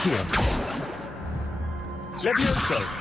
Accio. Levioso.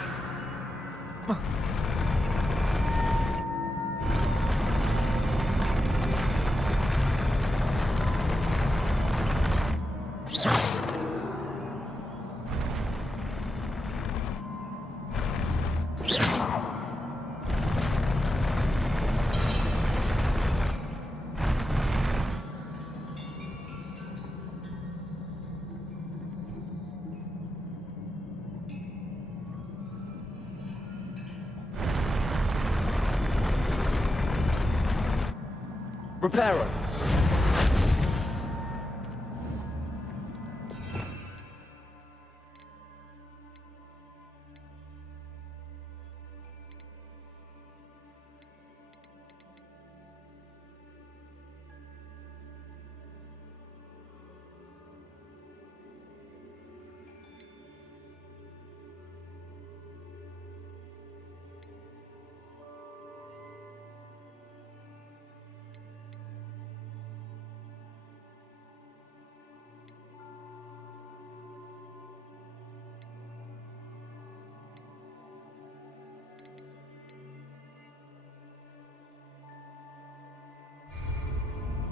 Reparo.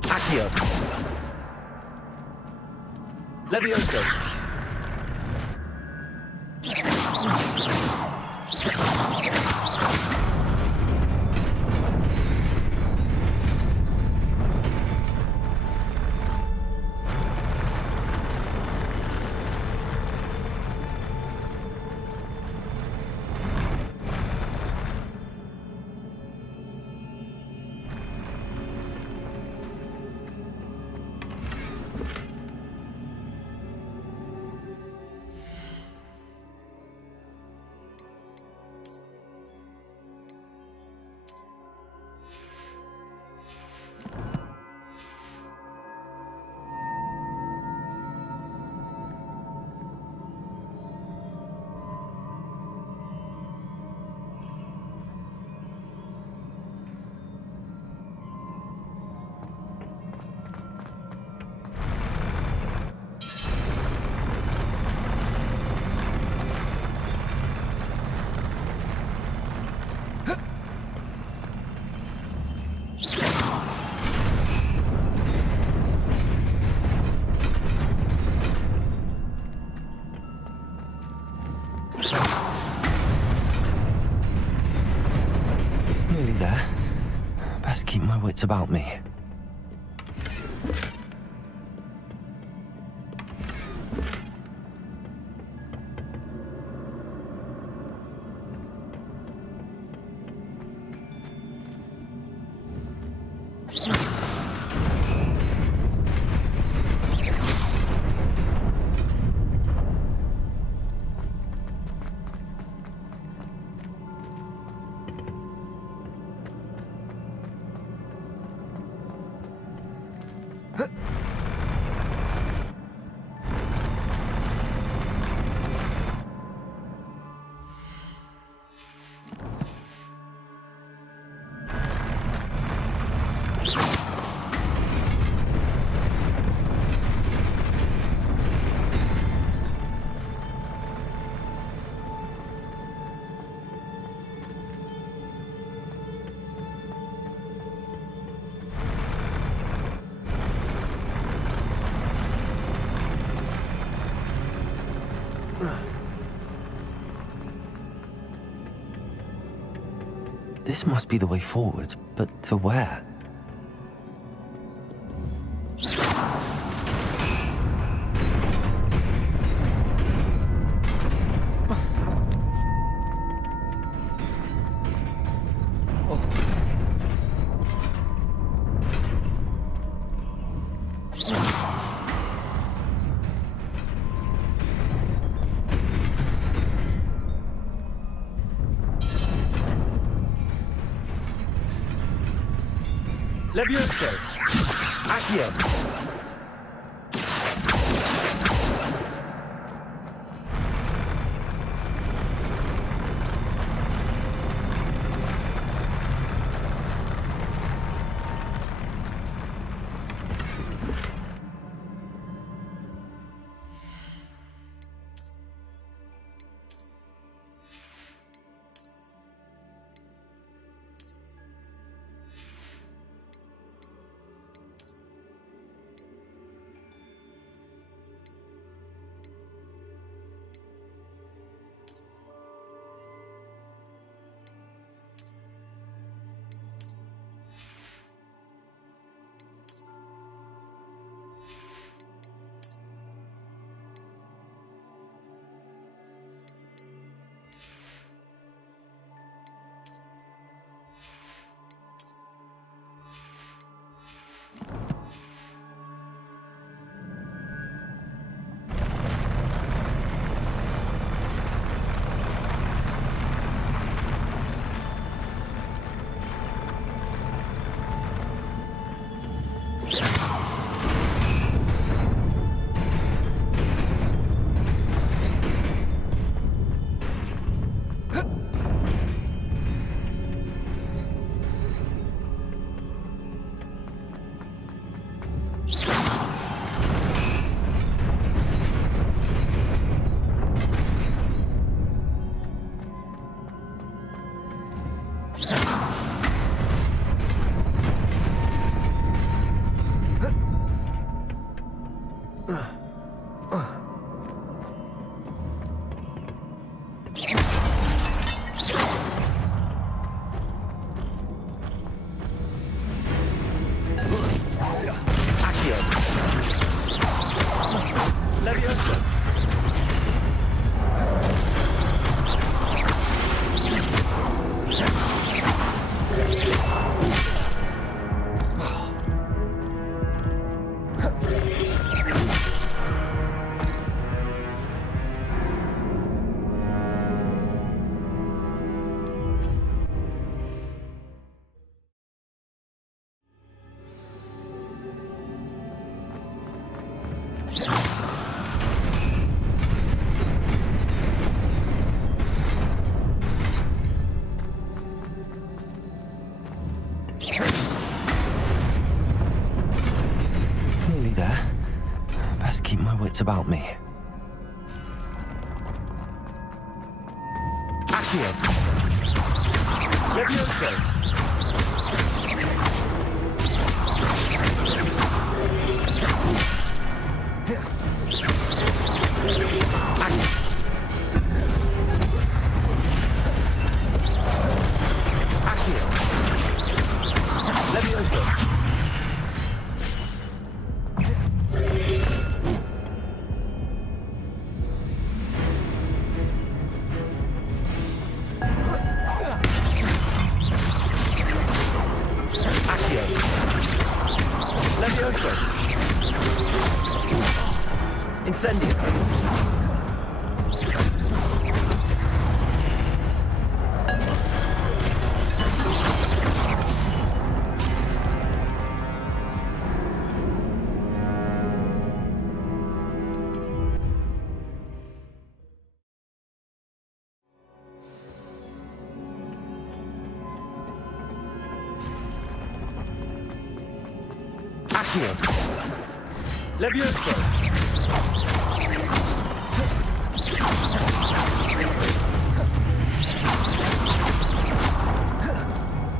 Accio. Levioso. Nearly there. Best keep my wits about me. This must be the way forward, but to where? Levioso. Accio. there. Best keep my wits about me. Accio! Levioso! Incendio. Accio. Levioso.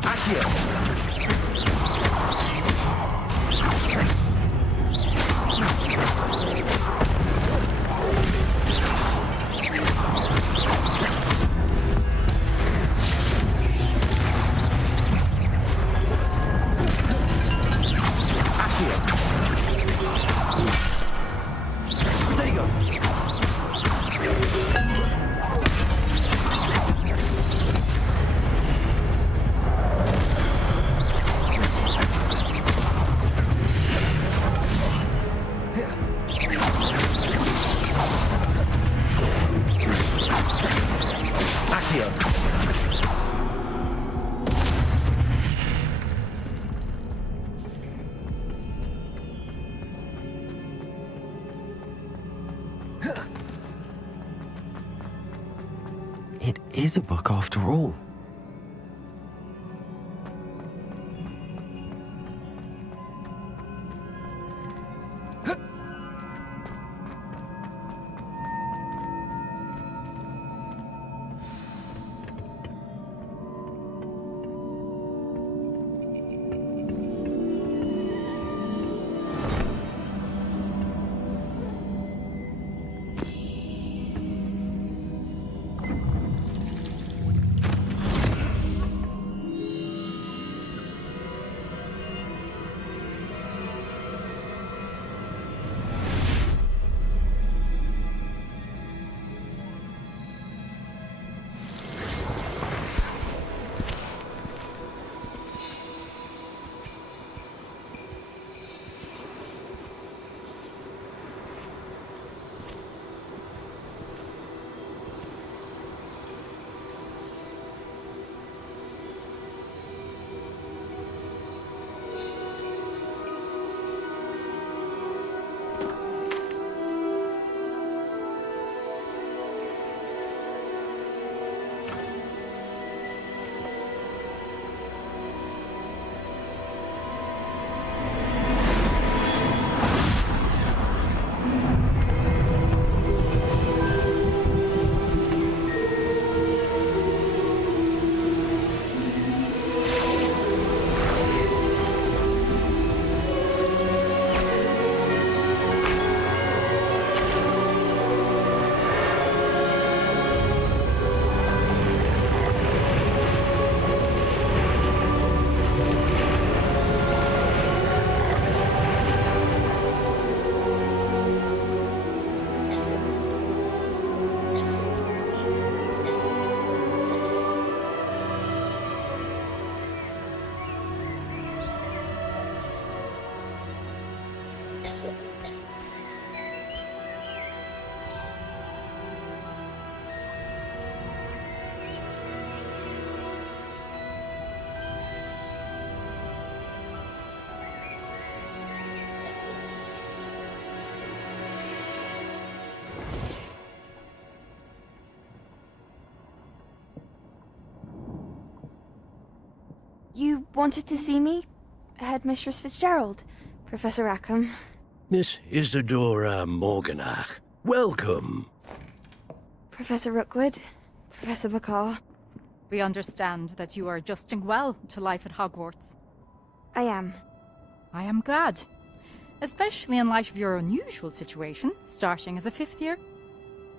Accio. It is a book after all. You wanted to see me? Headmistress Fitzgerald, Professor Rackham. Miss Isadora Morganach, welcome. Professor Rookwood, Professor McCaw. We understand that you are adjusting well to life at Hogwarts. I am. I am glad. Especially in light of your unusual situation, starting as a fifth year.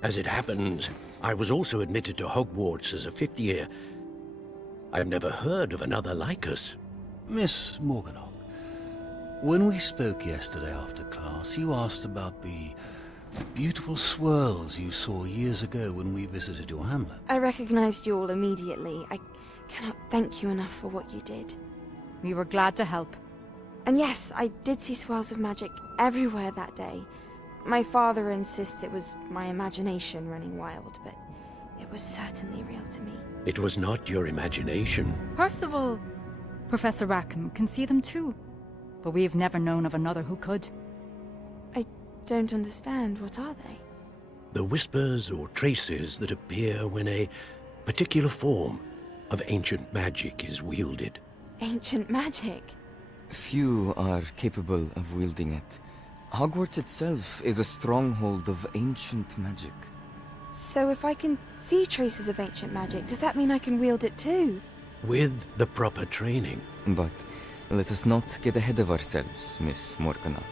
As it happens, I was also admitted to Hogwarts as a fifth year. I've never heard of another like us. Miss Morganach, when we spoke yesterday after class, you asked about the beautiful swirls you saw years ago when we visited your hamlet. I recognized you all immediately. I cannot thank you enough for what you did. We were glad to help. And yes, I did see swirls of magic everywhere that day. My father insists it was my imagination running wild, but it was certainly real to me. It was not your imagination. Percival, Professor Rackham can see them too. But we've never known of another who could. I don't understand. What are they? The whispers or traces that appear when a particular form of ancient magic is wielded. Ancient magic? Few are capable of wielding it. Hogwarts itself is a stronghold of ancient magic. So if I can see traces of ancient magic, does that mean I can wield it too? With the proper training. But let us not get ahead of ourselves, Miss Morganach.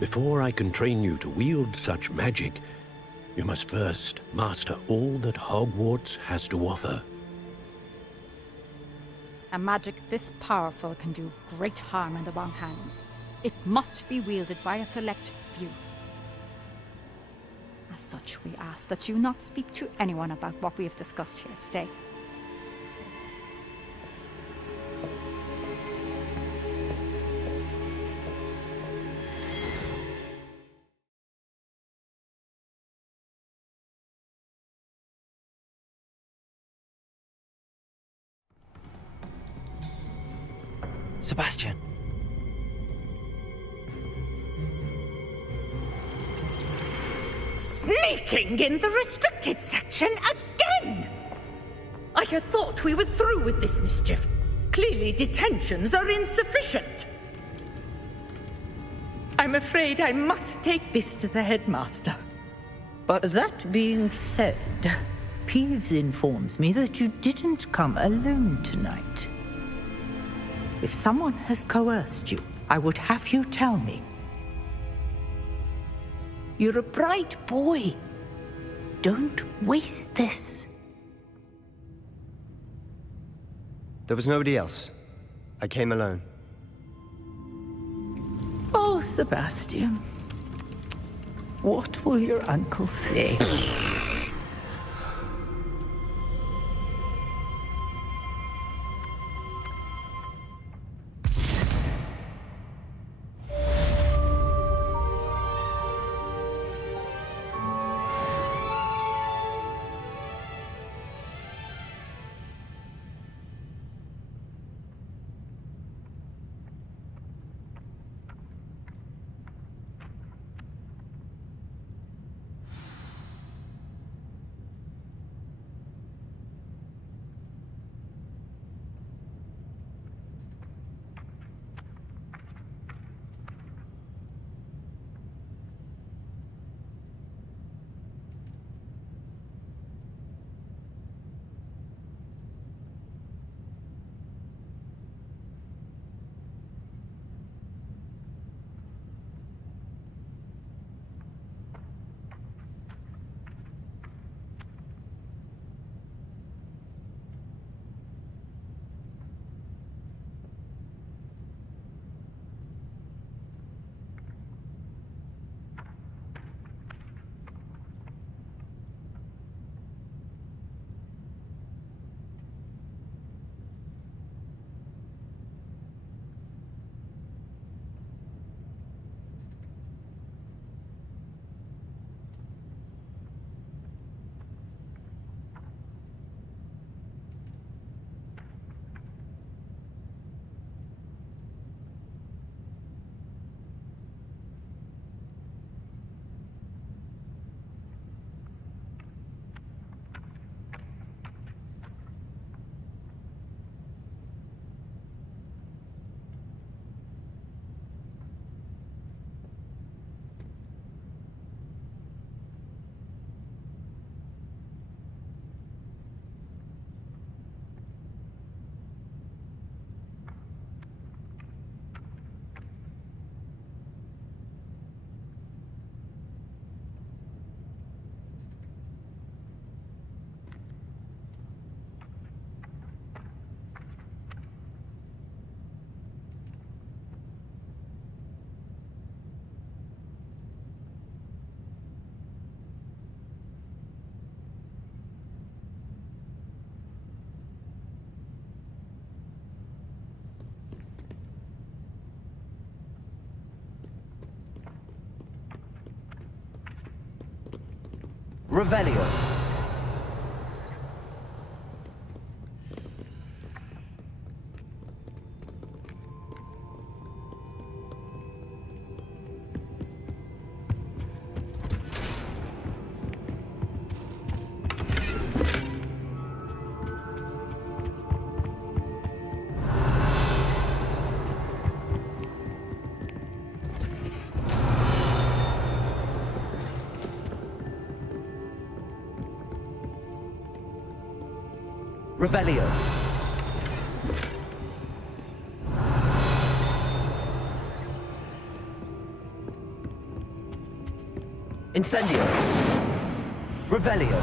Before I can train you to wield such magic, you must first master all that Hogwarts has to offer. A magic this powerful can do great harm in the wrong hands. It must be wielded by a select few. As such, we ask that you not speak to anyone about what we have discussed here today. Sebastian. Sneaking in the restricted section again! I had thought we were through with this mischief. Clearly detentions are insufficient. I'm afraid I must take this to the headmaster. But that being said, Peeves informs me that you didn't come alone tonight. If someone has coerced you, I would have you tell me. You're a bright boy. Don't waste this. There was nobody else. I came alone. Oh, Sebastian. What will your uncle say? Revelio. Revelio. Incendio. Revelio.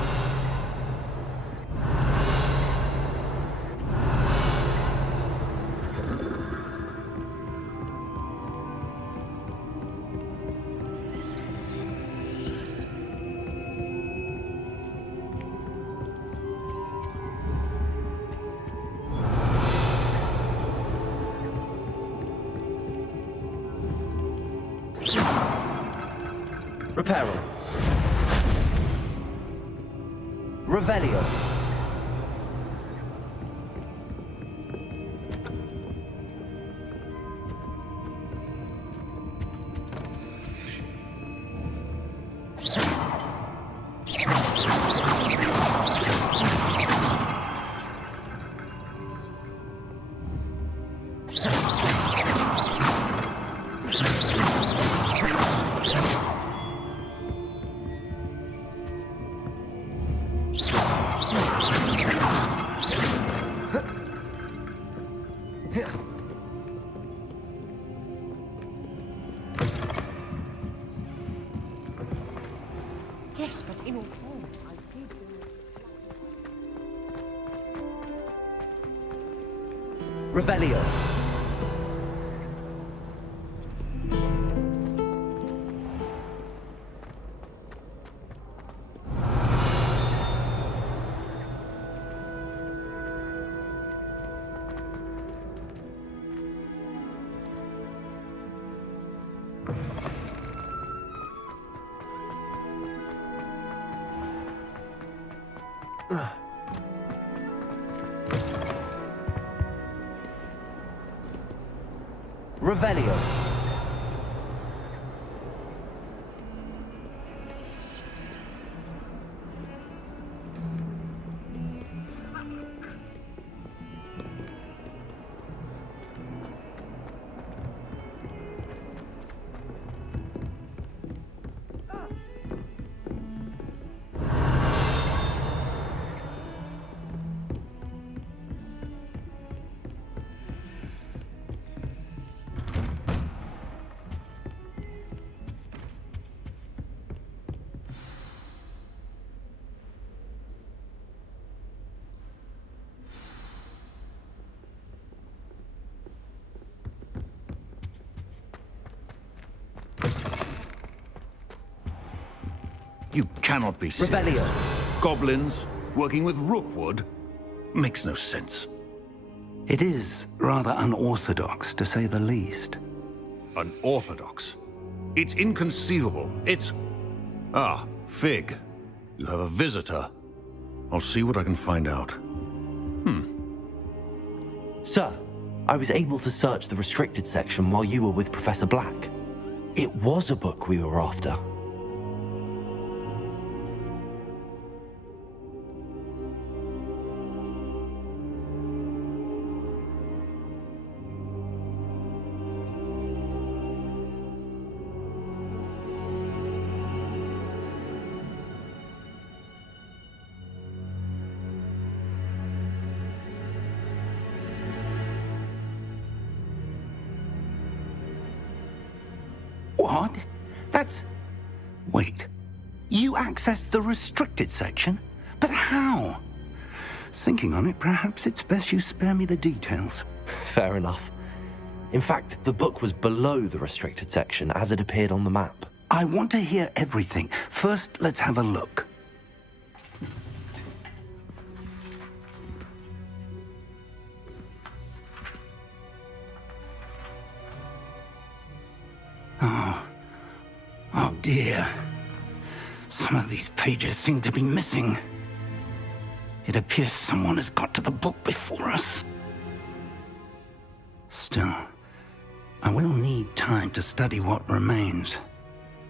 Reparo. Revelio. Yes, but in all fairness, I did do it. Revelio. Revelio. You cannot be serious. Revelio. Goblins working with Rookwood? Makes no sense. It is rather unorthodox, to say the least. Unorthodox? It's inconceivable. It's... Ah, Fig. You have a visitor. I'll see what I can find out. Sir, I was able to search the restricted section while you were with Professor Black. It was a book we were after. What? That's... Wait. You accessed the restricted section? But how? Thinking on it, perhaps it's best you spare me the details. Fair enough. In fact, the book was below the restricted section as it appeared on the map. I want to hear everything. First, let's have a look. Oh dear. Some of these pages seem to be missing. It appears someone has got to the book before us. Still, I will need time to study what remains.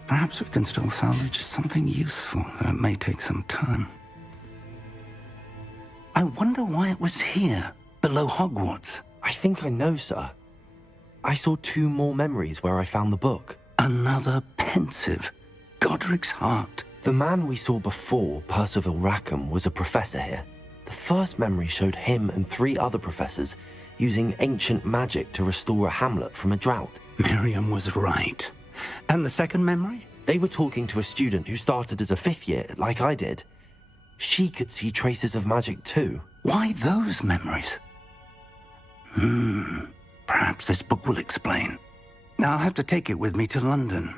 Perhaps we can still salvage something useful, though it may take some time. I wonder why it was here, below Hogwarts. I think I know, sir. I saw 2 more memories where I found the book. Another pensive. Godric's heart. The man we saw before, Percival Rackham, was a professor here. The first memory showed him and 3 other professors using ancient magic to restore a hamlet from a drought. Miriam was right. And the second memory? They were talking to a student who started as a 5th year, like I did. She could see traces of magic too. Why those memories? Perhaps this book will explain. I'll have to take it with me to London.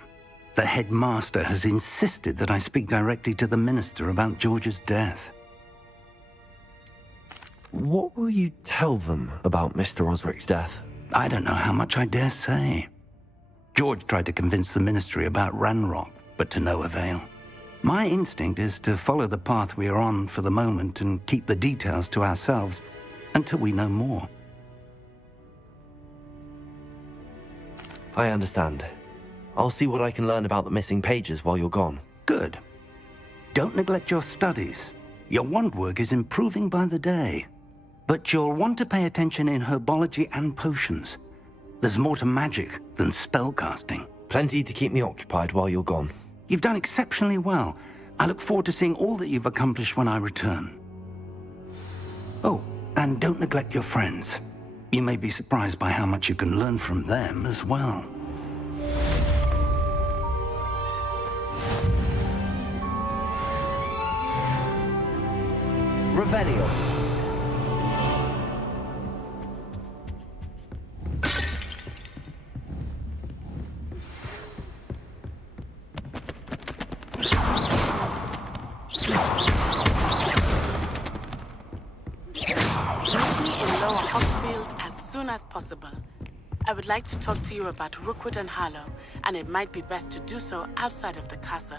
The headmaster has insisted that I speak directly to the minister about George's death. What will you tell them about Mr. Osric's death? I don't know how much I dare say. George tried to convince the ministry about Ranrock, but to no avail. My instinct is to follow the path we are on for the moment and keep the details to ourselves until we know more. I understand. I'll see what I can learn about the missing pages while you're gone. Good. Don't neglect your studies. Your wand work is improving by the day. But you'll want to pay attention in herbology and potions. There's more to magic than spellcasting. Plenty to keep me occupied while you're gone. You've done exceptionally well. I look forward to seeing all that you've accomplished when I return. Oh, and don't neglect your friends. You may be surprised by how much you can learn from them as well. Revelio. As possible. I would like to talk to you about Rookwood and Harlow, and it might be best to do so outside of the castle.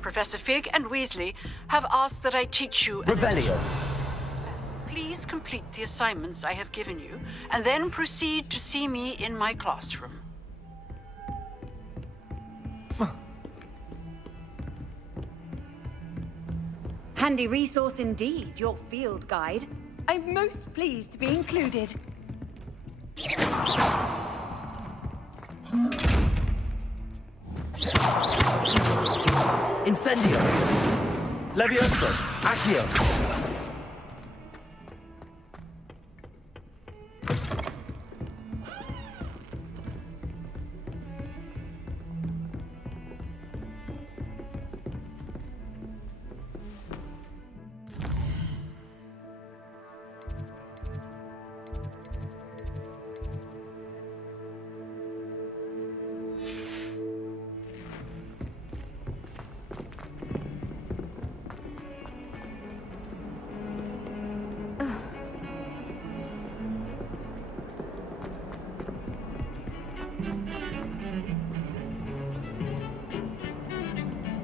Professor Fig and Weasley have asked that I teach you... Revelio. Please complete the assignments I have given you, and then proceed to see me in my classroom. Handy resource indeed, your field guide. I'm most pleased to be included. Incendio! Levioso! Accio!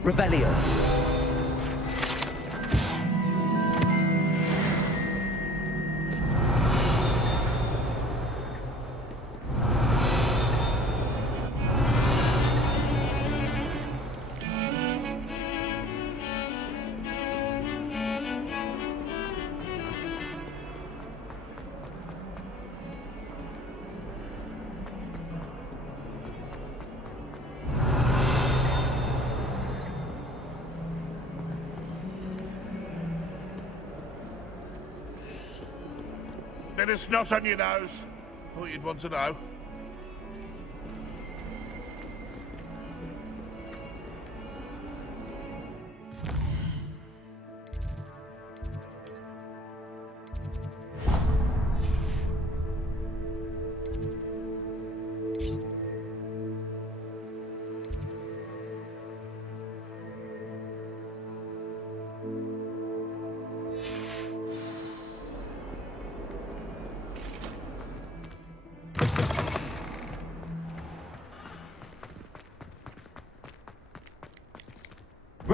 Revelio. Bit of snot on your nose. Thought you'd want to know.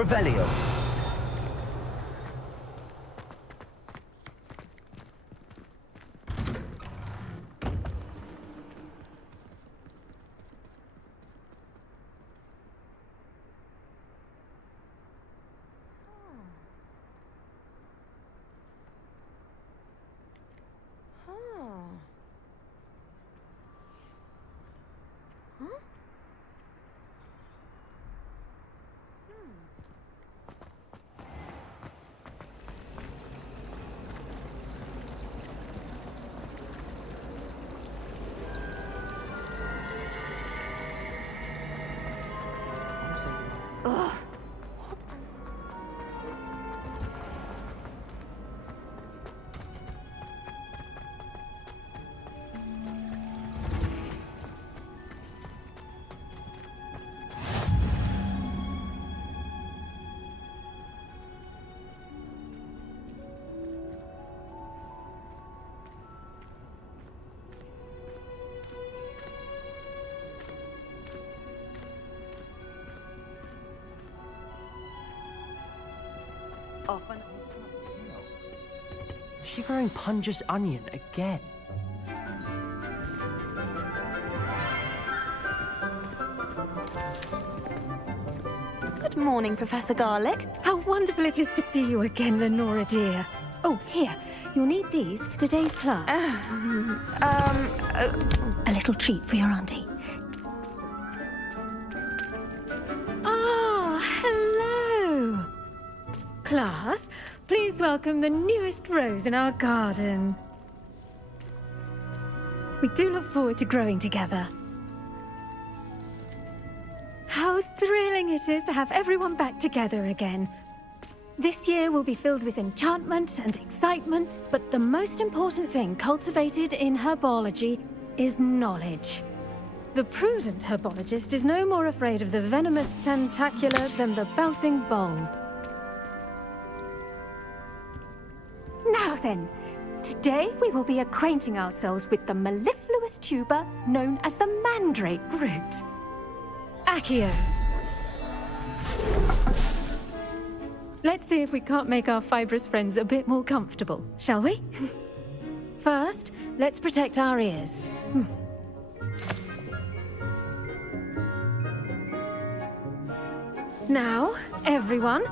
Revelio. Is she growing Punja's onion again? Good morning, Professor Garlick. How wonderful it is to see you again, Lenora dear. Oh, here. You'll need these for today's class. A little treat for your auntie. Oh, hello! Class, please welcome the newest rose in our garden. We do look forward to growing together. How thrilling it is to have everyone back together again. This year will be filled with enchantment and excitement, but the most important thing cultivated in herbology is knowledge. The prudent herbologist is no more afraid of the venomous tentacula than the bouncing bulb. Now then, today we will be acquainting ourselves with the mellifluous tuber known as the mandrake root. Accio. Let's see if we can't make our fibrous friends a bit more comfortable, shall we? First, let's protect our ears. Now, everyone,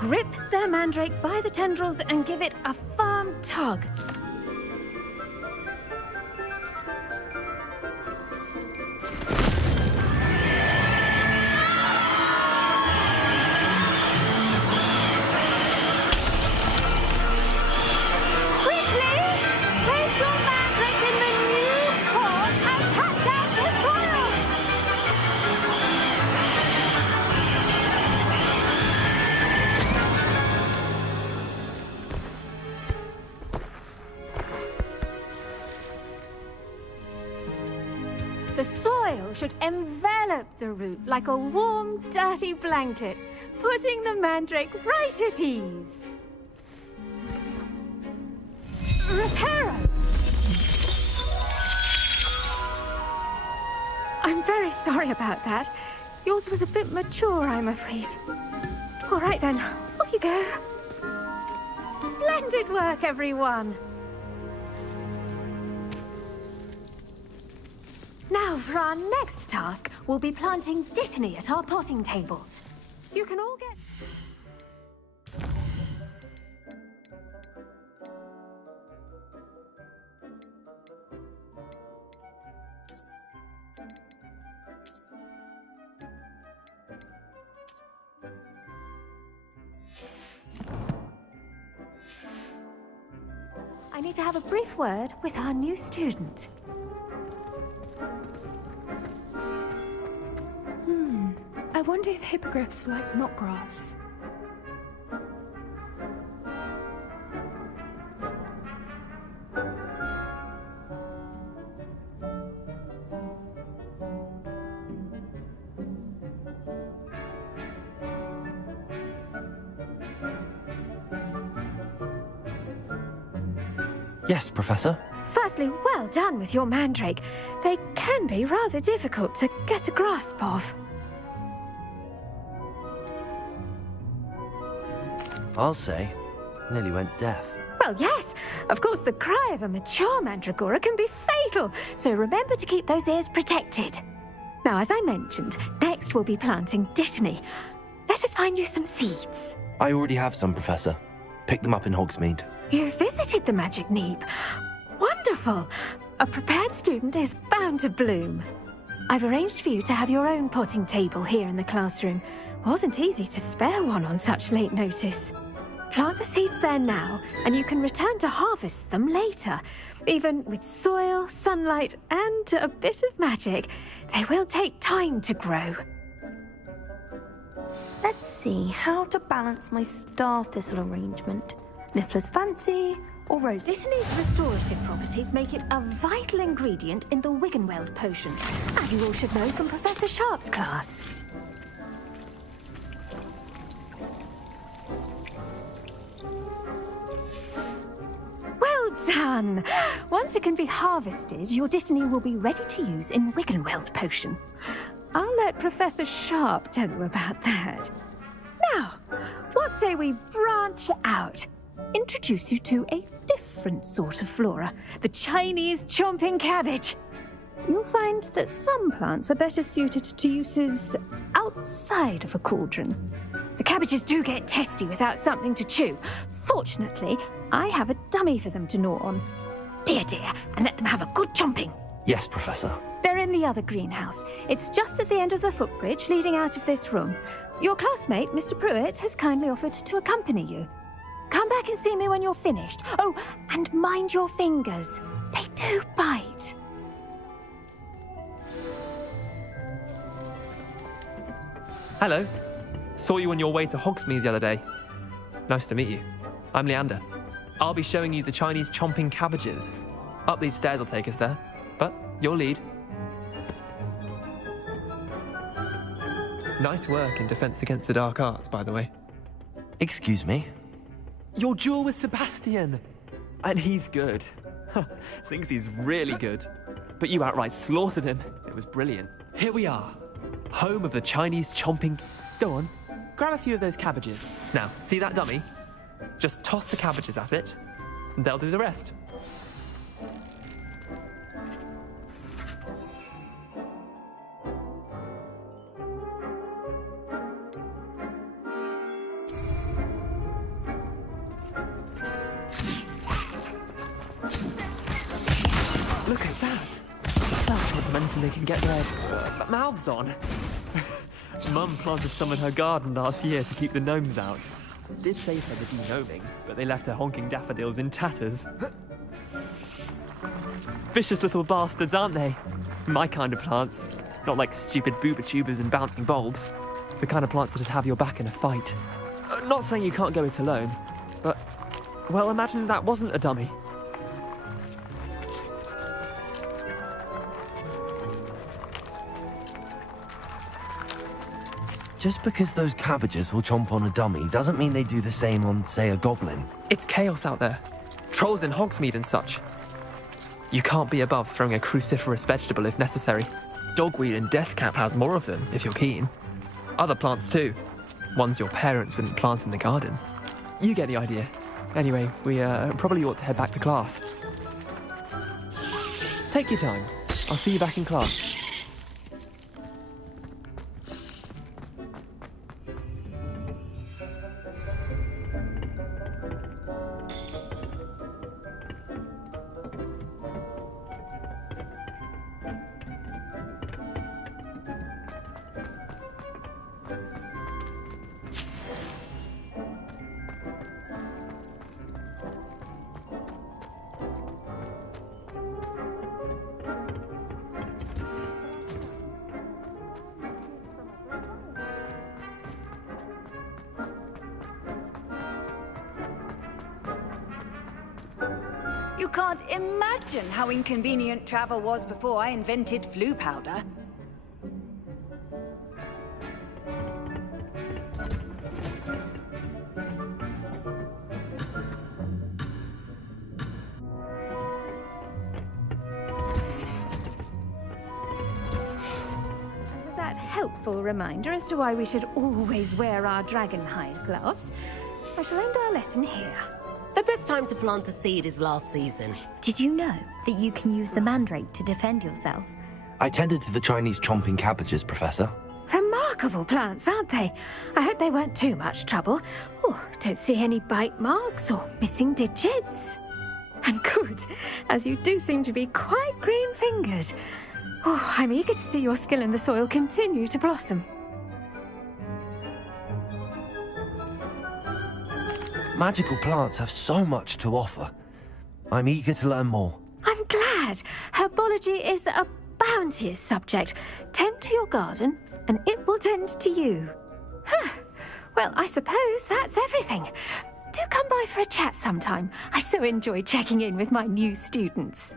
grip their mandrake by the tendrils and give it a firm tug. The soil should envelop the root like a warm, dirty blanket, putting the mandrake right at ease. Reparo! I'm very sorry about that. Yours was a bit mature, I'm afraid. All right then, off you go. Splendid work, everyone. Now, for our next task, we'll be planting dittany at our potting tables. You can all get... I need to have a brief word with our new student. I wonder if hippogriffs like knotgrass. Yes, Professor. Firstly, well done with your mandrake. They can be rather difficult to get a grasp of. I'll say. Nearly went deaf. Well, yes. Of course, the cry of a mature mandragora can be fatal, so remember to keep those ears protected. Now, as I mentioned, next we'll be planting dittany. Let us find you some seeds. I already have some, Professor. Picked them up in Hogsmeade. You visited the Magic Neep. Wonderful. A prepared student is bound to bloom. I've arranged for you to have your own potting table here in the classroom. Wasn't easy to spare one on such late notice. Plant the seeds there now, and you can return to harvest them later. Even with soil, sunlight, and a bit of magic, they will take time to grow. Let's see how to balance my star thistle arrangement. Miffler's fancy or rose? Dittany's restorative properties make it a vital ingredient in the Wiggenweld potion, as you all should know from Professor Sharp's class. Well done! Once it can be harvested, your dittany will be ready to use in Wiggenweld potion. I'll let Professor Sharp tell you about that. Now, what say we branch out? Introduce you to a different sort of flora, the Chinese chomping cabbage. You'll find that some plants are better suited to uses outside of a cauldron. The cabbages do get testy without something to chew. Fortunately, I have a dummy for them to gnaw on. Be a dear and let them have a good chomping. Yes, Professor. They're in the other greenhouse. It's just at the end of the footbridge leading out of this room. Your classmate, Mr. Pruitt, has kindly offered to accompany you. Come back and see me when you're finished. Oh, and mind your fingers. They do bite. Hello. Saw you on your way to Hogsmeade the other day. Nice to meet you. I'm Leander. I'll be showing you the Chinese chomping cabbages. Up these stairs will take us there, but you'll lead. Nice work in Defense Against the Dark Arts, by the way. Excuse me? Your duel with Sebastian! And he's good. Thinks he's really good. But you outright slaughtered him. It was brilliant. Here we are. Home of the Chinese chomping... Go on, grab a few of those cabbages. Now, see that dummy? Just toss the cabbages at it, and they'll do the rest. Look at that! That's what mental they can get their mouths on. Mum planted some in her garden last year to keep the gnomes out. Did save her the de-gnoming, but they left her honking daffodils in tatters. Vicious little bastards, aren't they? My kind of plants. Not like stupid booba tubers and bouncing bulbs. The kind of plants that'd have your back in a fight. Not saying you can't go it alone, but... Well, imagine that wasn't a dummy. Just because those cabbages will chomp on a dummy doesn't mean they do the same on, say, a goblin. It's chaos out there. Trolls in Hogsmeade and such. You can't be above throwing a cruciferous vegetable if necessary. Dogweed and deathcap has more of them, if you're keen. Other plants too. Ones your parents wouldn't plant in the garden. You get the idea. Anyway, we probably ought to head back to class. Take your time. I'll see you back in class. You can't imagine how inconvenient travel was before I invented flu powder. That helpful reminder as to why we should always wear our dragon hide gloves. I shall end our lesson here. The best time to plant a seed is last season. Did you know that you can use the mandrake to defend yourself? I tended to the Chinese chomping cabbages, Professor. Remarkable plants, aren't they? I hope they weren't too much trouble. Oh, don't see any bite marks or missing digits. And good, as you do seem to be quite green-fingered. Oh, I'm eager to see your skill in the soil continue to blossom. Magical plants have so much to offer. I'm eager to learn more. I'm glad. Herbology is a bounteous subject. Tend to your garden, and it will tend to you. Huh. Well, I suppose that's everything. Do come by for a chat sometime. I so enjoy checking in with my new students.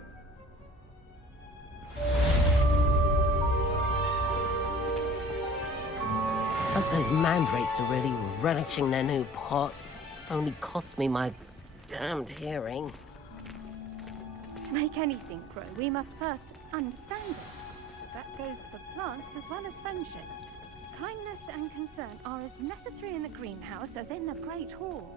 Hope those mandrakes are really relishing their new pots. Only cost me my damned hearing. To make anything grow, we must first understand it. But that goes for plants as well as friendships. Kindness and concern are as necessary in the greenhouse as in the Great Hall.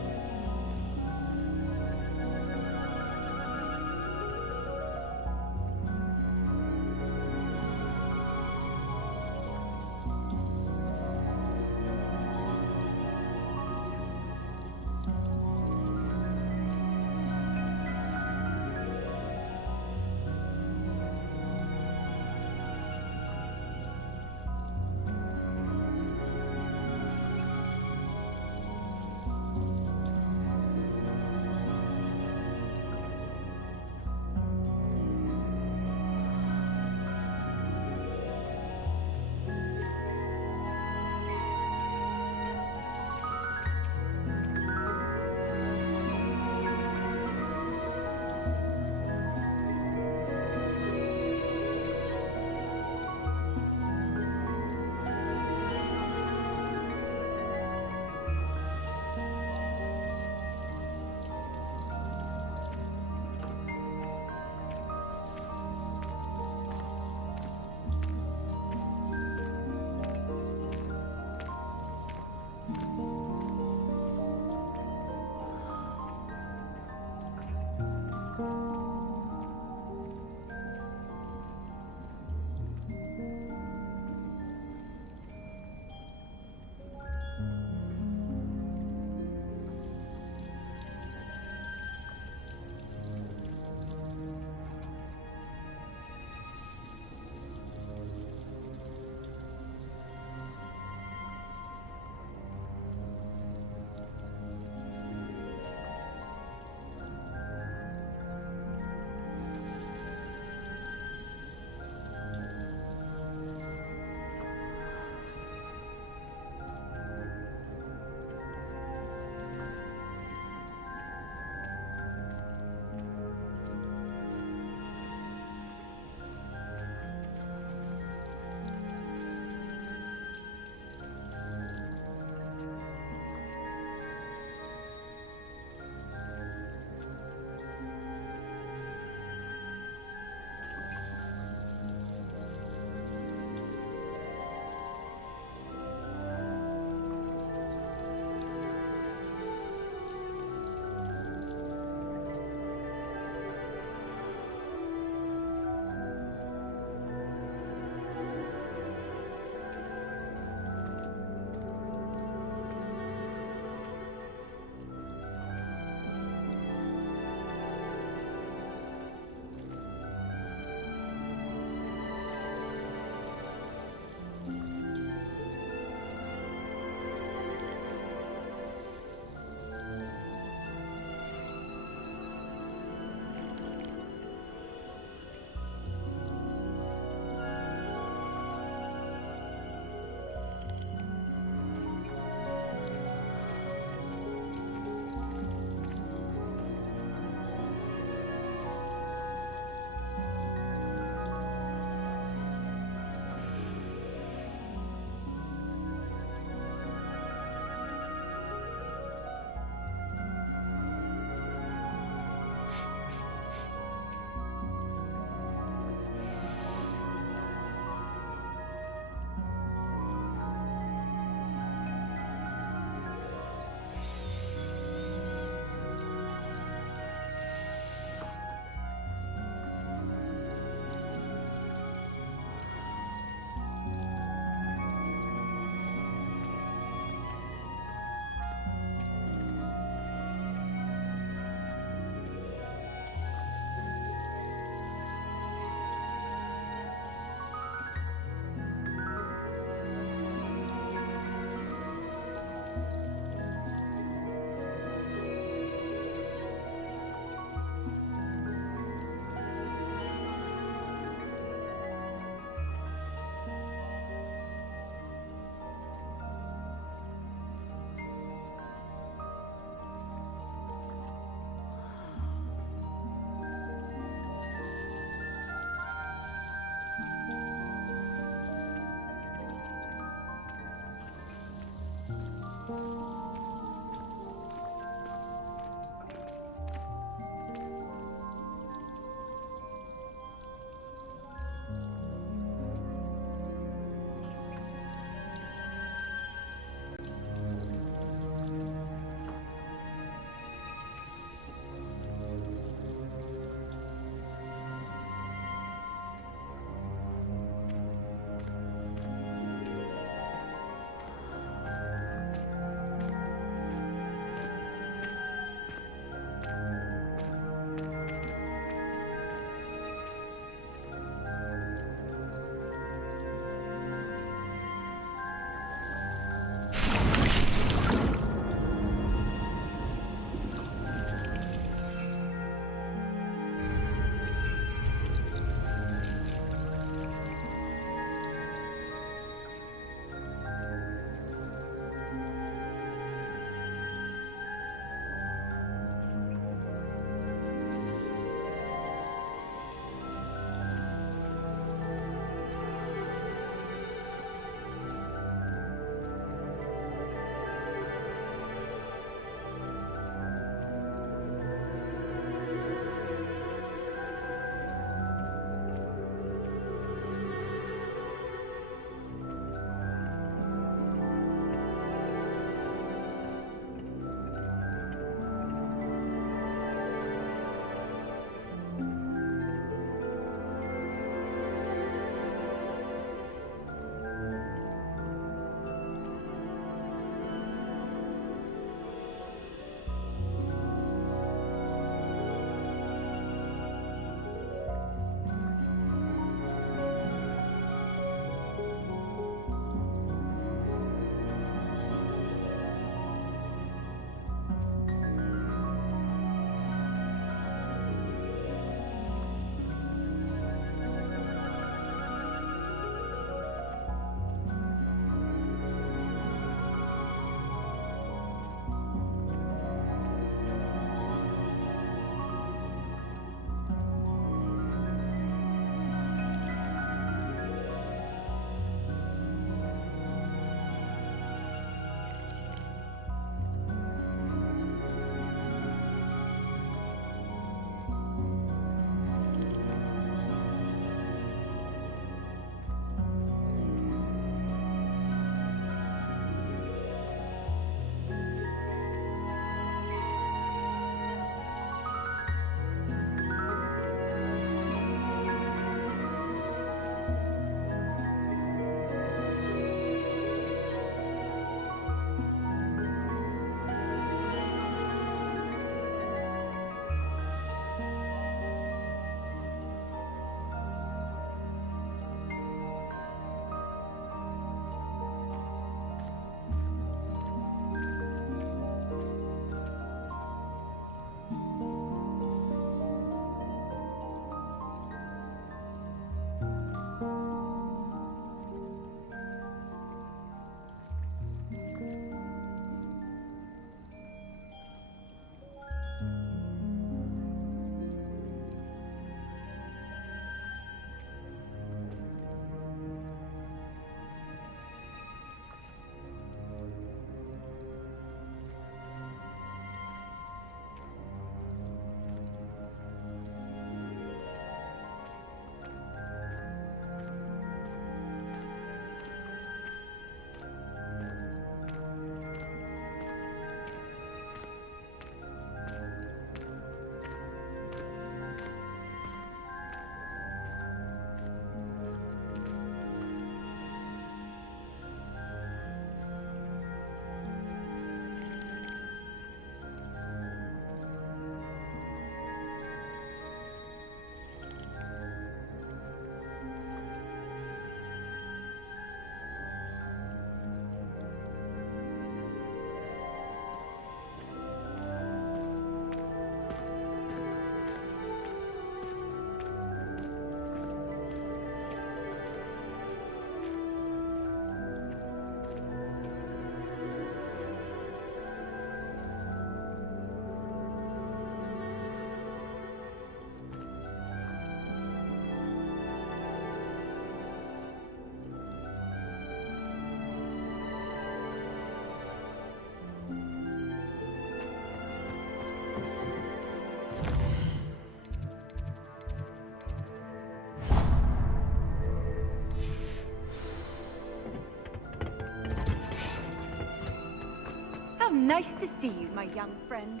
Nice to see you, my young friend.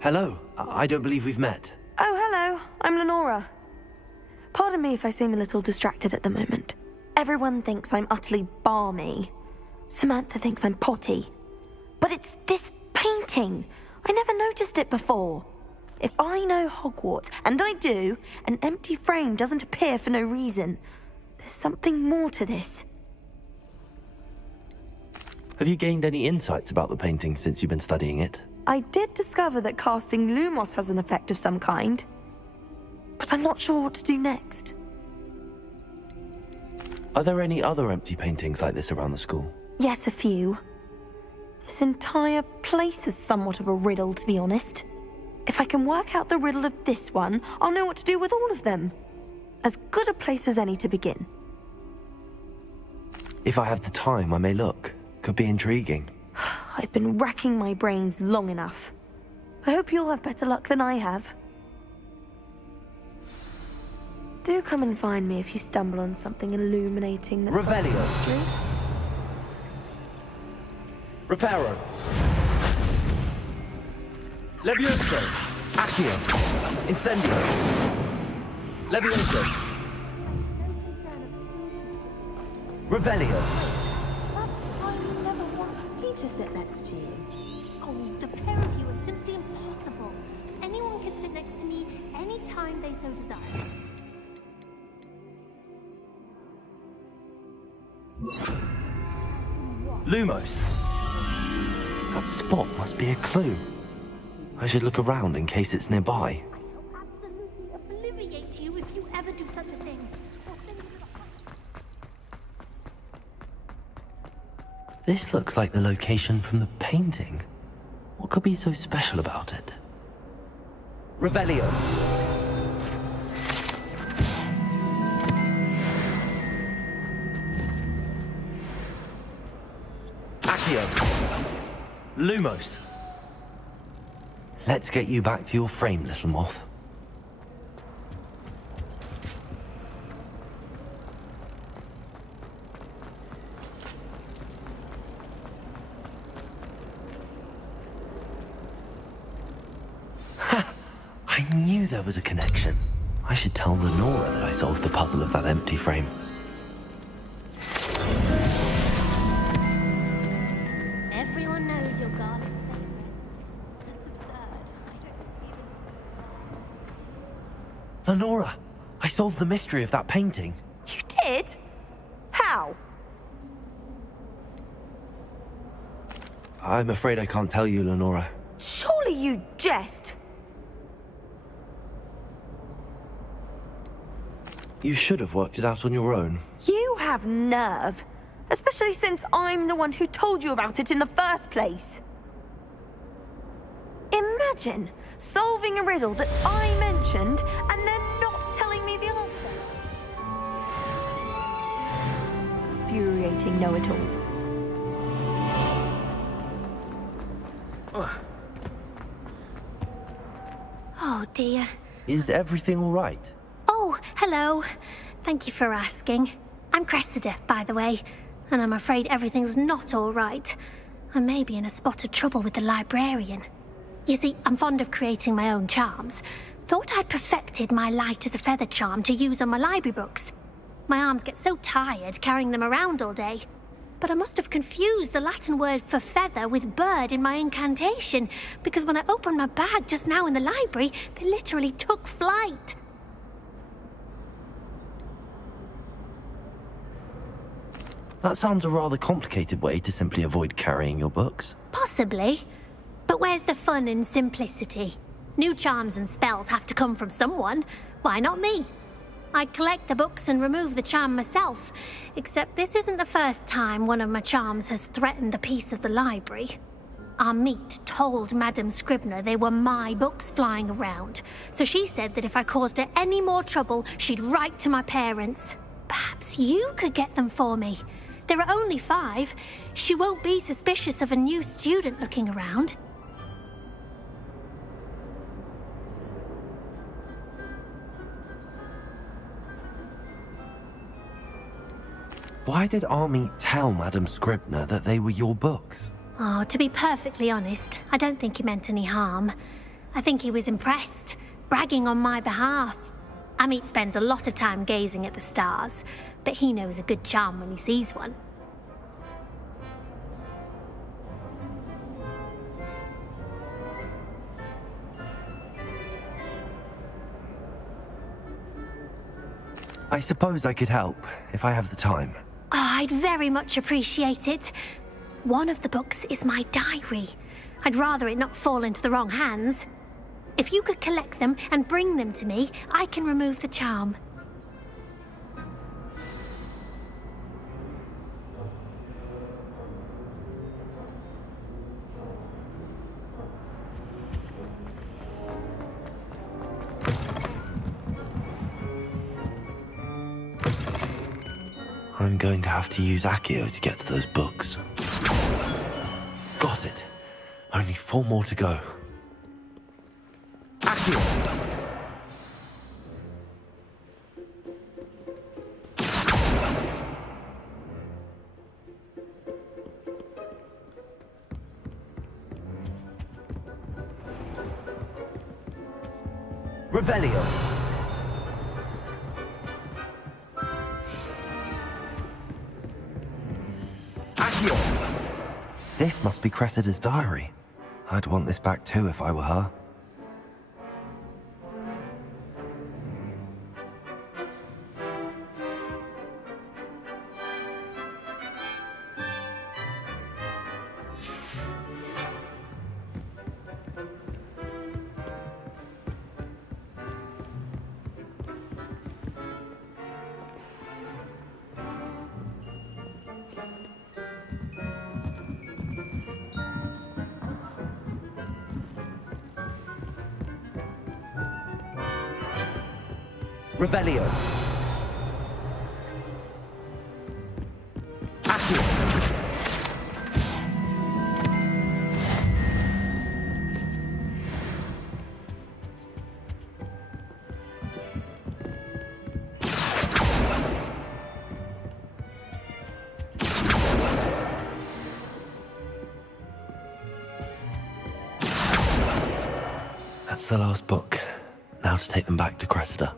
Hello. I don't believe we've met. Oh, hello. I'm Lenora. Pardon me if I seem a little distracted at the moment. Everyone thinks I'm utterly balmy. Samantha thinks I'm potty. But it's this painting. I never noticed it before. If I know Hogwarts, and I do, an empty frame doesn't appear for no reason. There's something more to this. Have you gained any insights about the painting since you've been studying it? I did discover that casting Lumos has an effect of some kind, but I'm not sure what to do next. Are there any other empty paintings like this around the school? Yes, a few. This entire place is somewhat of a riddle, to be honest. If I can work out the riddle of this one, I'll know what to do with all of them. As good a place as any to begin. If I have the time, I may look. Could be intriguing. I've been racking my brains long enough. I hope you'll have better luck than I have. Do come and find me if you stumble on something illuminating that's Revelio. history. Reparo. Levioso. Accio. Incendio. Levioso. Revelio. To sit next to you. Oh, the pair of you are simply impossible. Anyone can sit next to me anytime they so desire. Lumos. That spot must be a clue. I should look around in case it's nearby. I'll absolutely obliviate you if you ever do such a thing. This looks like the location from the painting. What could be so special about it? Revelio. Accio. Lumos. Let's get you back to your frame, little moth. I knew there was a connection. I should tell Lenora that I solved the puzzle of that empty frame. Everyone knows you're Garlic favorite. That's absurd. Lenora, I solved the mystery of that painting. You did? How? I'm afraid I can't tell you, Lenora. Surely you jest. You should have worked it out on your own. You have nerve. Especially since I'm the one who told you about it in the first place. Imagine solving a riddle that I mentioned and then not telling me the answer. Infuriating know-it-all. Oh dear. Is everything all right? Oh, hello. Thank you for asking. I'm Cressida, by the way, and I'm afraid everything's not all right. I may be in a spot of trouble with the librarian. You see, I'm fond of creating my own charms. Thought I'd perfected my light as a feather charm to use on my library books. My arms get so tired carrying them around all day. But I must have confused the Latin word for feather with bird in my incantation, because when I opened my bag just now in the library, they literally took flight. That sounds a rather complicated way to simply avoid carrying your books. Possibly. But where's the fun in simplicity? New charms and spells have to come from someone. Why not me? I collect the books and remove the charm myself. Except this isn't the first time one of my charms has threatened the peace of the library. Amit told Madame Scribner they were my books flying around, so she said that if I caused her any more trouble, she'd write to my parents. Perhaps you could get them for me. There are only 5. She won't be suspicious of a new student looking around. Why did Army tell Madame Scribner that they were your books? Oh, to be perfectly honest, I don't think he meant any harm. I think he was impressed, bragging on my behalf. Amit spends a lot of time gazing at the stars, but he knows a good charm when he sees one. I suppose I could help, if I have the time. Oh, I'd very much appreciate it. One of the books is my diary. I'd rather it not fall into the wrong hands. If you could collect them and bring them to me, I can remove the charm. I'm going to have to use Accio to get to those books. Got it. Only 4 more to go. Accio! Revelio! This must be Cressida's diary. I'd want this back too if I were her. Revelio. Accio. That's the last book. Now to take them back to Cressida.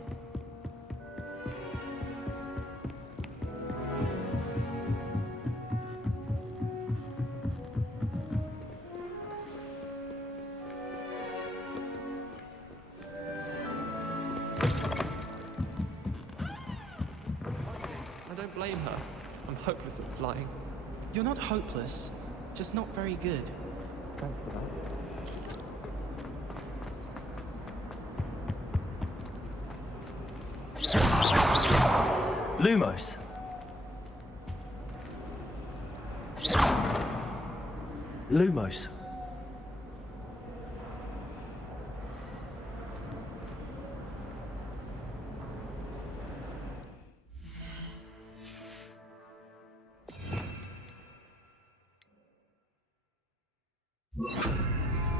Blame her. I'm hopeless at flying. You're not hopeless, just not very good. Thanks for that. Lumos. Lumos.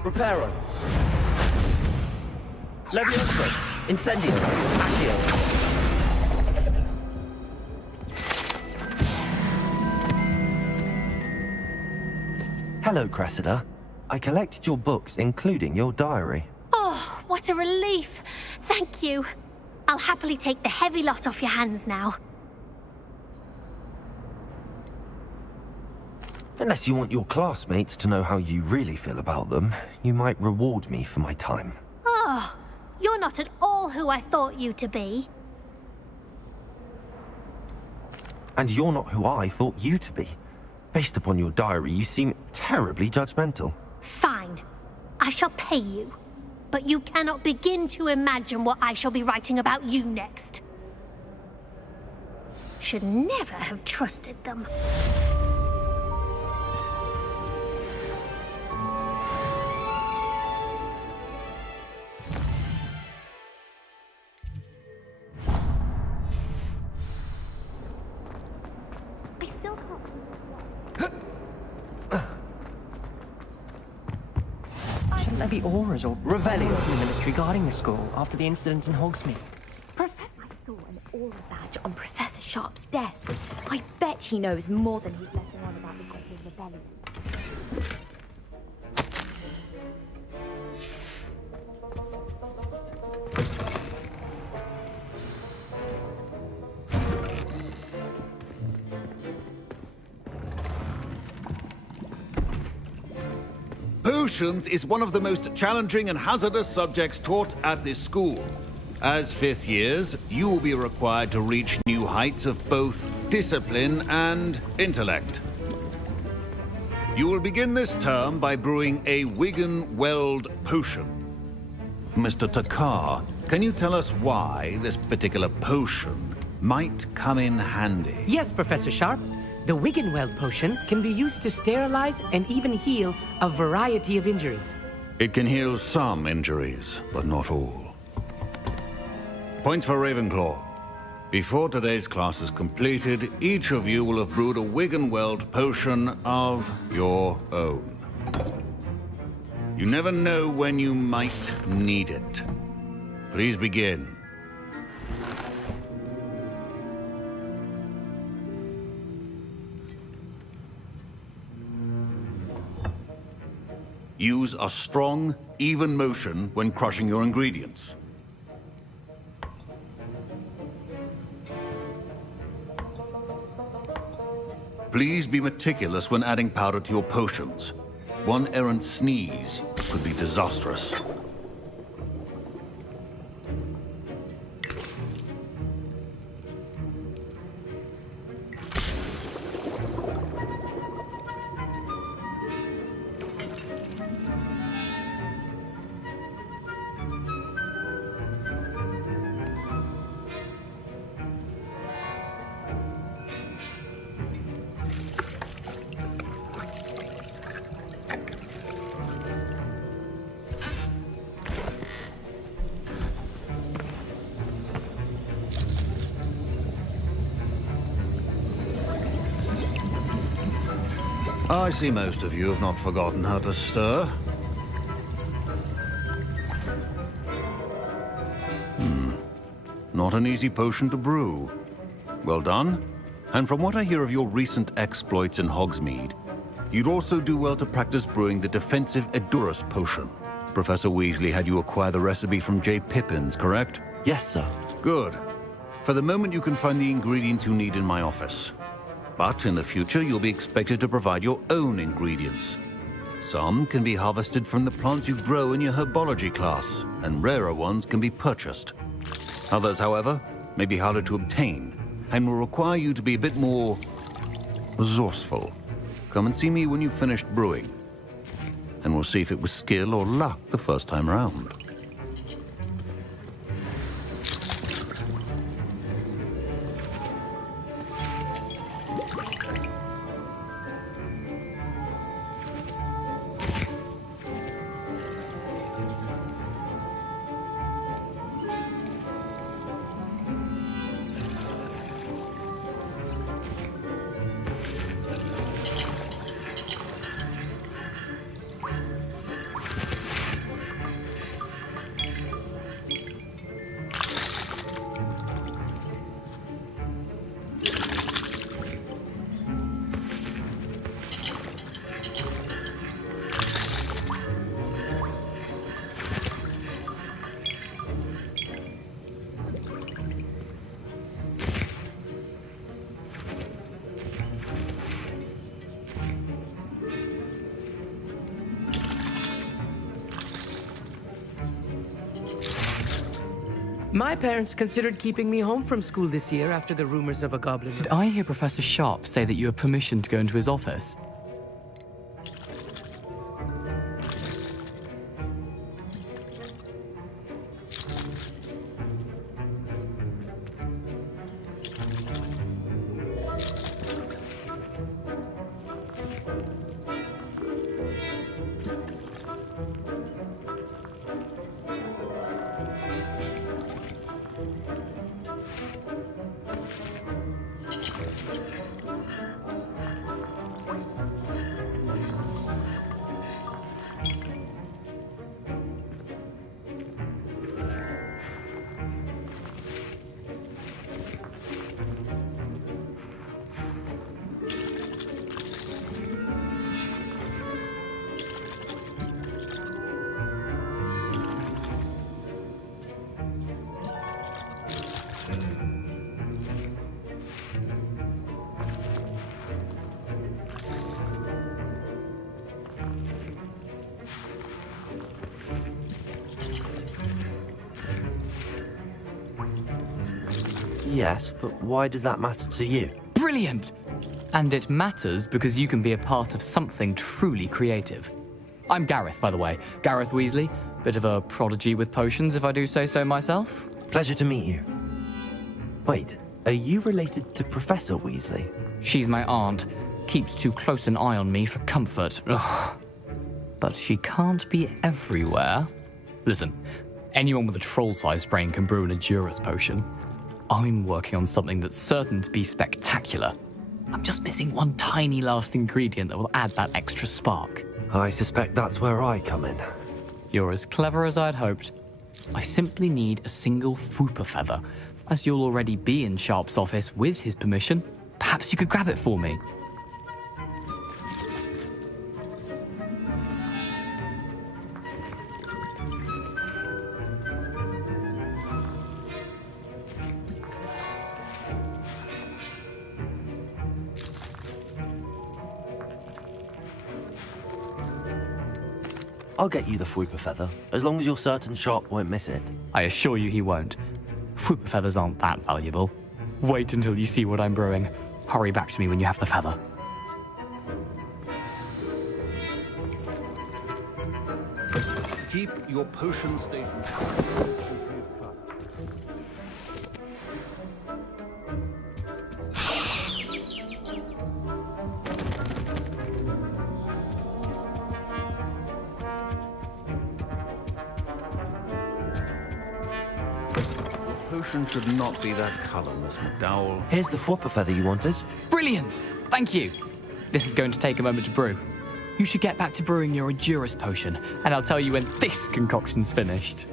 Reparo. Levioso. Incendio. Accio. Hello, Cressida. I collected your books, including your diary. Oh, what a relief. Thank you. I'll happily take the heavy lot off your hands now. Unless you want your classmates to know how you really feel about them, you might reward me for my time. Oh, you're not at all who I thought you to be. And you're not who I thought you to be. Based upon your diary, you seem terribly judgmental. Fine. I shall pay you. But you cannot begin to imagine what I shall be writing about you next. Should never have trusted them. Shouldn't there be auras or rebellion from the ministry guarding the school after the incident in Hogsmeade? Professor, I saw an aura badge on Professor Sharp's desk. I bet he knows more than he's letting on about the Goblin Rebellion. Potions is one of the most challenging and hazardous subjects taught at this school. As fifth years, you will be required to reach new heights of both discipline and intellect. You will begin this term by brewing a Wigan-Weld potion. Mr. Takar, can you tell us why this particular potion might come in handy? Yes, Professor Sharp. The Wigan-Weld potion can be used to sterilize and even heal a variety of injuries. It can heal some injuries, but not all. Points for Ravenclaw. Before today's class is completed, each of you will have brewed a Wigan-Weld potion of your own. You never know when you might need it. Please begin. Use a strong, even motion when crushing your ingredients. Please be meticulous when adding powder to your potions. One errant sneeze could be disastrous. I see most of you have not forgotten how to stir. Not an easy potion to brew. Well done. And from what I hear of your recent exploits in Hogsmeade, you'd also do well to practice brewing the defensive Edurus potion. Professor Weasley had you acquire the recipe from J. Pippins, correct? Yes, sir. Good. For the moment, you can find the ingredients you need in my office. But in the future, you'll be expected to provide your own ingredients. Some can be harvested from the plants you grow in your herbology class, and rarer ones can be purchased. Others, however, may be harder to obtain, and will require you to be a bit more resourceful. Come and see me when you've finished brewing, and we'll see if it was skill or luck the first time round. My parents considered keeping me home from school this year after the rumors of a goblin. Did I hear Professor Sharp say that you have permission to go into his office? Yes, but why does that matter to you? Brilliant! And it matters because you can be a part of something truly creative. I'm Gareth, by the way. Gareth Weasley. Bit of a prodigy with potions, if I do say so myself. Pleasure to meet you. Wait, are you related to Professor Weasley? She's my aunt. Keeps too close an eye on me for comfort. Ugh. But she can't be everywhere. Listen, anyone with a troll-sized brain can brew an Edurus potion. I'm working on something that's certain to be spectacular. I'm just missing one tiny last ingredient that will add that extra spark. I suspect that's where I come in. You're as clever as I'd hoped. I simply need a single Fwooper feather. As you'll already be in Sharp's office with his permission, perhaps you could grab it for me. I'll get you the Fwooper feather, as long as you're certain Sharp won't miss it. I assure you he won't. Fwooper feathers aren't that valuable. Wait until you see what I'm brewing. Hurry back to me when you have the feather. Keep your potion station. Potion should not be that color, Miss McDowell. Here's the Fwooper feather you wanted. Brilliant! Thank you! This is going to take a moment to brew. You should get back to brewing your Edurus potion, and I'll tell you when this concoction's finished.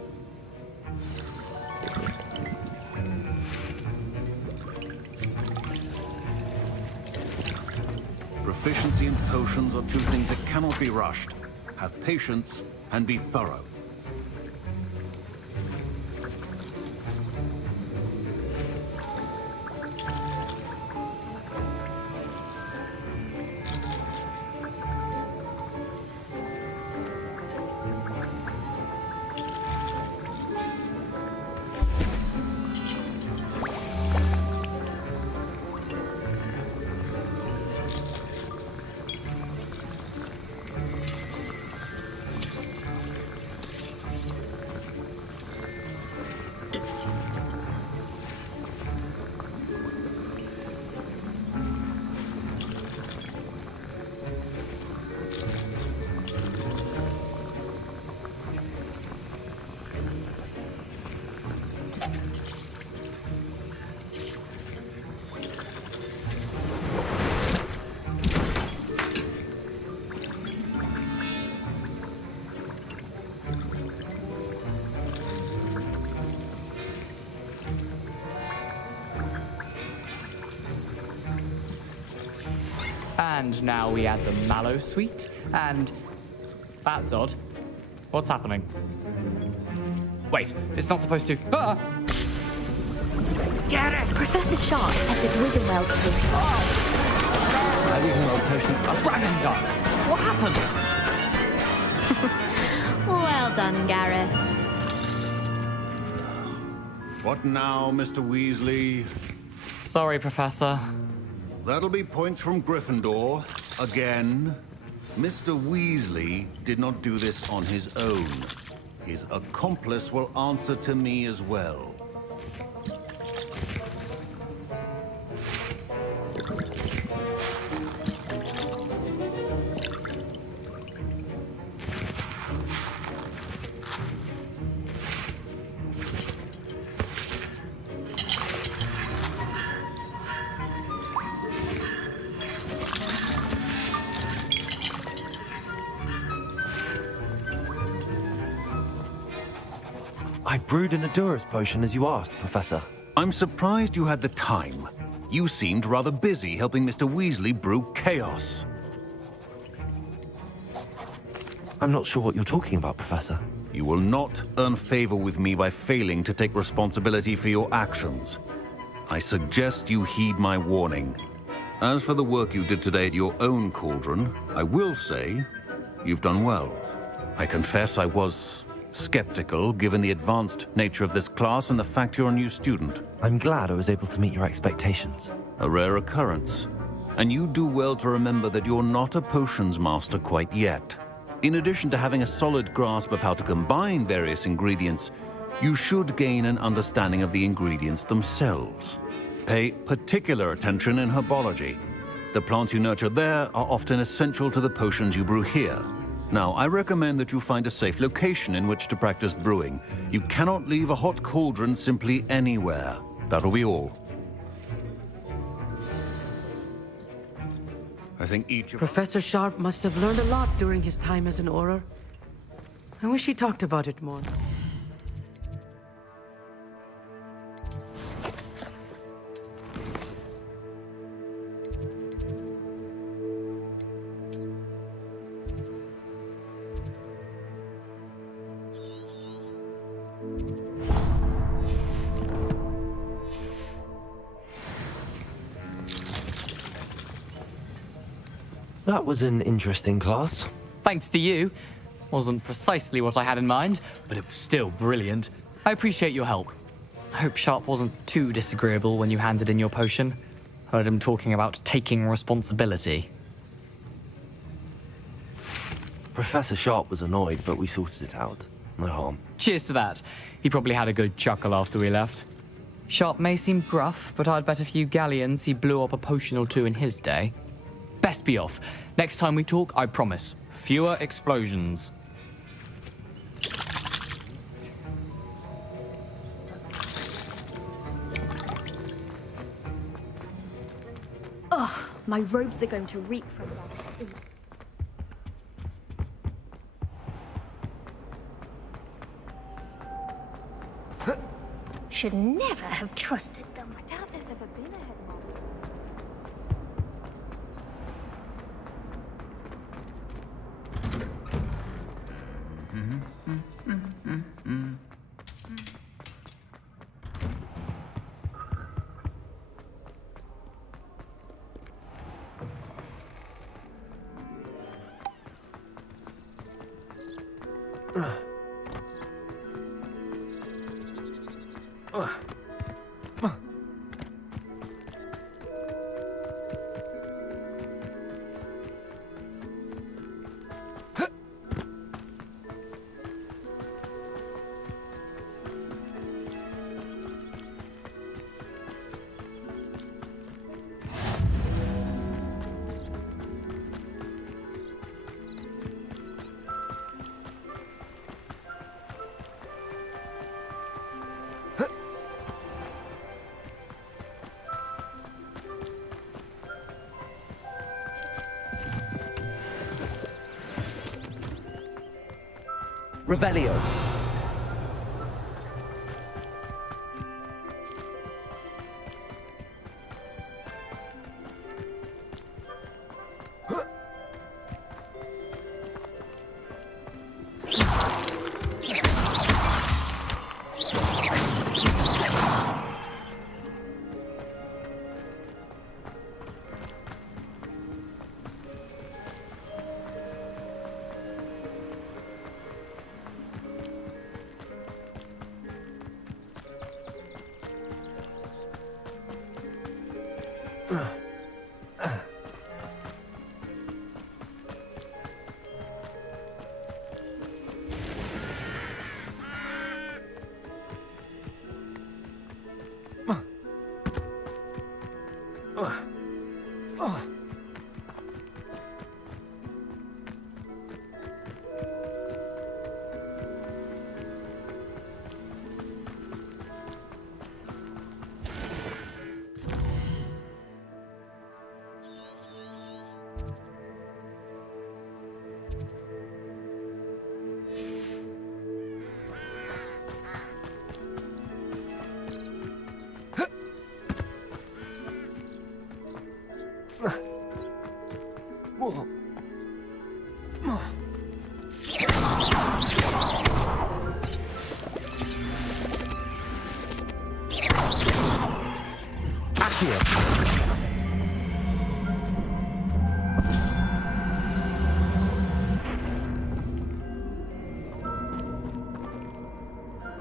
Proficiency in potions are two things that cannot be rushed. Have patience and be thorough. And now we add the mallow sweet, and... That's odd. What's happening? Wait, it's not supposed to... Ah! Get it! Professor Sharp said that Wiggenweld potion. Wiggenweld potions are dragon dark. What happened? Well done, Gareth. What now, Mr. Weasley? Sorry, Professor. That'll be points from Gryffindor. Again. Mr. Weasley did not do this on his own. His accomplice will answer to me as well. I brewed an Edurus potion as you asked, Professor. I'm surprised you had the time. You seemed rather busy helping Mr. Weasley brew chaos. I'm not sure what you're talking about, Professor. You will not earn favor with me by failing to take responsibility for your actions. I suggest you heed my warning. As for the work you did today at your own cauldron, I will say you've done well. I confess I was skeptical given the advanced nature of this class and the fact you're a new student. I'm glad I was able to meet your expectations. A rare occurrence. And you do well to remember that you're not a potions master quite yet. In addition to having a solid grasp of how to combine various ingredients, you should gain an understanding of the ingredients themselves. Pay particular attention in herbology. The plants you nurture there are often essential to the potions you brew here. Now, I recommend that you find a safe location in which to practice brewing. You cannot leave a hot cauldron simply anywhere. That'll be all. I think each of Professor Sharp must have learned a lot during his time as an Auror. I wish he talked about it more. That was an interesting class. Thanks to you. Wasn't precisely what I had in mind, but it was still brilliant. I appreciate your help. I hope Sharp wasn't too disagreeable when you handed in your potion. Heard him talking about taking responsibility. Professor Sharp was annoyed, but we sorted it out. No harm. Cheers to that. He probably had a good chuckle after we left. Sharp may seem gruff, but I'd bet a few galleons he blew up a potion or two in his day. Best be off. Next time we talk, I promise, fewer explosions. Ugh, my robes are going to reek from that. Should never have trusted them. I doubt there's ever been a headmaster. Revelio.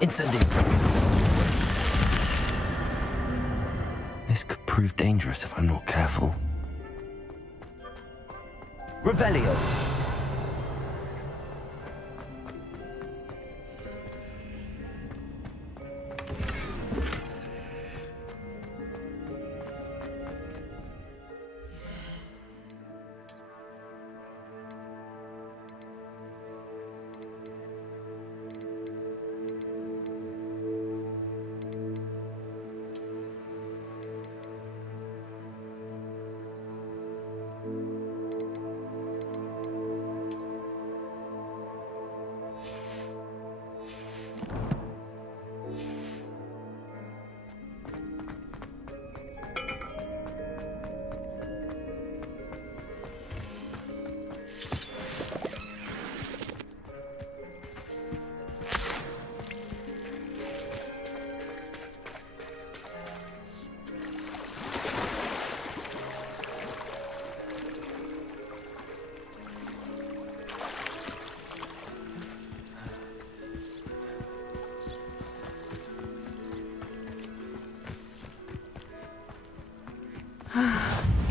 Incendium! This could prove dangerous if I'm not careful. Revelio!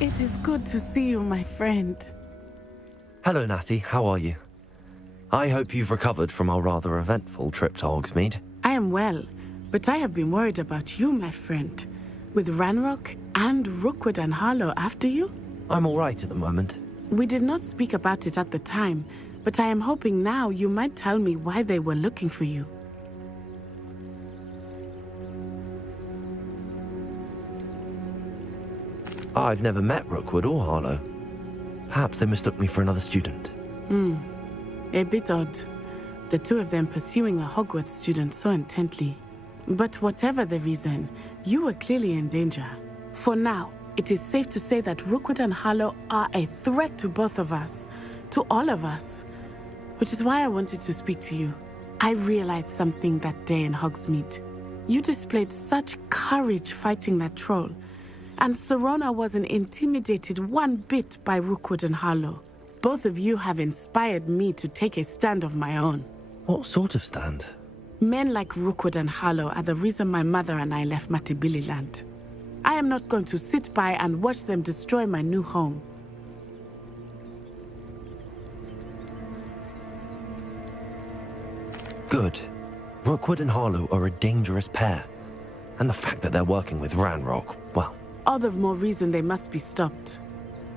It is good to see you, my friend. Hello, Natty. How are you? I hope you've recovered from our rather eventful trip to Hogsmeade. I am well, but I have been worried about you, my friend. With Ranrock and Rookwood and Harlow after you? I'm all right at the moment. We did not speak about it at the time, but I am hoping now you might tell me why they were looking for you. I've never met Rookwood or Harlow. Perhaps they mistook me for another student. A bit odd. The two of them pursuing a Hogwarts student so intently. But whatever the reason, you were clearly in danger. For now, it is safe to say that Rookwood and Harlow are a threat to both of us. To all of us. Which is why I wanted to speak to you. I realized something that day in Hogsmeade. You displayed such courage fighting that troll. And Serona wasn't intimidated one bit by Rookwood and Harlow. Both of you have inspired me to take a stand of my own. What sort of stand? Men like Rookwood and Harlow are the reason my mother and I left Matibili land. I am not going to sit by and watch them destroy my new home. Good. Rookwood and Harlow are a dangerous pair. And the fact that they're working with Ranrock, well... All the more reason they must be stopped.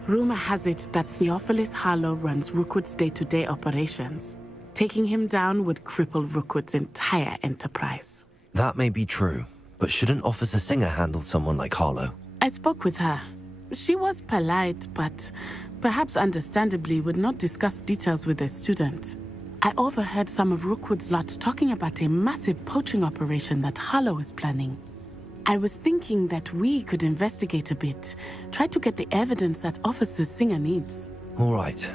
Rumor has it that Theophilus Harlow runs Rookwood's day-to-day operations. Taking him down would cripple Rookwood's entire enterprise. That may be true, but shouldn't Officer Singer handle someone like Harlow? I spoke with her. She was polite, but perhaps understandably would not discuss details with a student. I overheard some of Rookwood's lot talking about a massive poaching operation that Harlow is planning. I was thinking that we could investigate a bit, try to get the evidence that Officer Singer needs. All right,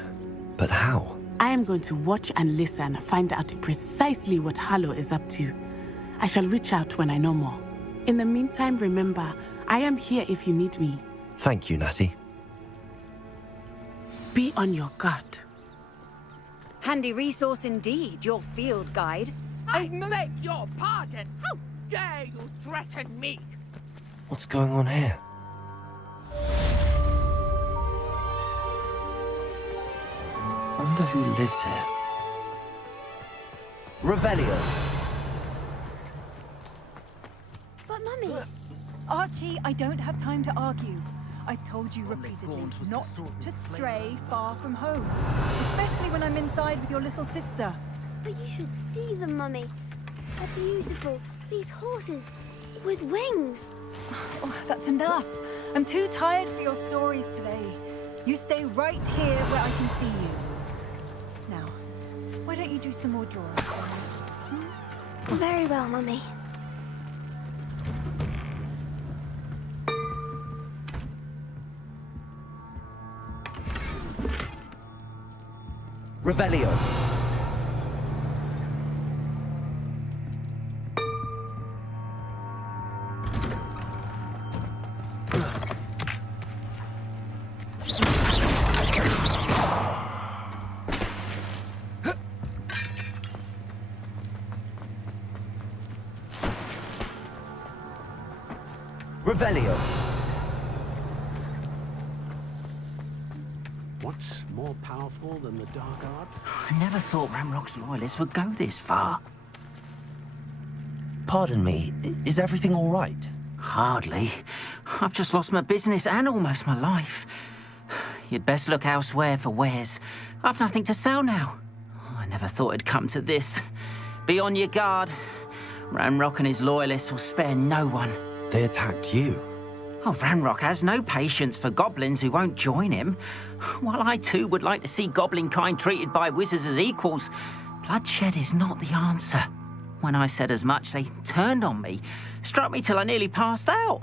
but how? I am going to watch and listen, find out precisely what Harlow is up to. I shall reach out when I know more. In the meantime, remember, I am here if you need me. Thank you, Natty. Be on your guard. Handy resource indeed, your field guide. I beg your pardon. How dare you threaten me? What's going on here? Wonder who lives here. Revelio. But Mummy... Archie, I don't have time to argue. I've told you repeatedly not to stray far from home. Especially when I'm inside with your little sister. But you should see them, Mummy. They're beautiful. These horses with wings. Oh, that's enough. I'm too tired for your stories today. You stay right here where I can see you. Now, why don't you do some more drawing? Very well, Mummy. Revelio. Revelio. What's more powerful than the Dark Art? I never thought Ranrock's loyalists would go this far. Pardon me, is everything all right? Hardly. I've just lost my business and almost my life. You'd best look elsewhere for wares. I've nothing to sell now. I never thought it'd come to this. Be on your guard. Ranrock and his loyalists will spare no one. They attacked you? Oh, Ranrock has no patience for goblins who won't join him. While I too would like to see goblin kind treated by wizards as equals, bloodshed is not the answer. When I said as much, they turned on me, struck me till I nearly passed out.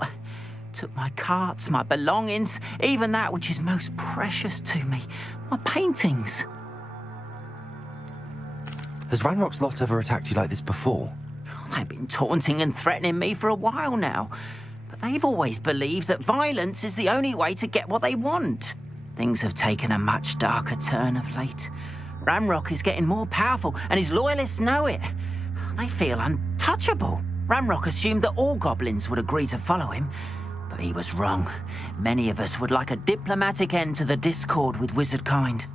Took my carts, my belongings, even that which is most precious to me, my paintings. Has Ranrock's lot ever attacked you like this before? They've been taunting and threatening me for a while now. But they've always believed that violence is the only way to get what they want. Things have taken a much darker turn of late. Ranrock is getting more powerful, and his loyalists know it. They feel untouchable. Ranrock assumed that all goblins would agree to follow him, but he was wrong. Many of us would like a diplomatic end to the discord with wizard kind.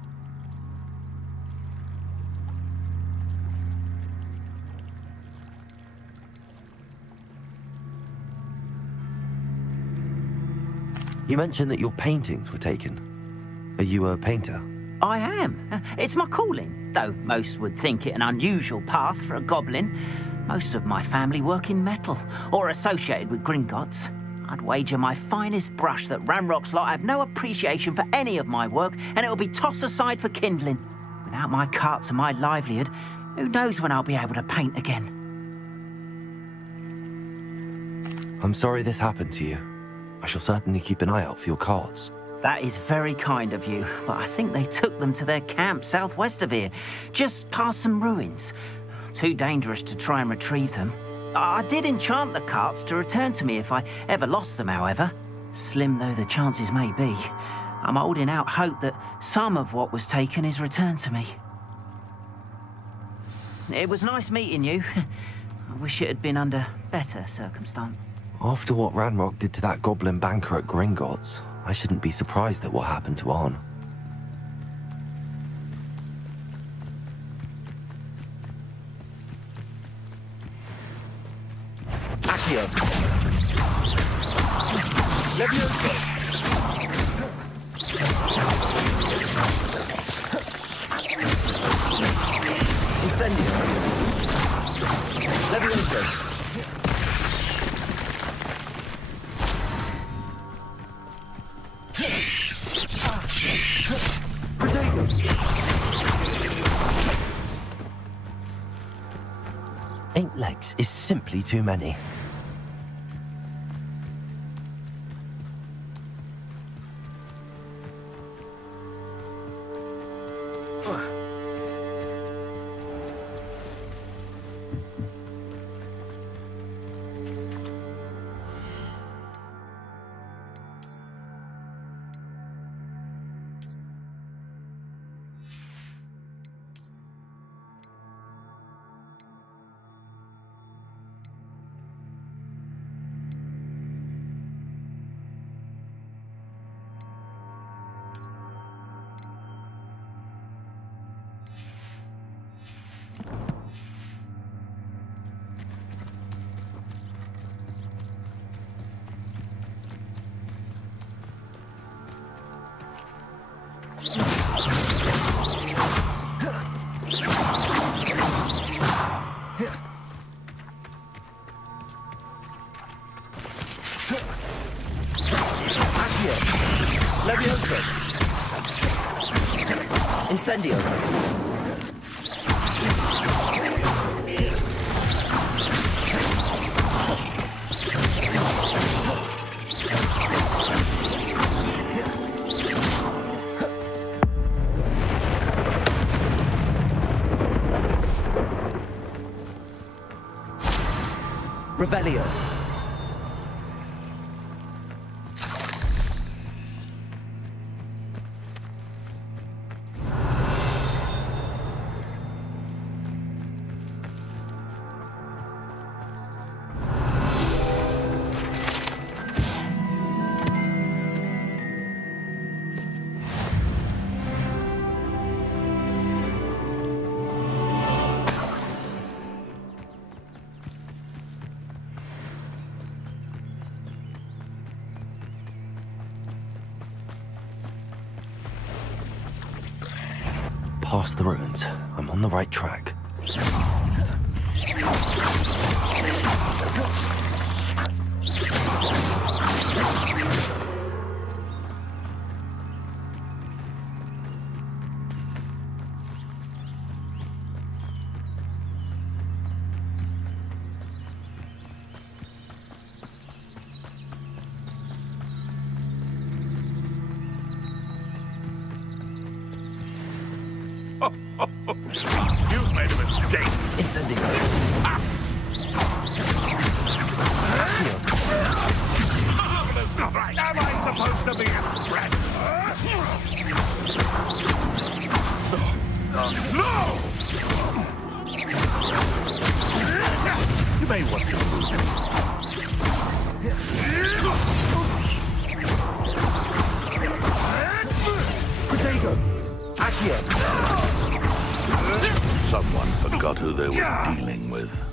You mentioned that your paintings were taken. Are you a painter? I am. It's my calling, though most would think it an unusual path for a goblin. Most of my family work in metal, or associated with Gringotts. I'd wager my finest brush that Ranrock's lot have no appreciation for any of my work, and it'll be tossed aside for kindling. Without my carts and my livelihood, who knows when I'll be able to paint again? I'm sorry this happened to you. I shall certainly keep an eye out for your carts. That is very kind of you, but I think they took them to their camp southwest of here, just past some ruins. Too dangerous to try and retrieve them. I did enchant the carts to return to me if I ever lost them, however. Slim though the chances may be, I'm holding out hope that some of what was taken is returned to me. It was nice meeting you. I wish it had been under better circumstance. After what Ranrock did to that goblin banker at Gringotts, I shouldn't be surprised at what happened to Arn. Accio. Levioso. Incendio. Levioso. Eight legs is simply too many. Levioso. Incendio. Revelio. past the ruins. I'm on the right track. You've made a mistake. Incendio. Am I supposed to be impressed? No! You may want to move. Protego. Accio. Someone forgot who they were dealing with.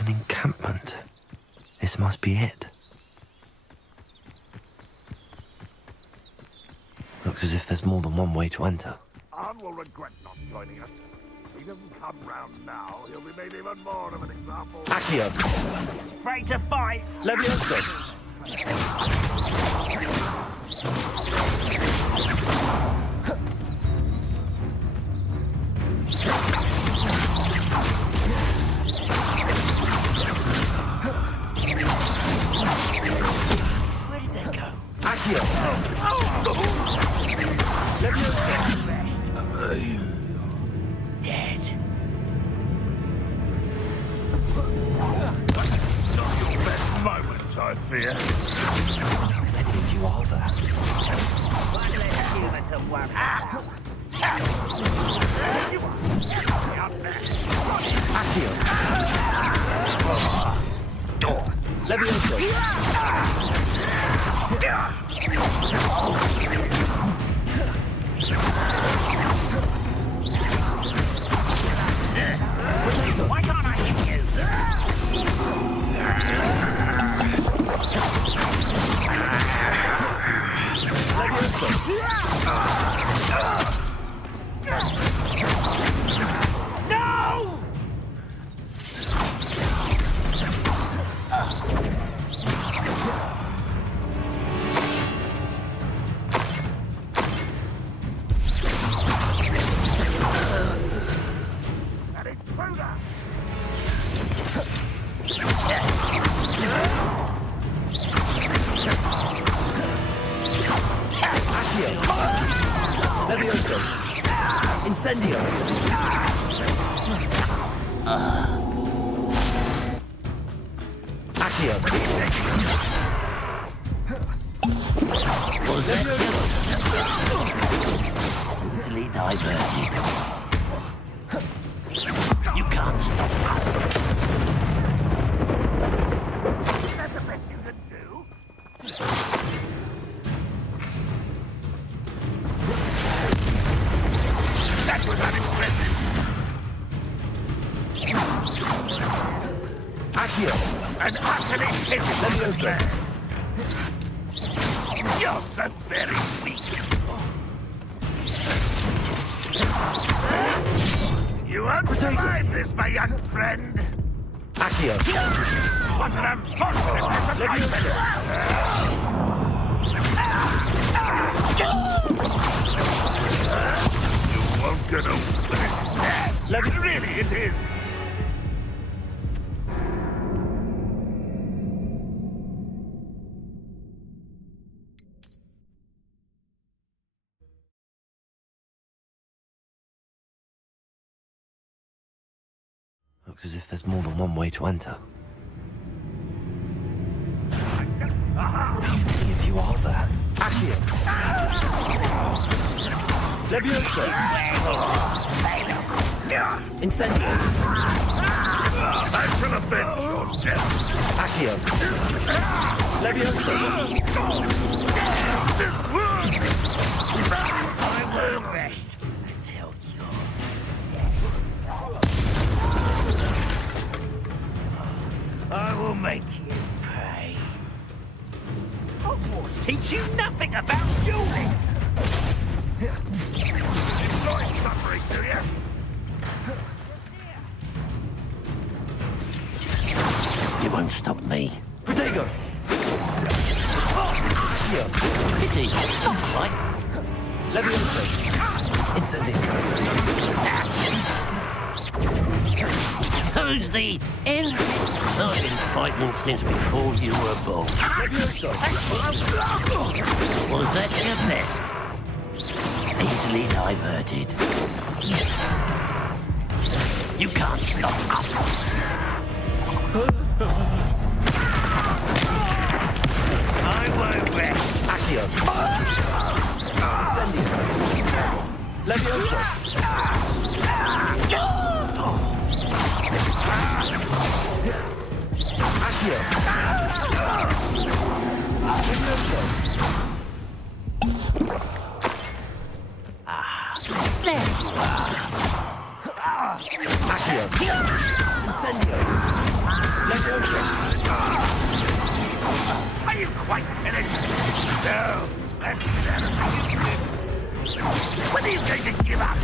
An encampment. This must be it. Looks as if there's more than one way to enter. Arn will regret not joining us. If he doesn't come round now, he'll be made even more of an example. Accio. Ready to fight. Levioso. Where did they go? Accio. Levioso. Dead. Not your best moment, I fear. I think you are there. One less human to worry about. Accio. Levioso. Why can't I hit you? No! Levioso. Incendio. Accio. Easily diverted. You can't stop us. That's the best you can do. That was unimpressive. Accio. An utterly pitiful affair. You're so very weak. You won't survive this, my young friend. Accio. What an unfortunate disappointment. You won't get over. This is sad. Really, it is. Looks as if there's more than one way to enter. How many of you are there? Accio. Levioso. Incendio. I shall avenge your death. Accio. Levioso. I will rest until I will make you pay. Hogwarts teach you nothing about dueling. Enjoy suffering, do you? You won't stop me. Protego. Pity. Not right. Levioso. Incendio. Who's the enemy? I've been fighting since before you were born. Levioso. Was that your best? Easily diverted. You can't stop us. I won't rest. Accio. Incendio. Levioso. Accio. Levioso. There you are. Accio. Incendio. Levioso. Are you quite finished? No. Let's when are you going to give up?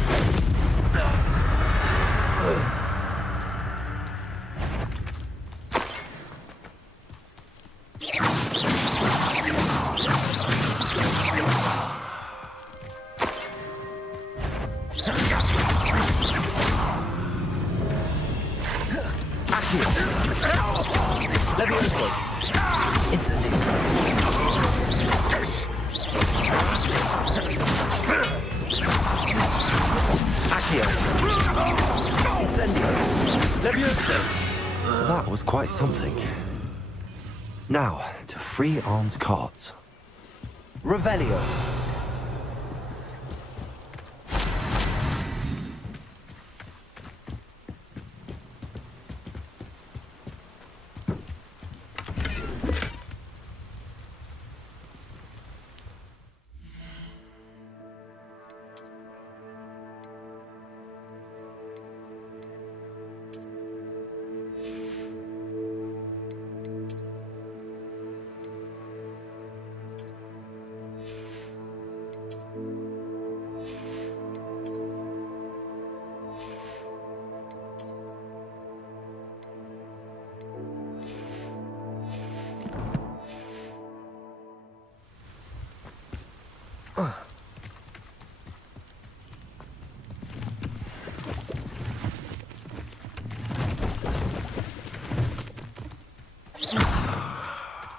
Levioso. Incendio. Accio. Incendio. Levioso. That was quite something. Now, to free Arn's carts. Revelio.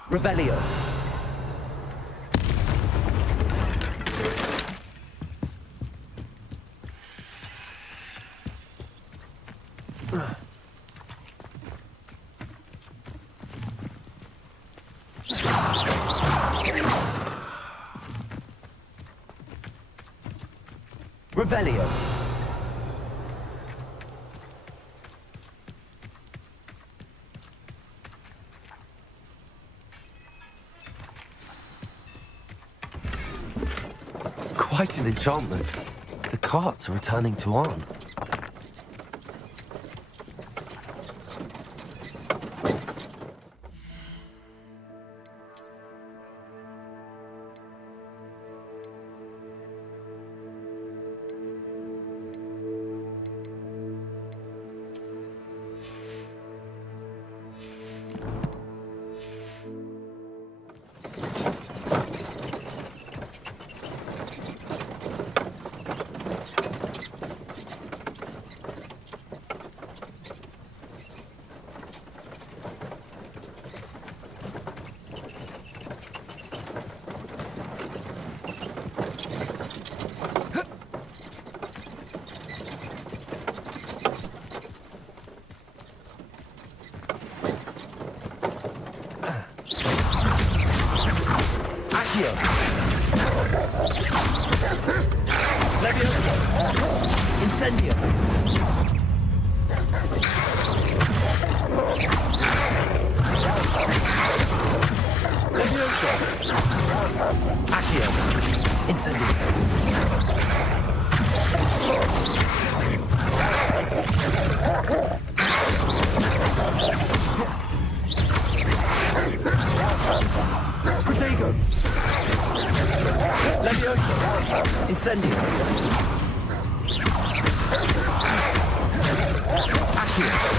Revelio. Revelio. Quite an enchantment. The carts are returning to Arn. Accio. Levioso. Incendio. Levioso. Accio. Incendio. Protego. Levioso. Incendio. Accio.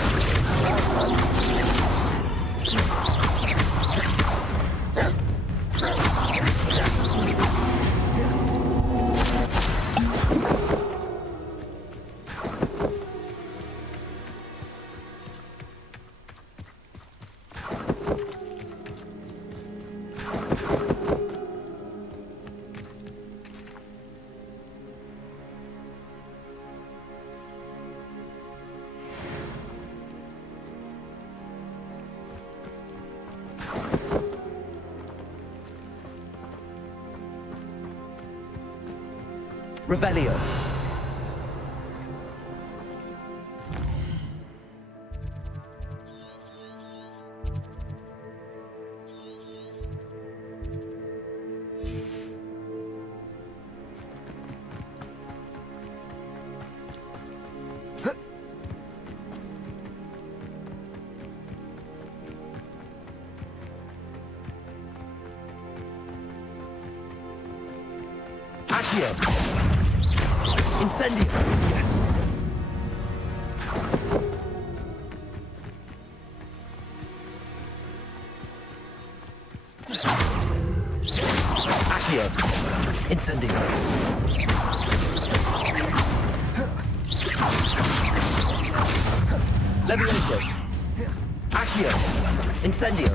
Revelio. Accio. Incendio. Yes. Accio. Incendio. Levioso. Accio. Incendio.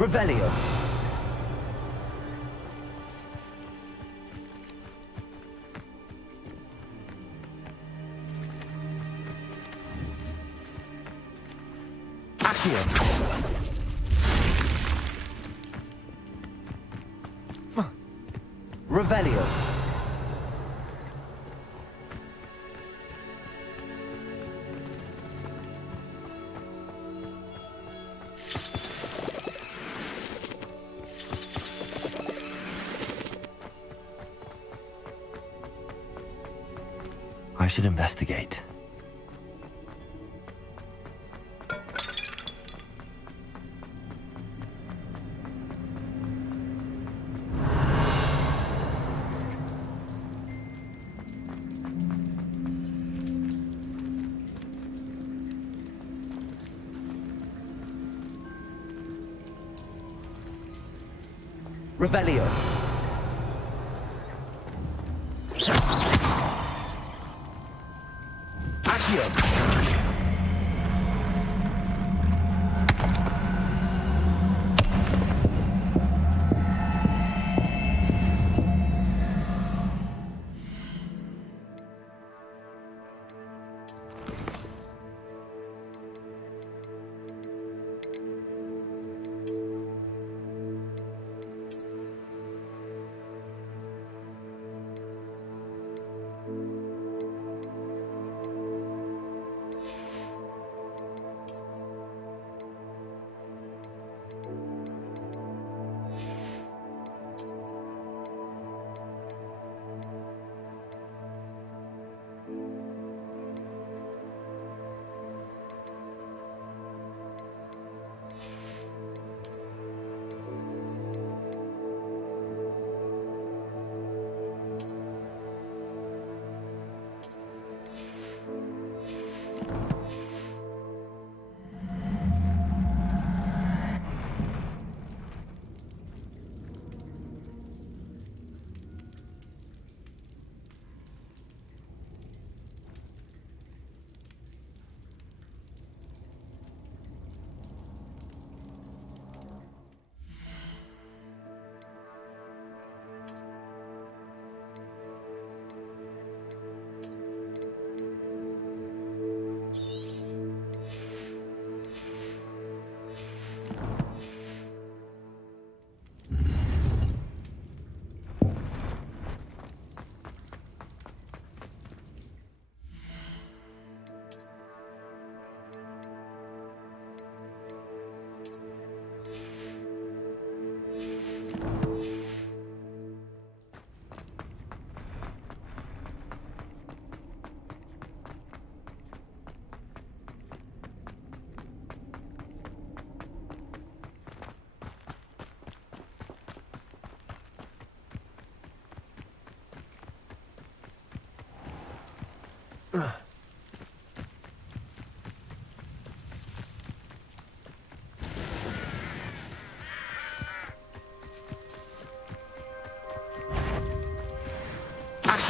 Revelio. Accio. Revelio. I should investigate. Revelio. Accio.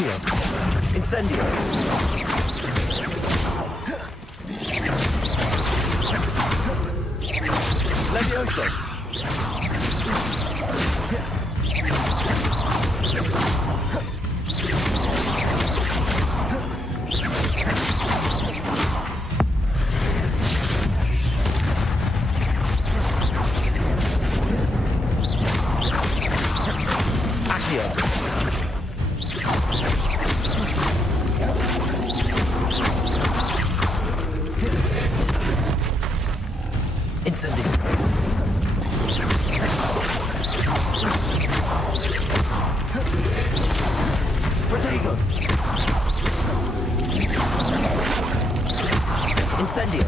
Accio. Incendio. Levioso. Accio. Incendio. Protego. Incendio.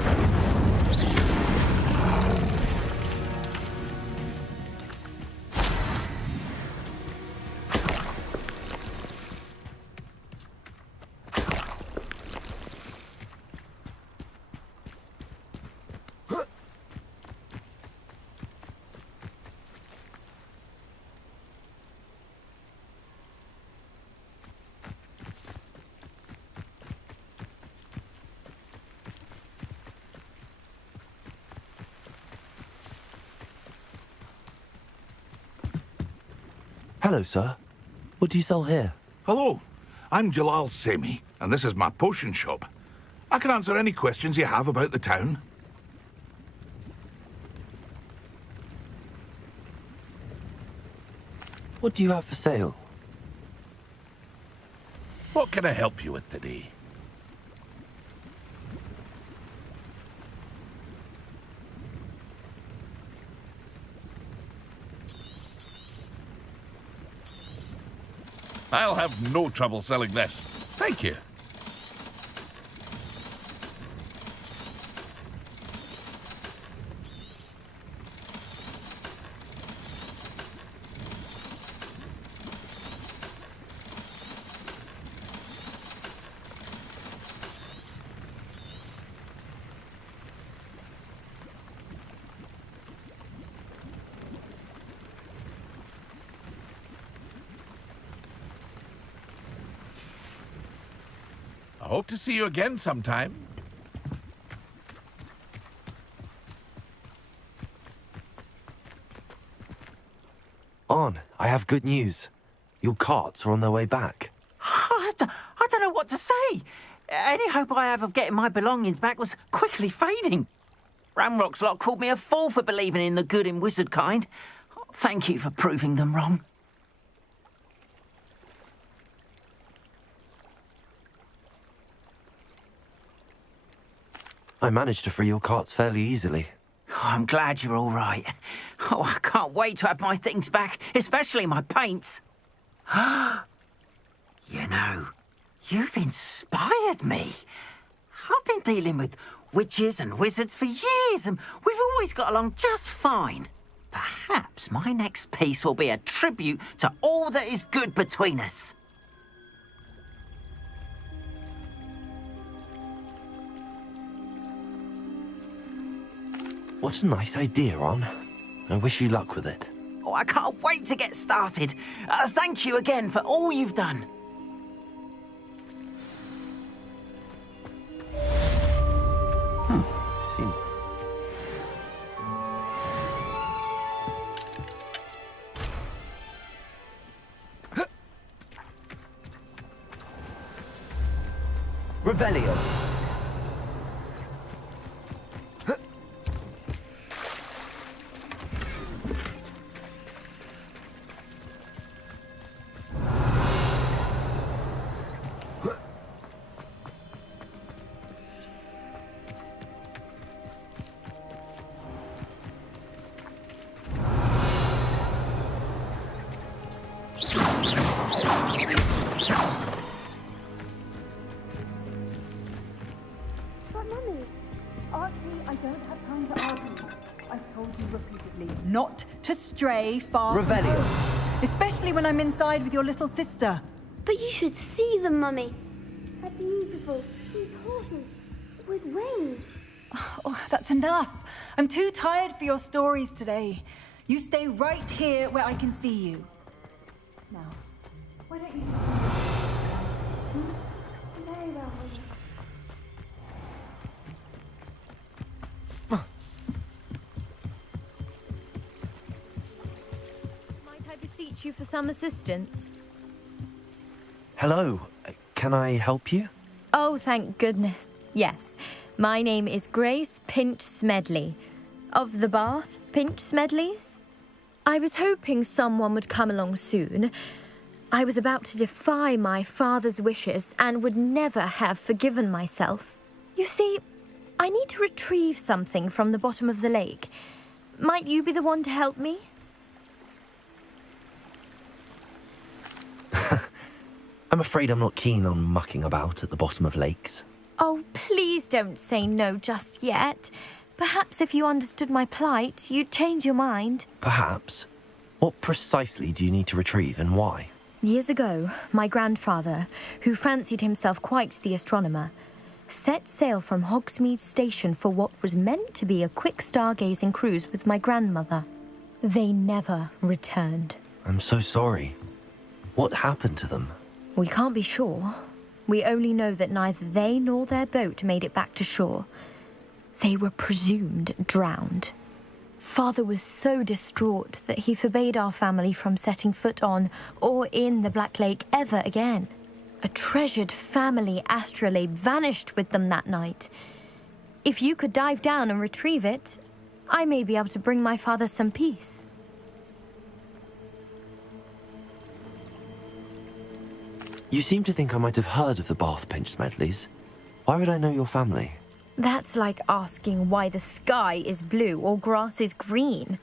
Hello, sir. What do you sell here? Hello, I'm Jalal Semi, and this is my potion shop. I can answer any questions you have about the town. What do you have for sale? What can I help you with today? I'll have no trouble selling this. Thank you. I hope to see you again sometime. On, I have good news. Your carts are on their way back. I don't know what to say. Any hope I have of getting my belongings back was quickly fading. Ramrock's lot called me a fool for believing in the good in wizard kind. Thank you for proving them wrong. I managed to free your carts fairly easily. Oh, I'm glad you're all right. Oh, I can't wait to have my things back, especially my paints. You know, you've inspired me. I've been dealing with witches and wizards for years, and we've always got along just fine. Perhaps my next piece will be a tribute to all that is good between us. What a nice idea, On. I wish you luck with it. Oh, I can't wait to get started. Thank you again for all you've done. Seems... Revelio. But Mummy, Archie, I don't have time to argue. I've told you repeatedly not to stray far from Revelio. home, especially when I'm inside with your little sister. but you should see them, Mummy. They're beautiful. These horses with wings. Oh, that's enough. I'm too tired for your stories today. You stay right here where I can see you. Now, why don't you... Very well, Holly. Might I beseech you for some assistance? Hello, can I help you? Oh, thank goodness. Yes. My name is Grace Pinch Smedley. Of the Bath Pinch Smedleys? I was hoping someone would come along soon. I was about to defy my father's wishes and would never have forgiven myself. You see, I need to retrieve something from the bottom of the lake. Might you be the one to help me? I'm afraid I'm not keen on mucking about at the bottom of lakes. Oh, please don't say no just yet. Perhaps if you understood my plight, you'd change your mind. Perhaps. What precisely do you need to retrieve and why? Years ago, my grandfather, who fancied himself quite the astronomer, set sail from Hogsmeade Station for what was meant to be a quick stargazing cruise with my grandmother. They never returned. I'm so sorry. What happened to them? We can't be sure. We only know that neither they nor their boat made it back to shore. They were presumed drowned. Father was so distraught that he forbade our family from setting foot on or in the Black Lake ever again. A treasured family astrolabe vanished with them that night. If you could dive down and retrieve it, I may be able to bring my father some peace. You seem to think I might have heard of the Bath Pinch Smedleys. Why would I know your family? That's like asking why the sky is blue or grass is green.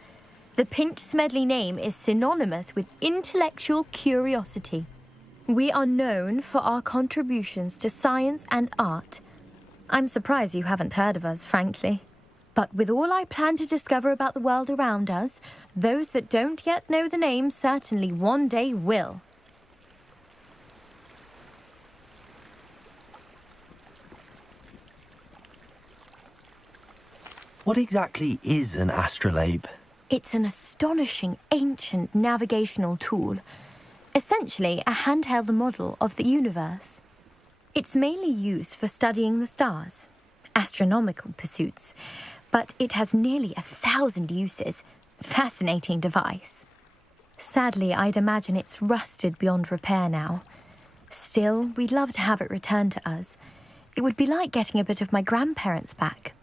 The Pinch Smedley name is synonymous with intellectual curiosity. We are known for our contributions to science and art. I'm surprised you haven't heard of us, frankly. But with all I plan to discover about the world around us, those that don't yet know the name certainly one day will. What exactly is an astrolabe? It's an astonishing ancient navigational tool. Essentially, a handheld model of the universe. It's mainly used for studying the stars, astronomical pursuits, but it has nearly 1,000 uses. Fascinating device. Sadly, I'd imagine it's rusted beyond repair now. Still, we'd love to have it returned to us. It would be like getting a bit of my grandparents back.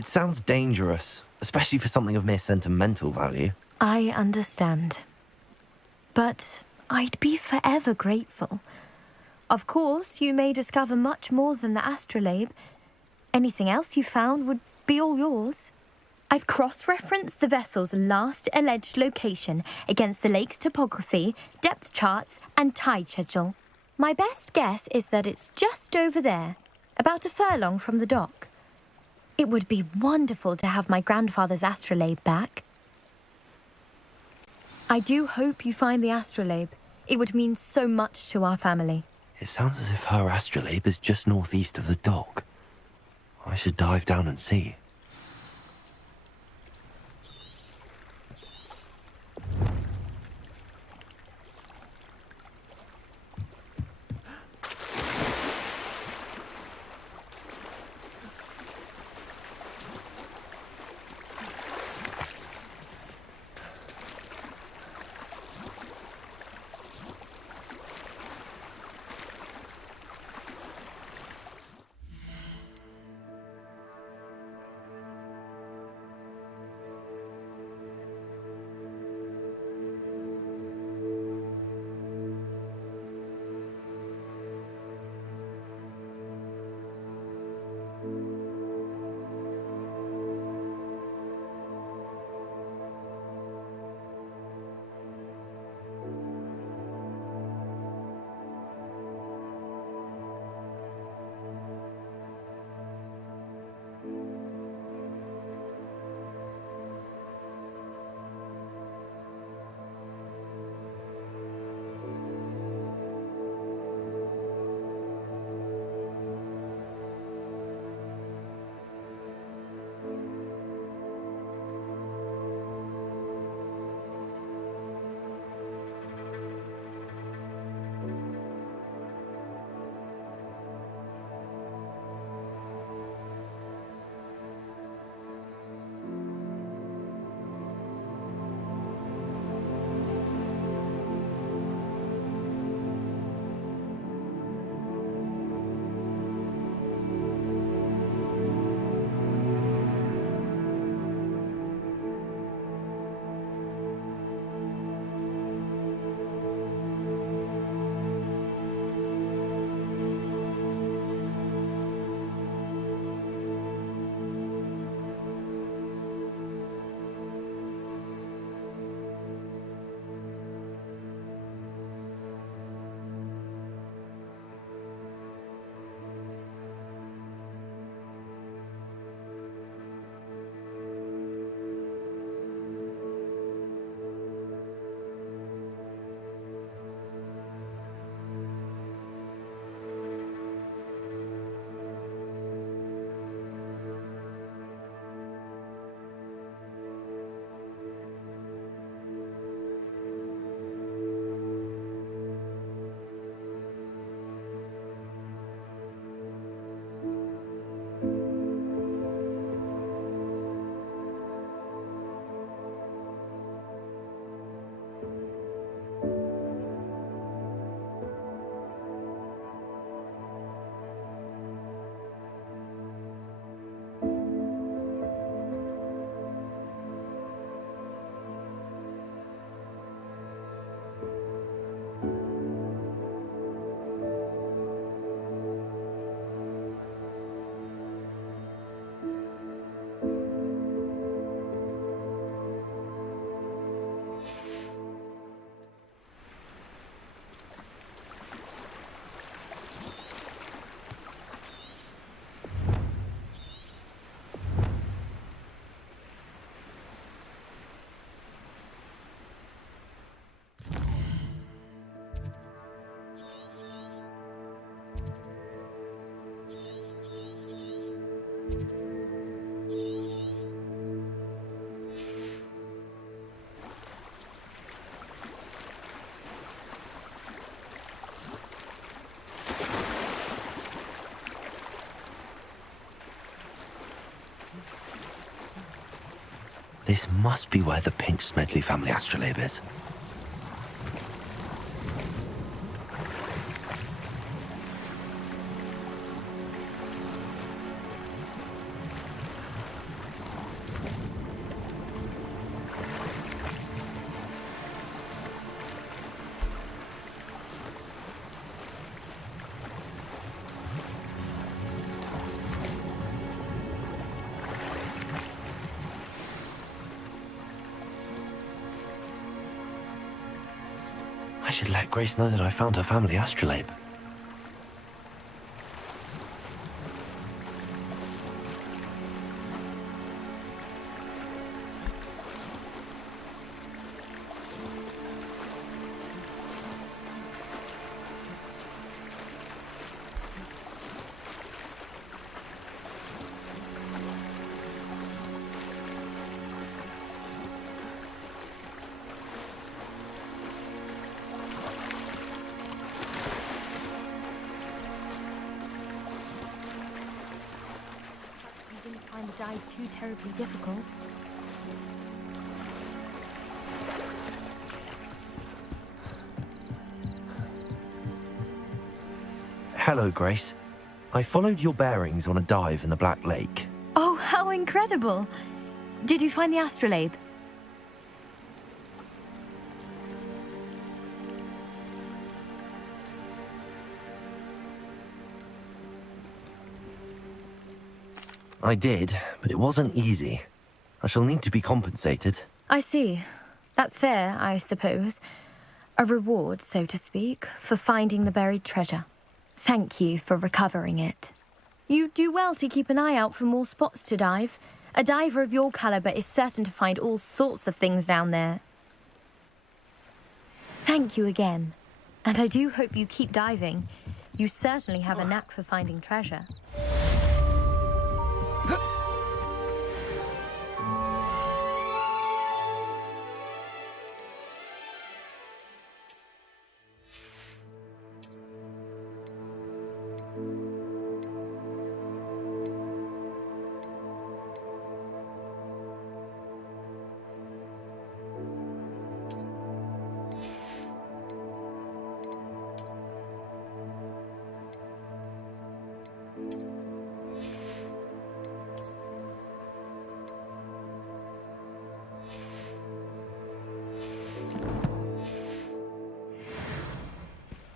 It sounds dangerous, especially for something of mere sentimental value. I understand. But I'd be forever grateful. Of course, you may discover much more than the astrolabe. Anything else you found would be all yours. I've cross-referenced the vessel's last alleged location against the lake's topography, depth charts, and tide schedule. My best guess is that it's just over there, about a furlong from the dock. It would be wonderful to have my grandfather's astrolabe back. I do hope you find the astrolabe. It would mean so much to our family. It sounds as if her astrolabe is just northeast of the dock. I should dive down and see. This must be where the Pinch Smedley family astrolabe is. I should let Grace know that I found her family astrolabe. The dive too terribly difficult. Hello, Grace. I followed your bearings on a dive in the Black Lake. Oh, how incredible! Did you find the astrolabe? I did, but it wasn't easy. I shall need to be compensated. I see. That's fair, I suppose. A reward, so to speak, for finding the buried treasure. Thank you for recovering it. You do well to keep an eye out for more spots to dive. A diver of your caliber is certain to find all sorts of things down there. Thank you again. And I do hope you keep diving. You certainly have a knack for finding treasure.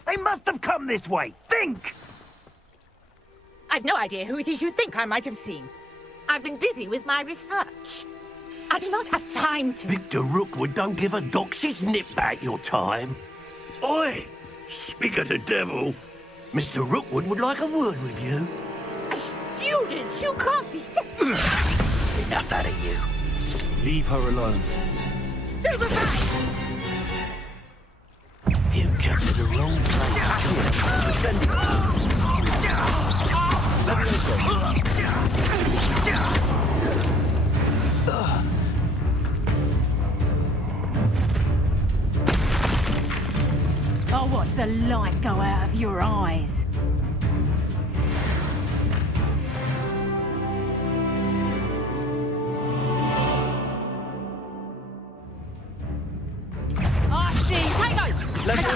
They must have come this way. Think! I've no idea who it is you think I might have seen. I've been busy with my research. I do not have time to... Victor Rookwood don't give a doxy's nip back your time. Oi! Speak of the devil. Mr. Rookwood would like a word with you. A student? You can't be sick. Enough out of you. Leave her alone. Still aside! You come to the wrong place. Send it. I'll watch the light go out of your eyes. Let's go.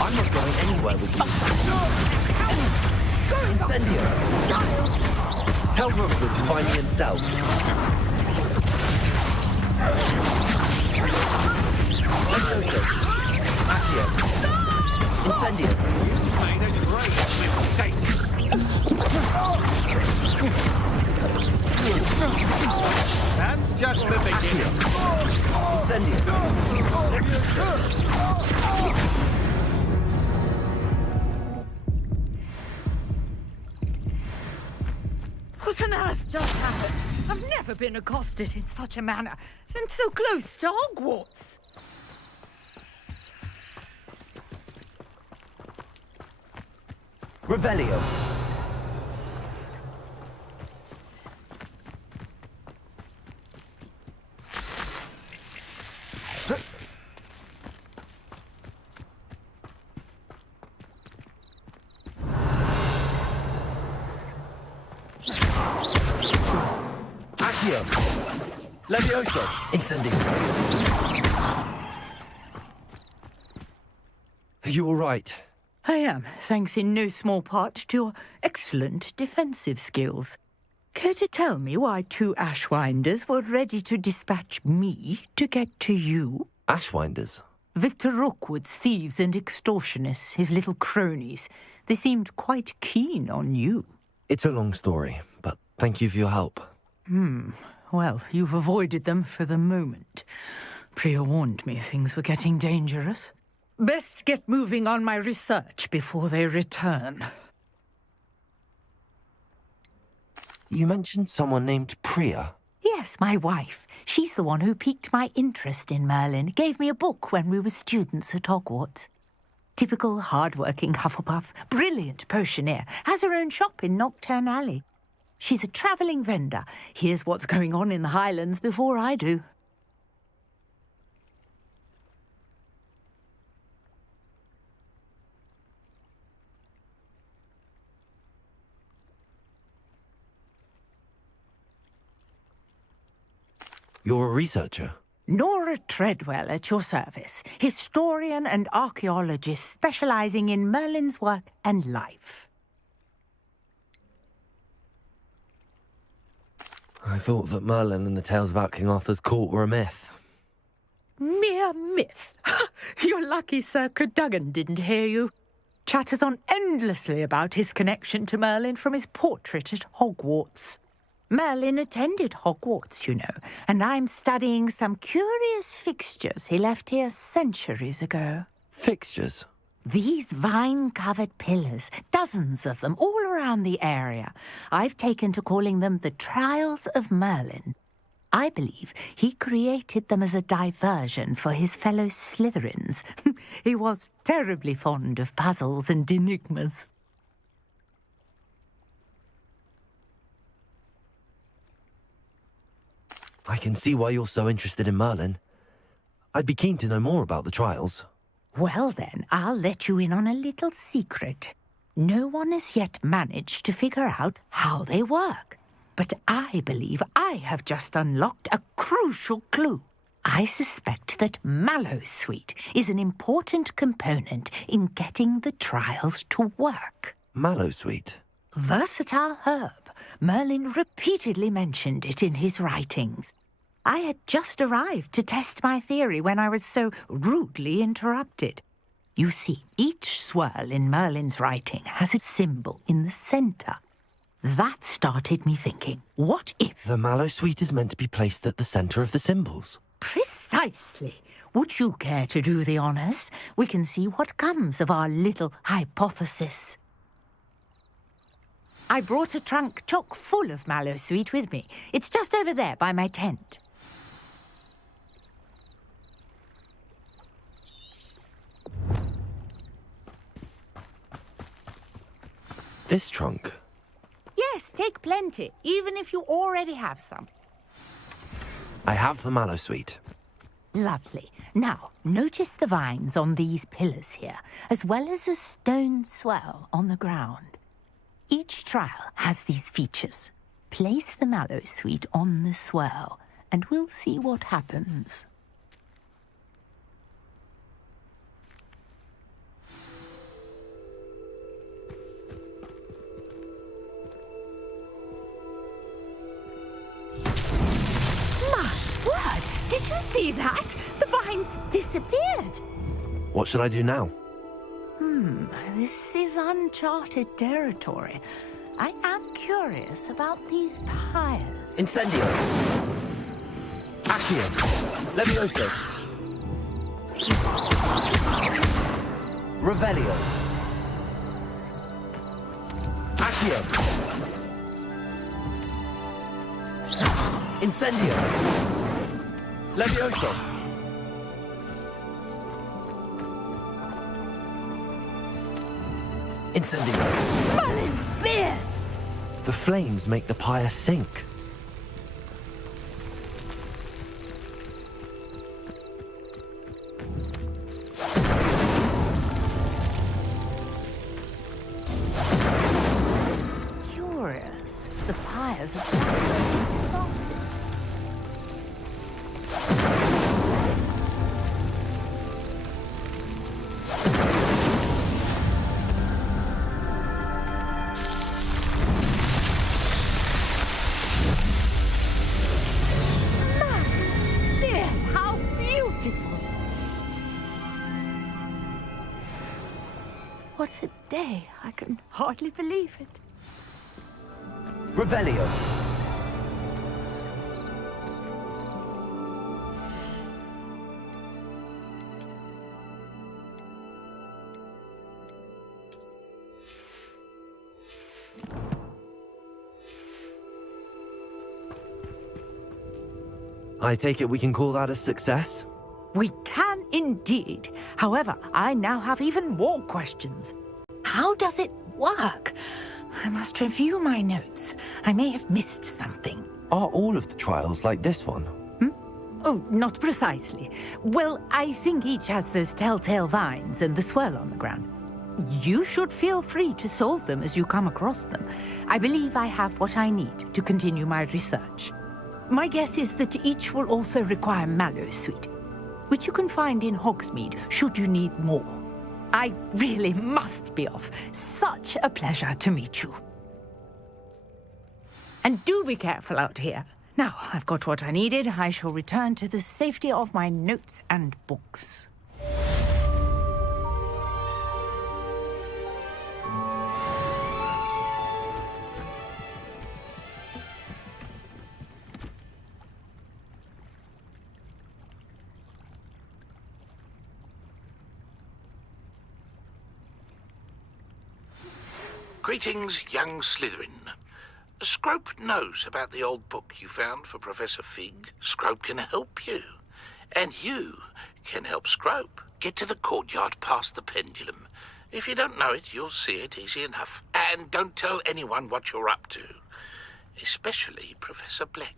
I'm not going anywhere with you. Incendio. Tell Rookwood to find me himself. Levioso. Accio. Incendio. You made a great mistake. That's just the beginning. Incendio. What on earth just happened? I've never been accosted in such a manner, and so close to Hogwarts. Revelio. Accio. Levioso! Incendio! Are you all right? I am, thanks in no small part to your excellent defensive skills. Care to tell me why 2 Ashwinders were ready to dispatch me to get to you? Ashwinders? Victor Rookwood's thieves and extortionists, his little cronies. They seemed quite keen on you. It's a long story, but thank you for your help. Well, you've avoided them for the moment. Priya warned me things were getting dangerous. Best get moving on my research before they return. You mentioned someone named Priya. Yes, my wife. She's the one who piqued my interest in Merlin, gave me a book when we were students at Hogwarts. Typical hard-working Hufflepuff, brilliant potioneer, has her own shop in Nocturne Alley. She's a travelling vendor. Hears what's going on in the Highlands before I do. You're a researcher? Nora Treadwell at your service, historian and archaeologist specialising in Merlin's work and life. I thought that Merlin and the tales about King Arthur's court were a myth. Mere myth. You're lucky Sir Cadogan didn't hear you. Chatters on endlessly about his connection to Merlin from his portrait at Hogwarts. Merlin attended Hogwarts, you know, and I'm studying some curious fixtures he left here centuries ago. Fixtures? These vine-covered pillars, dozens of them, all around the area. I've taken to calling them the Trials of Merlin. I believe he created them as a diversion for his fellow Slytherins. He was terribly fond of puzzles and enigmas. I can see why you're so interested in Merlin. I'd be keen to know more about the trials. Well then, I'll let you in on a little secret. No one has yet managed to figure out how they work. But I believe I have just unlocked a crucial clue. I suspect that Mallowsweet is an important component in getting the trials to work. Mallowsweet? Versatile herb. Merlin repeatedly mentioned it in his writings. I had just arrived to test my theory when I was so rudely interrupted. You see, each swirl in Merlin's writing has its symbol in the centre. That started me thinking, what if... The Mallowsweet is meant to be placed at the centre of the symbols. Precisely. Would you care to do the honours? We can see what comes of our little hypothesis. I brought a trunk chock full of Mallowsweet with me. It's just over there by my tent. This trunk? Yes, take plenty, even if you already have some. I have the Mallowsweet. Lovely. Now, notice the vines on these pillars here, as well as a stone swell on the ground. Each trial has these features. Place the Mallowsweet on the swell, and we'll see what happens. My word! Did you see that? The vines disappeared. What should I do now? This is uncharted territory. I am curious about these pyres. Incendio! Accio! Levioso! Revelio! Accio! Incendio! Levioso! Incendio! Merlin's beard! The flames make the pyre sink. Curious. The pyres have already started. What a day. I can hardly believe it. Revelio. I take it we can call that a success? We can indeed. However, I now have even more questions. How does it work? I must review my notes. I may have missed something. Are all of the trials like this one? Oh, not precisely. Well, I think each has those telltale vines and the swirl on the ground. You should feel free to solve them as you come across them. I believe I have what I need to continue my research. My guess is that each will also require Mallowsweet, which you can find in Hogsmeade should you need more. I really must be off. Such a pleasure to meet you. And do be careful out here. Now, I've got what I needed. I shall return to the safety of my notes and books. Greetings, young Slytherin. Scrope knows about the old book you found for Professor Fig. Scrope can help you. And you can help Scrope. Get to the courtyard past the pendulum. If you don't know it, you'll see it easy enough. And don't tell anyone what you're up to. Especially Professor Black.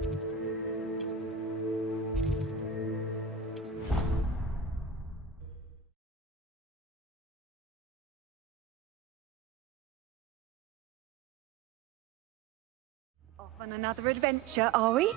Off on another adventure, are we?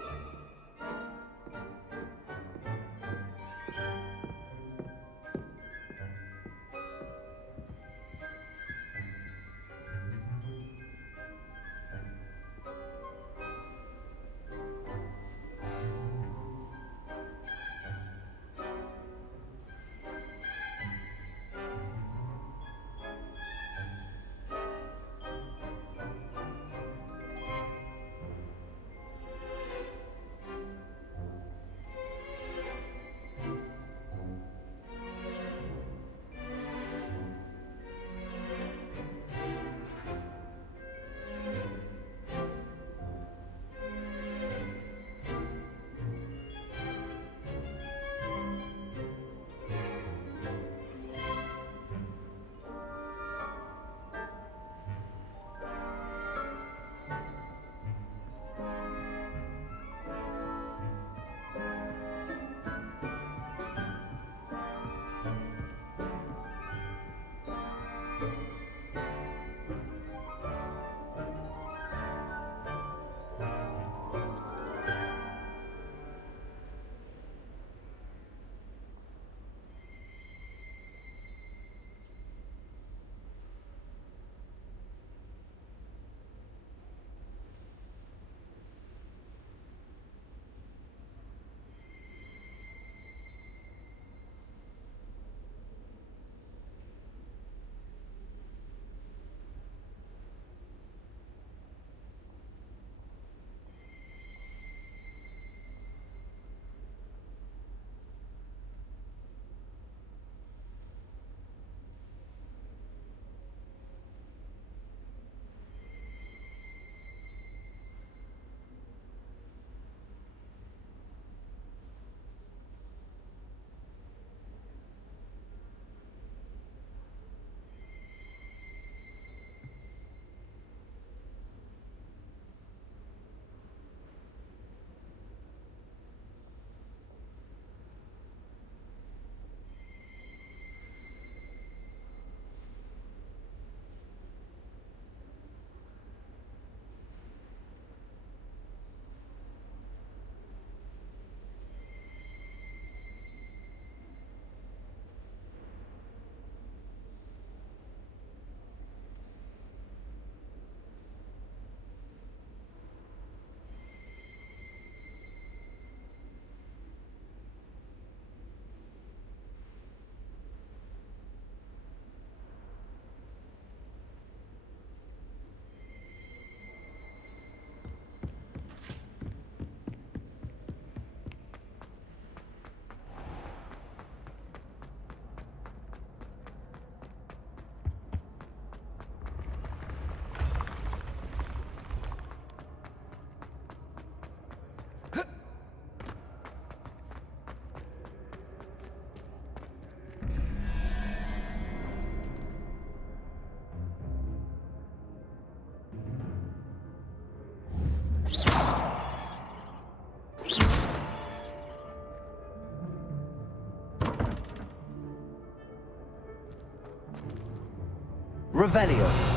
Revelio.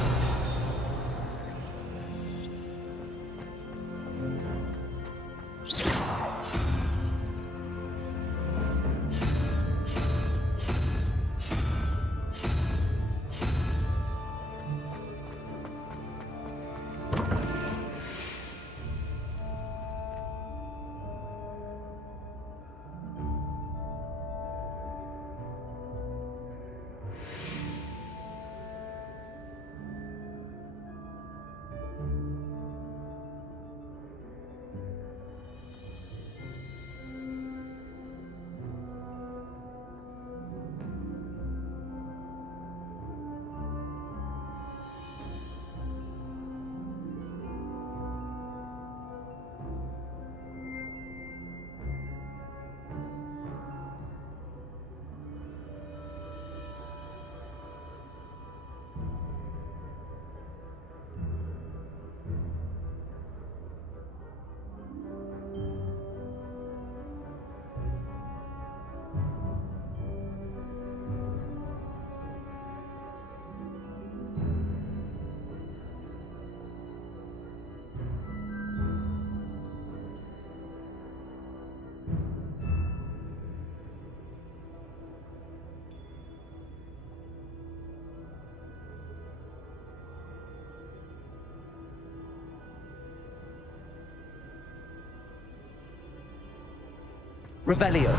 Revelio.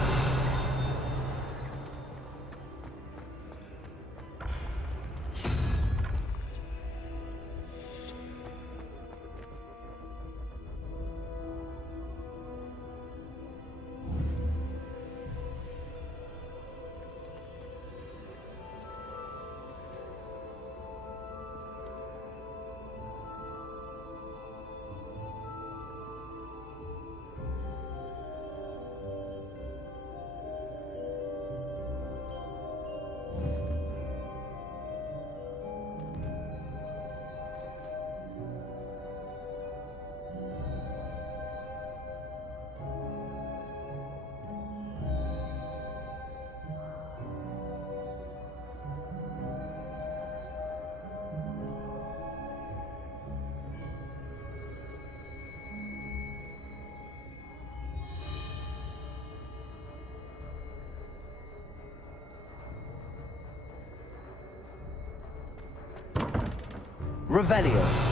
Revelio.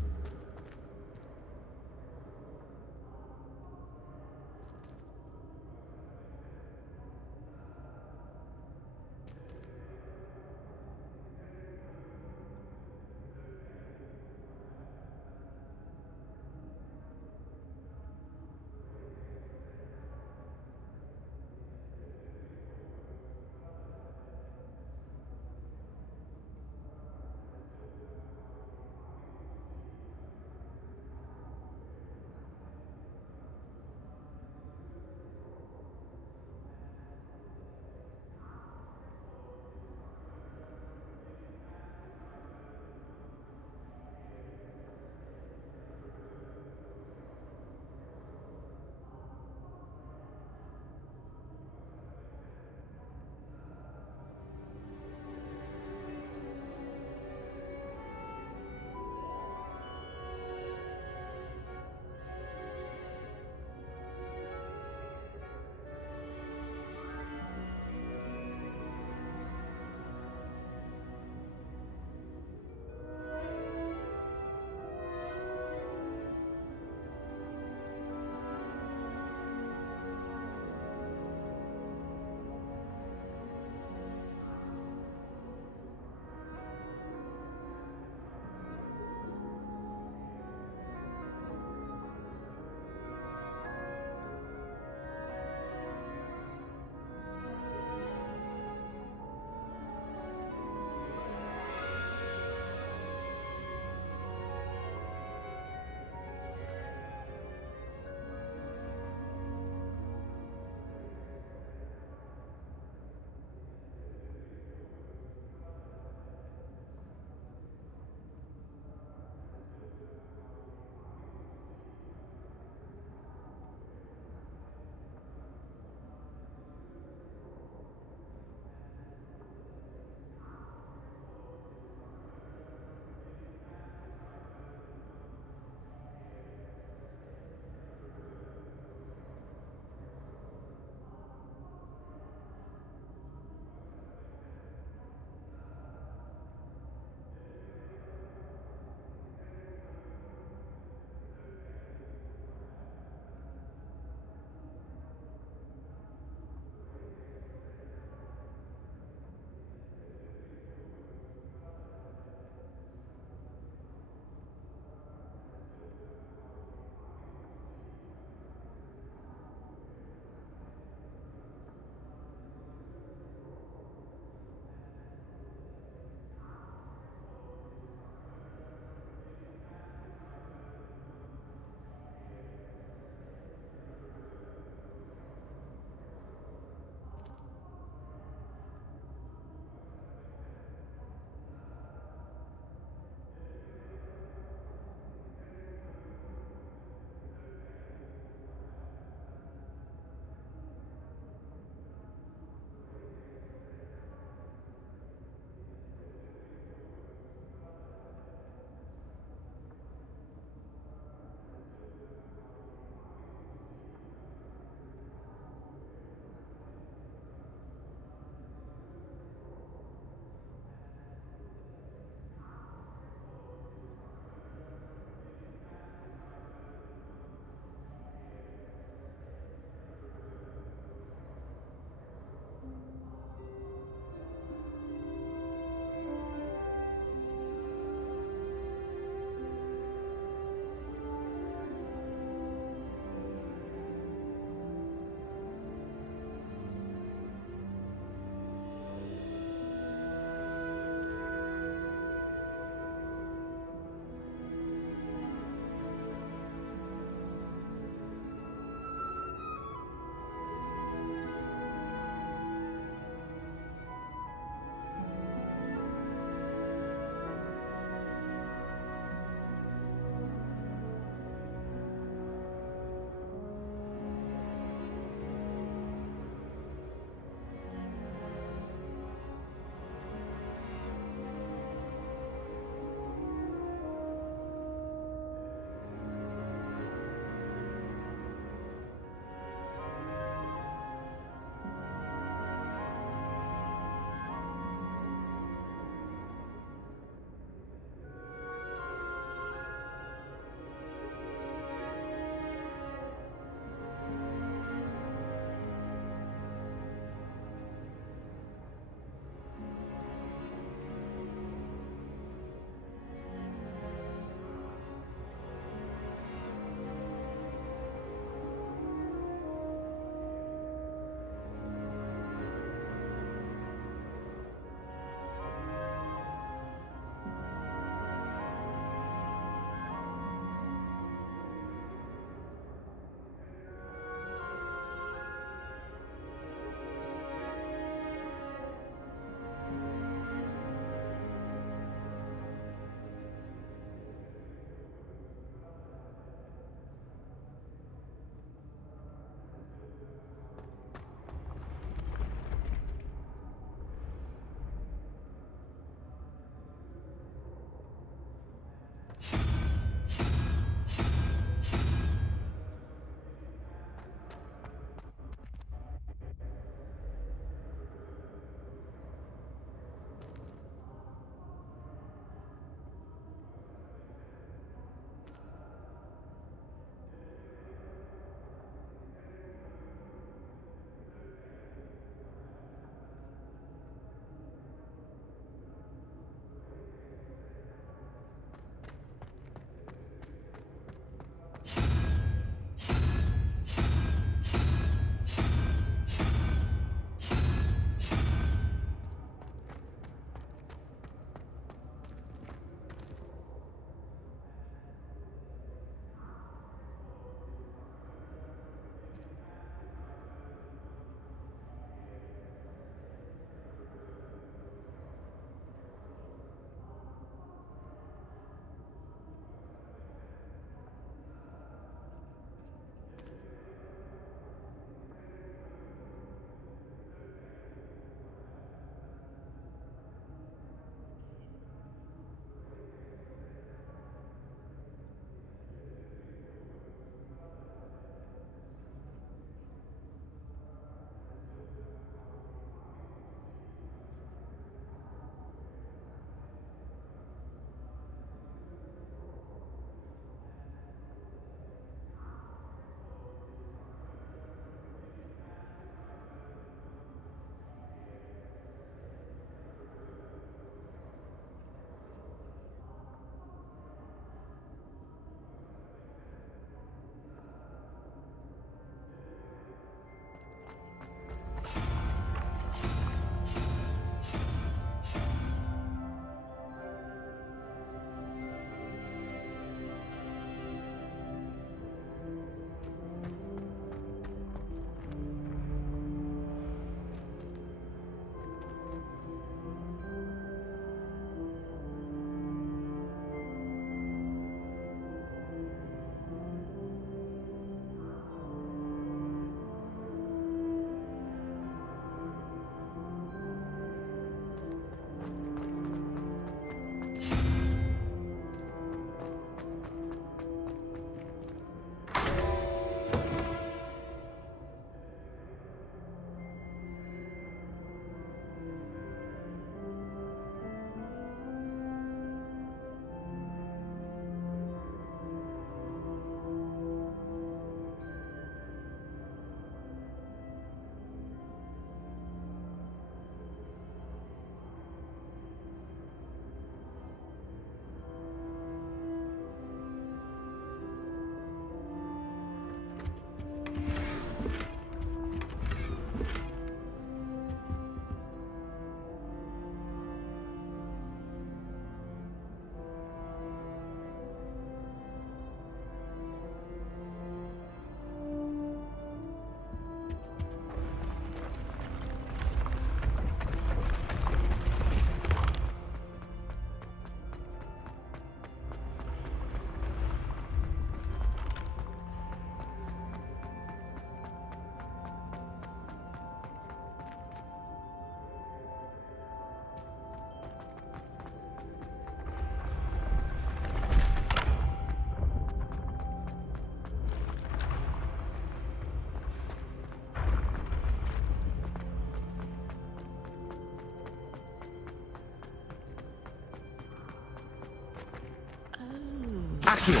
Accio.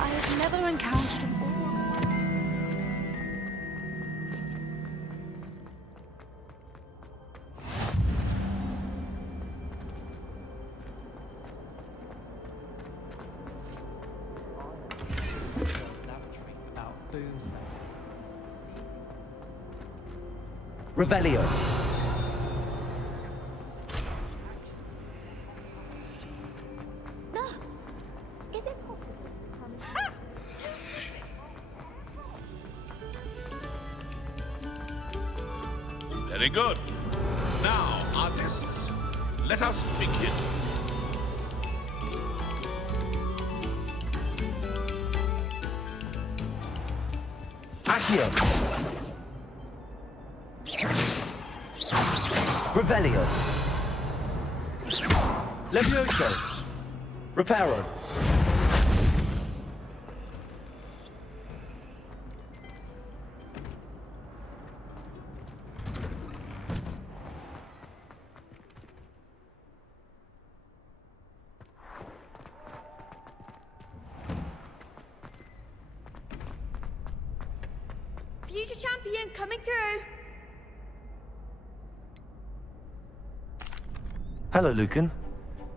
I have never encountered them all. Revelio. No! Is it possible to come... Very good. Now, artists, let us begin. Accio. Revelio. Levioso. Reparo. Future champion coming through! Hello, Lucan.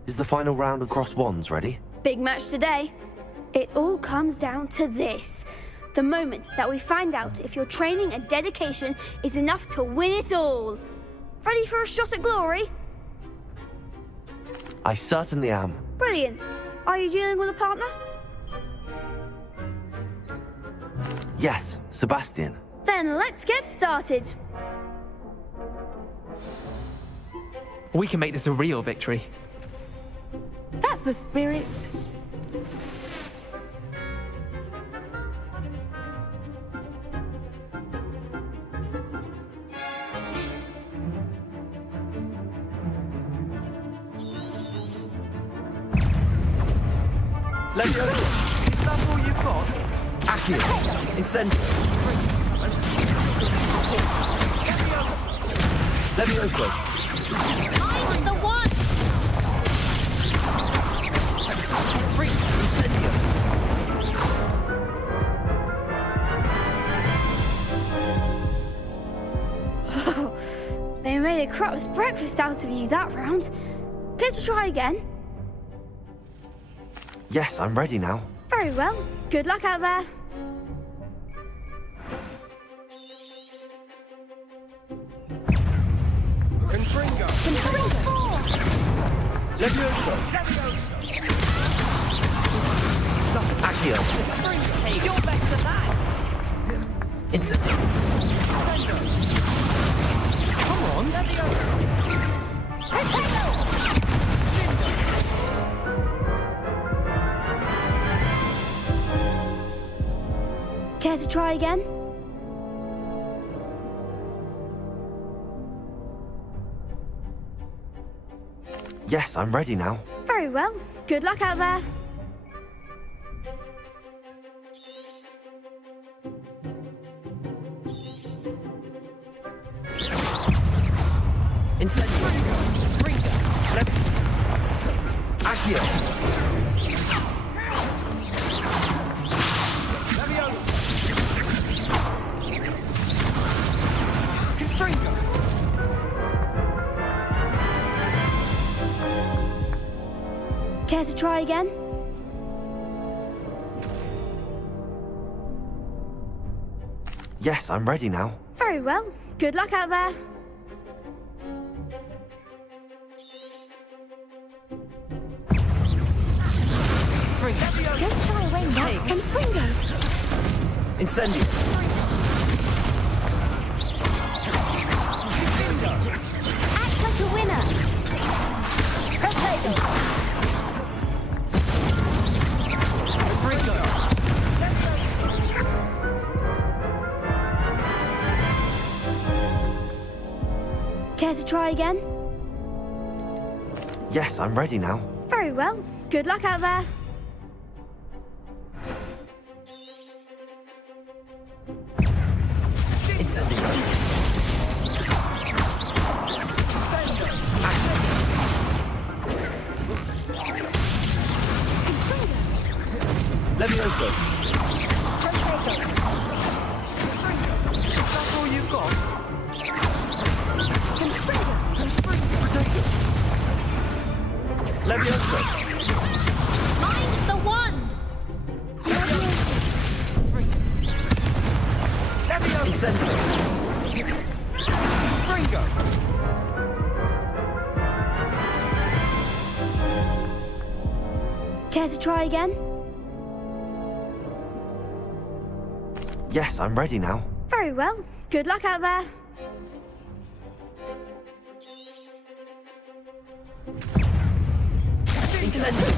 Is the final round of Cross Wands ready? Big match today. It all comes down to this. The moment that we find out if your training and dedication is enough to win it all. Ready for a shot at glory? I certainly am. Brilliant. Are you dealing with a partner? Yes, Sebastian. Then let's get started. We can make this a real victory. That's the spirit. Levioso. Is that all you've got? Accio. Incendio. Levioso. I'm the one! Incendio. They made a crap's breakfast out of you that round. Care to try again? Yes, I'm ready now. Very well. Good luck out there. Confringo. Levioso. Accio. You're better than that! Incendio. Come on! Care to try again? Yes, I'm ready now. Very well. Good luck out there. Incendio. Accio. Care to try again? Yes, I'm ready now. Very well. Good luck out there. Don't shy away now. Confringo. Incendio. Act like a winner. Care to try again? Yes, I'm ready now. Very well. Good luck out there. Incendio. Levioso. That's all you've got? Potato. Levioso. Mind the wand! Incendio. Fringo! Care to try again? Yes, I'm ready now. Very well. Good luck out there. Incendio.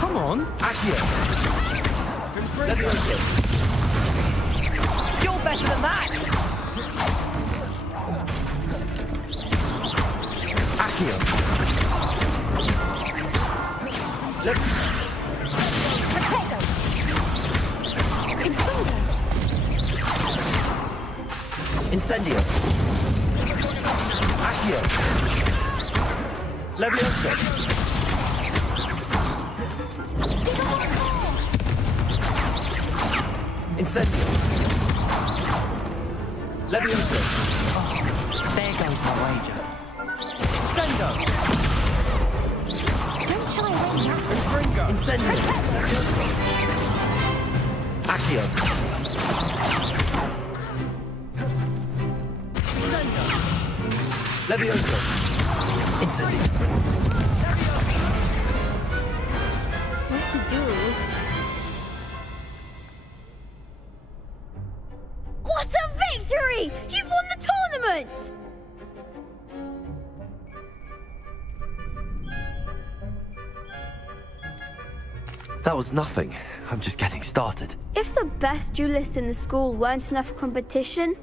Come on! Accio. Levioso. You're better than that! Accio. Incendio. Accio. Levioso. Incendio. Levioso. There goes my wager. Sendo. Don't shy away now. Fringo. Incendio. Levioso. Accio. Sendo. Levioso. Incendio. What to do? What a victory! You've won the tournament! That was nothing. I'm just getting started. If the best duelists in the school weren't enough for competition,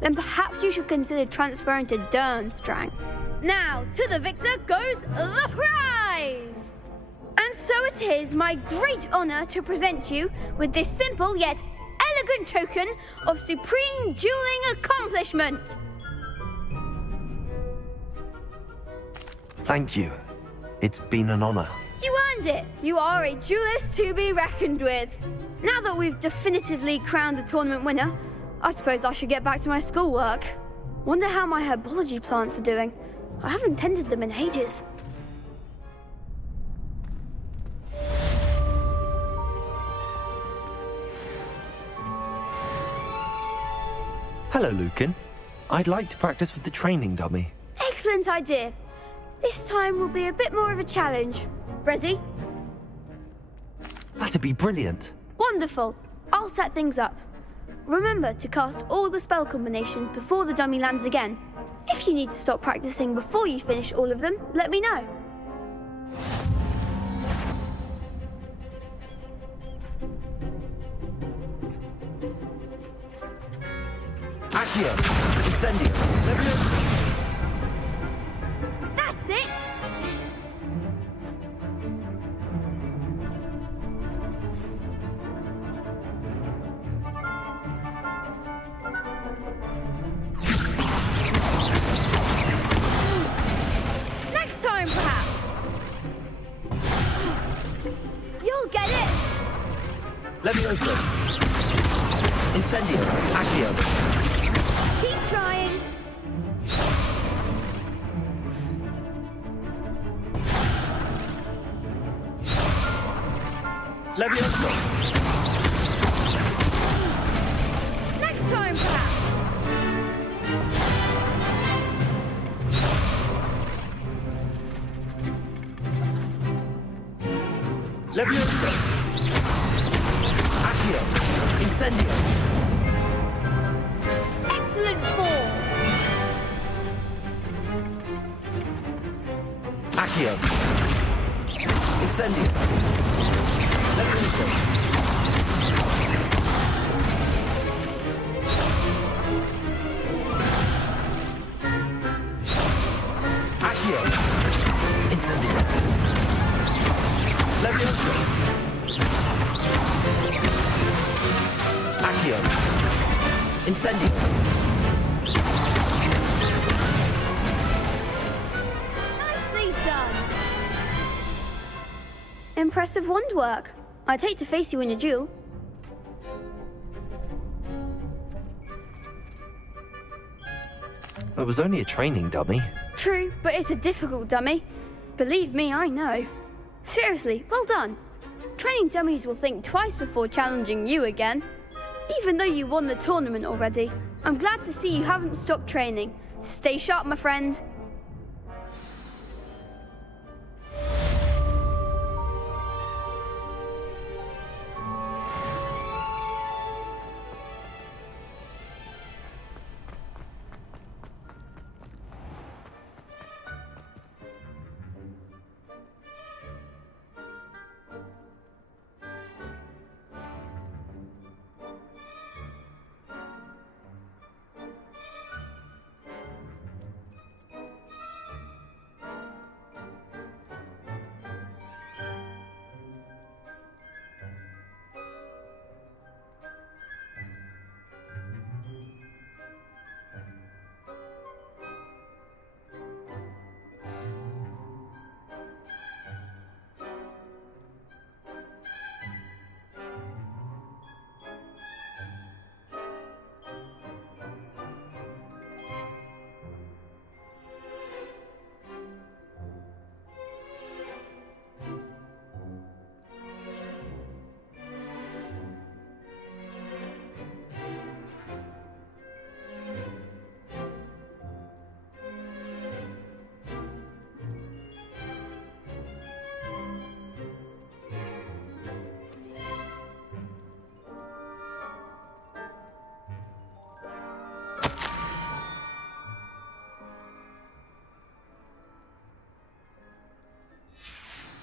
then perhaps you should consider transferring to Durmstrang. Now, to the victor goes the prize! And so it is my great honor to present you with this simple yet elegant token of supreme dueling accomplishment. Thank you. It's been an honor. You earned it. You are a duelist to be reckoned with. Now that we've definitively crowned the tournament winner, I suppose I should get back to my schoolwork. Wonder how my herbology plants are doing. I haven't tended them in ages. Hello, Lucan. I'd like to practice with the training dummy. Excellent idea. This time will be a bit more of a challenge. Ready? That'd be brilliant. Wonderful. I'll set things up. Remember to cast all the spell combinations before the dummy lands again. If you need to stop practicing before you finish all of them, let me know. Accio. Incendio. Levioso. That's it! Next time, perhaps. You'll get it! Levioso. Incendio. Accio. Keep trying. Levioso. Next time, perhaps. Levioso. Accio. Incendio. Excellent form. Accio. Incendio. Levioso. Accio. Incendio. Levioso. Accio. Incendio. Nicely done. Impressive wand work. I'd hate to face you in a duel. It was only a training dummy. True, but it's a difficult dummy. Believe me, I know. Seriously, well done. Training dummies will think twice before challenging you again. Even though you won the tournament already, I'm glad to see you haven't stopped training. Stay sharp, my friend.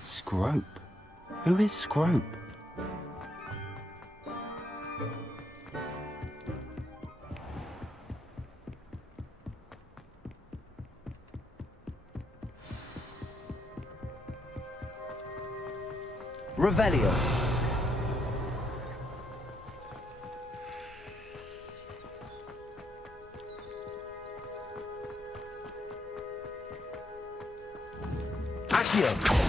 Scrope? Who is Scrope? Revelio. Accio.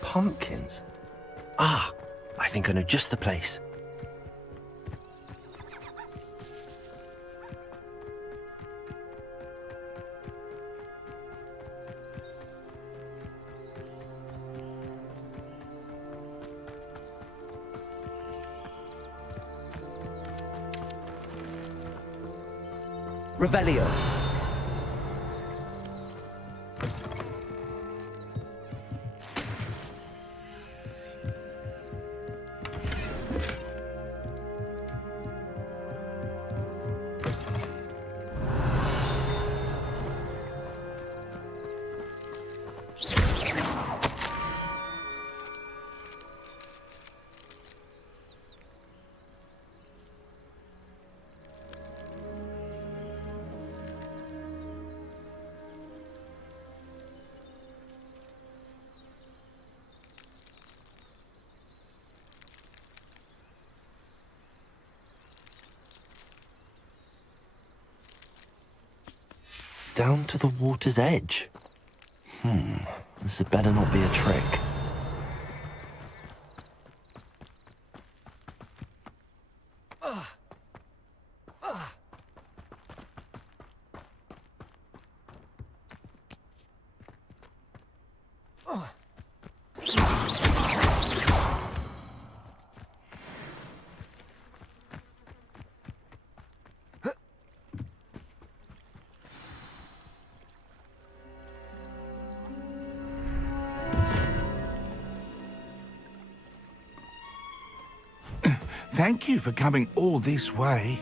Pumpkins? Ah, I think I know just the place. Revelio. Down to the water's edge. This had better not be a trick. Thank you for coming all this way.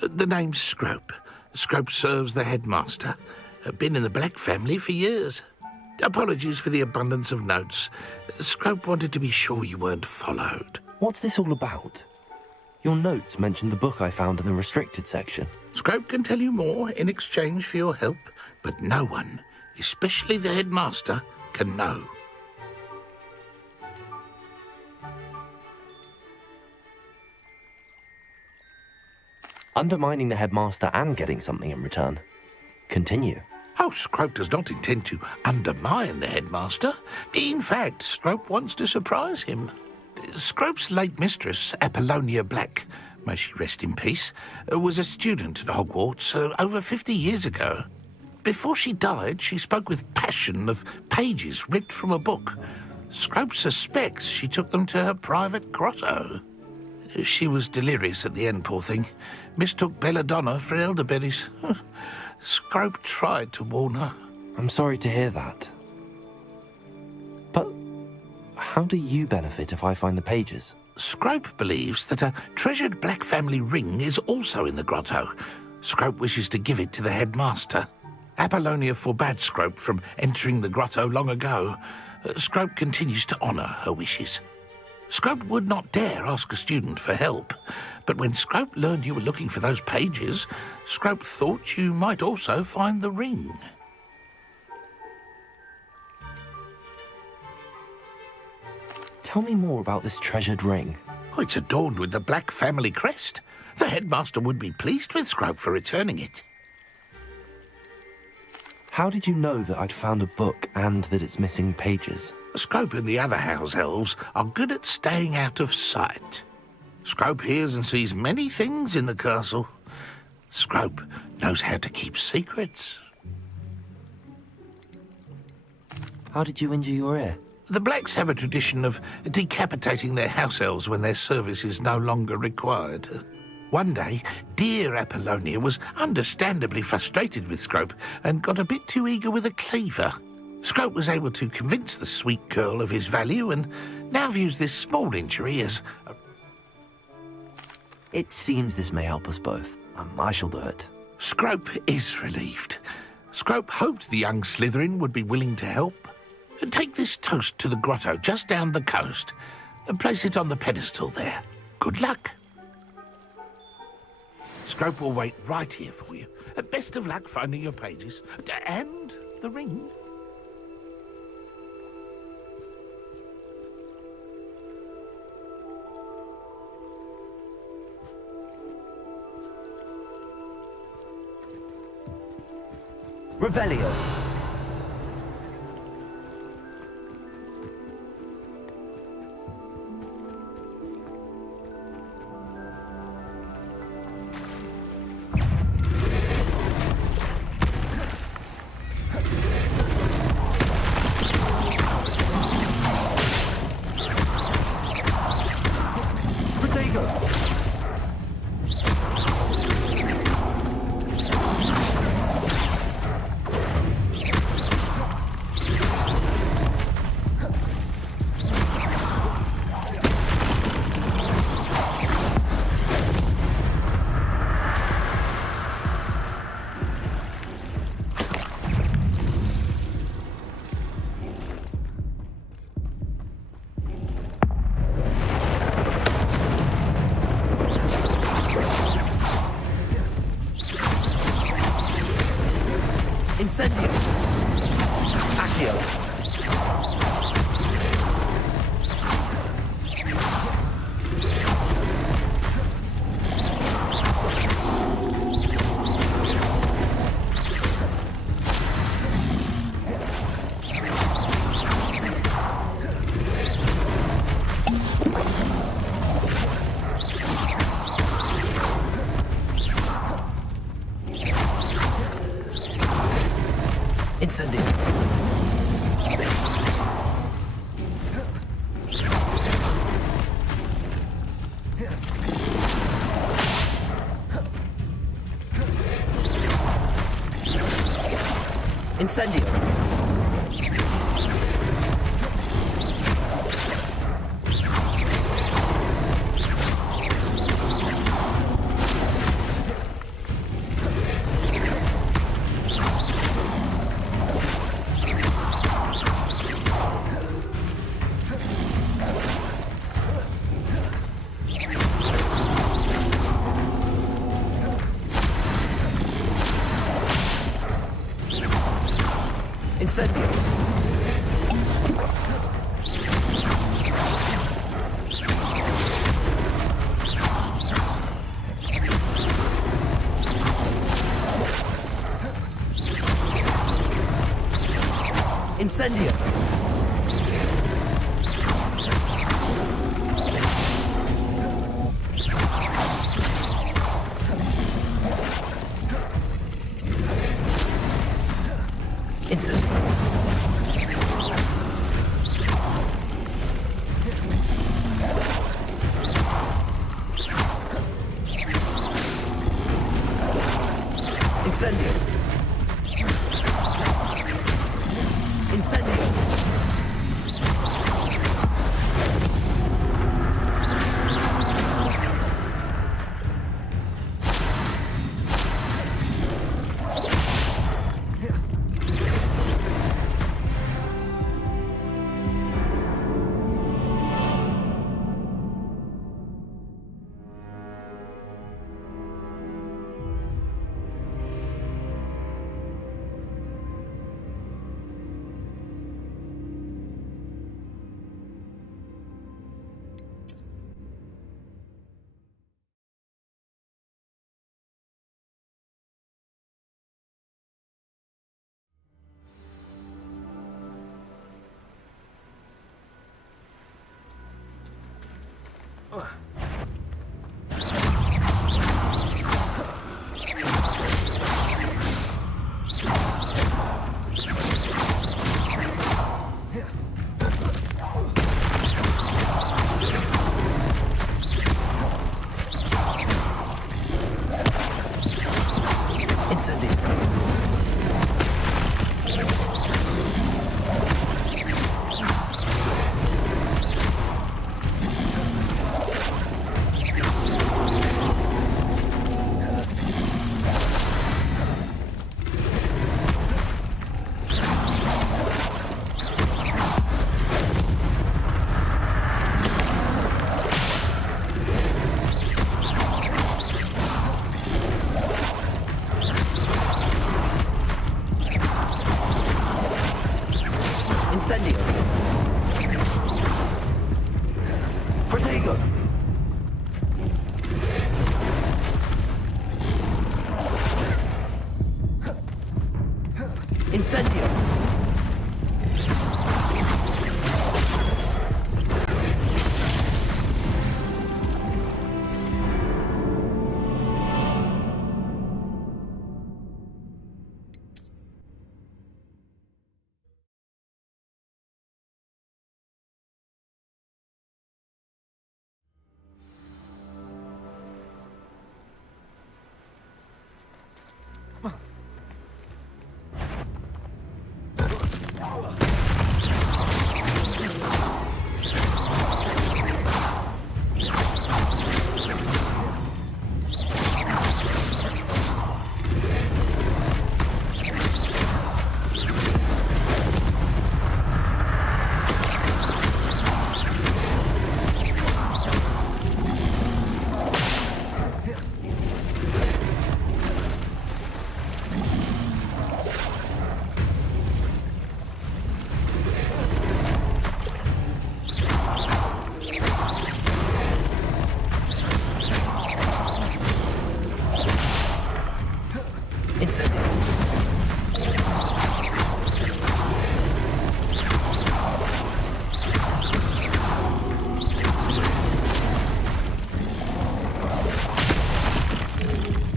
The name's Scrope. Scrope serves the headmaster. Been in the Black family for years. Apologies for the abundance of notes. Scrope wanted to be sure you weren't followed. What's this all about? Your notes mentioned the book I found in the restricted section. Scrope can tell you more in exchange for your help, but no one, especially the headmaster, can know. Undermining the headmaster and getting something in return. Continue. Oh, Scrope does not intend to undermine the headmaster. In fact, Scrope wants to surprise him. Scrope's late mistress, Apollonia Black, may she rest in peace, was a student at Hogwarts over 50 years ago. Before she died, she spoke with passion of pages ripped from a book. Scrope suspects she took them to her private grotto. She was delirious at the end, poor thing. Mistook belladonna for elderberries. Scrope tried to warn her. I'm sorry to hear that. But how do you benefit if I find the pages? Scrope believes that a treasured Black family ring is also in the grotto. Scrope wishes to give it to the headmaster. Apollonia forbade Scrope from entering the grotto long ago. Scrope continues to honour her wishes. Scrope would not dare ask a student for help, but when Scrope learned you were looking for those pages, Scrope thought you might also find the ring. Tell me more about this treasured ring. Oh, it's adorned with the Black family crest. The headmaster would be pleased with Scrope for returning it. How did you know that I'd found a book and that it's missing pages? Scrope and the other house elves are good at staying out of sight. Scrope hears and sees many things in the castle. Scrope knows how to keep secrets. How did you injure your ear? The Blacks have a tradition of decapitating their house elves when their service is no longer required. One day, dear Apollonia was understandably frustrated with Scrope and got a bit too eager with a cleaver. Scrope was able to convince the sweet girl of his value and now views this small injury as... It seems this may help us both. I shall do it. Scrope is relieved. Scrope hoped the young Slytherin would be willing to help. Take this toast to the grotto just down the coast and place it on the pedestal there. Good luck. Scrope will wait right here for you. Best of luck finding your pages. And the ring. Revelio. Incendio. Accio. Incendio. Incendio. Incendio. Incendio. Incendio. Incendio. Incendio. Protego. Incendio.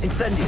Incendio.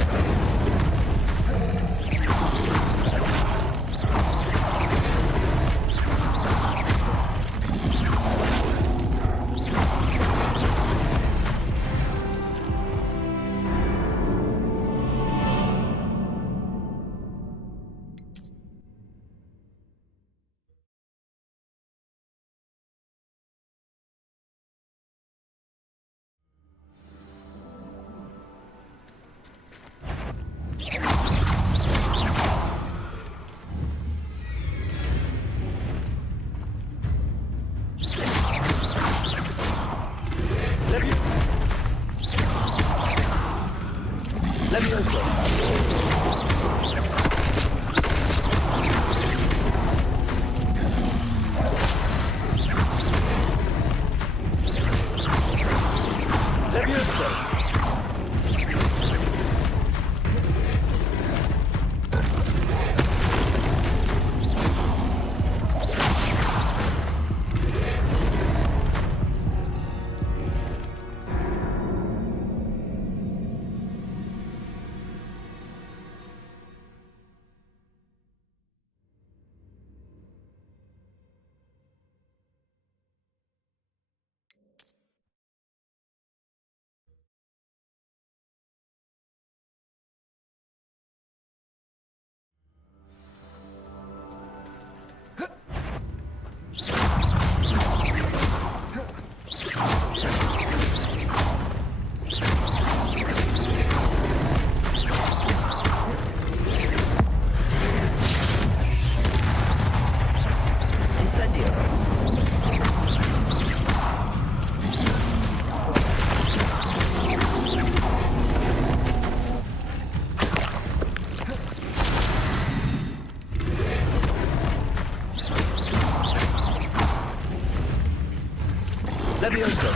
Levioso.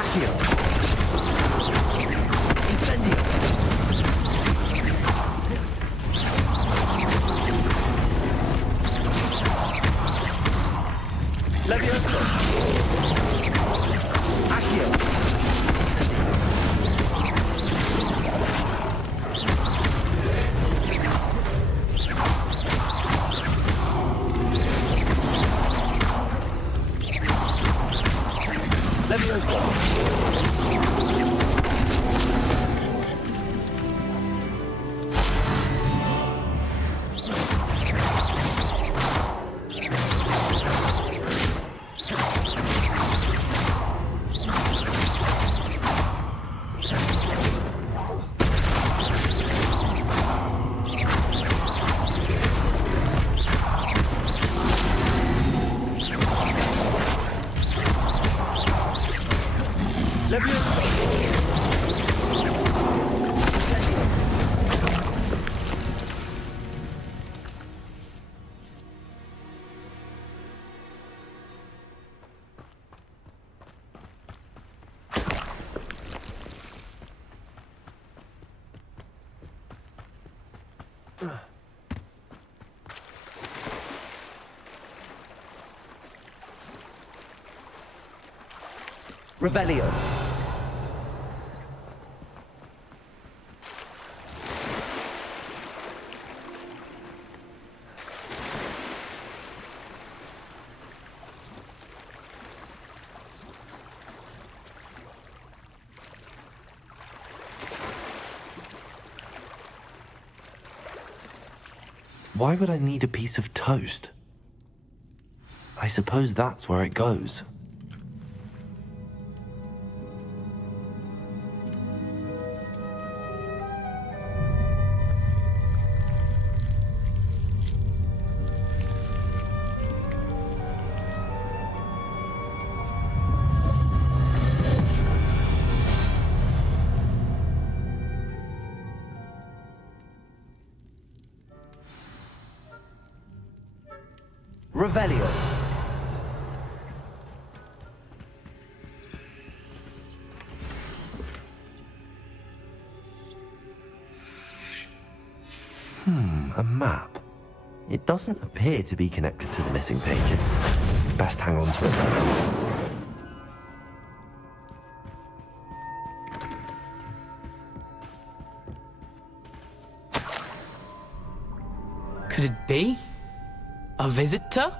Accio. Incendio. Levioso. Accio. Incendio. Levioso. Revelio. Why would I need a piece of toast? I suppose that's where it goes. Revelio. A map. It doesn't appear to be connected to the missing pages. Best hang on to it then. Could it be? A visitor?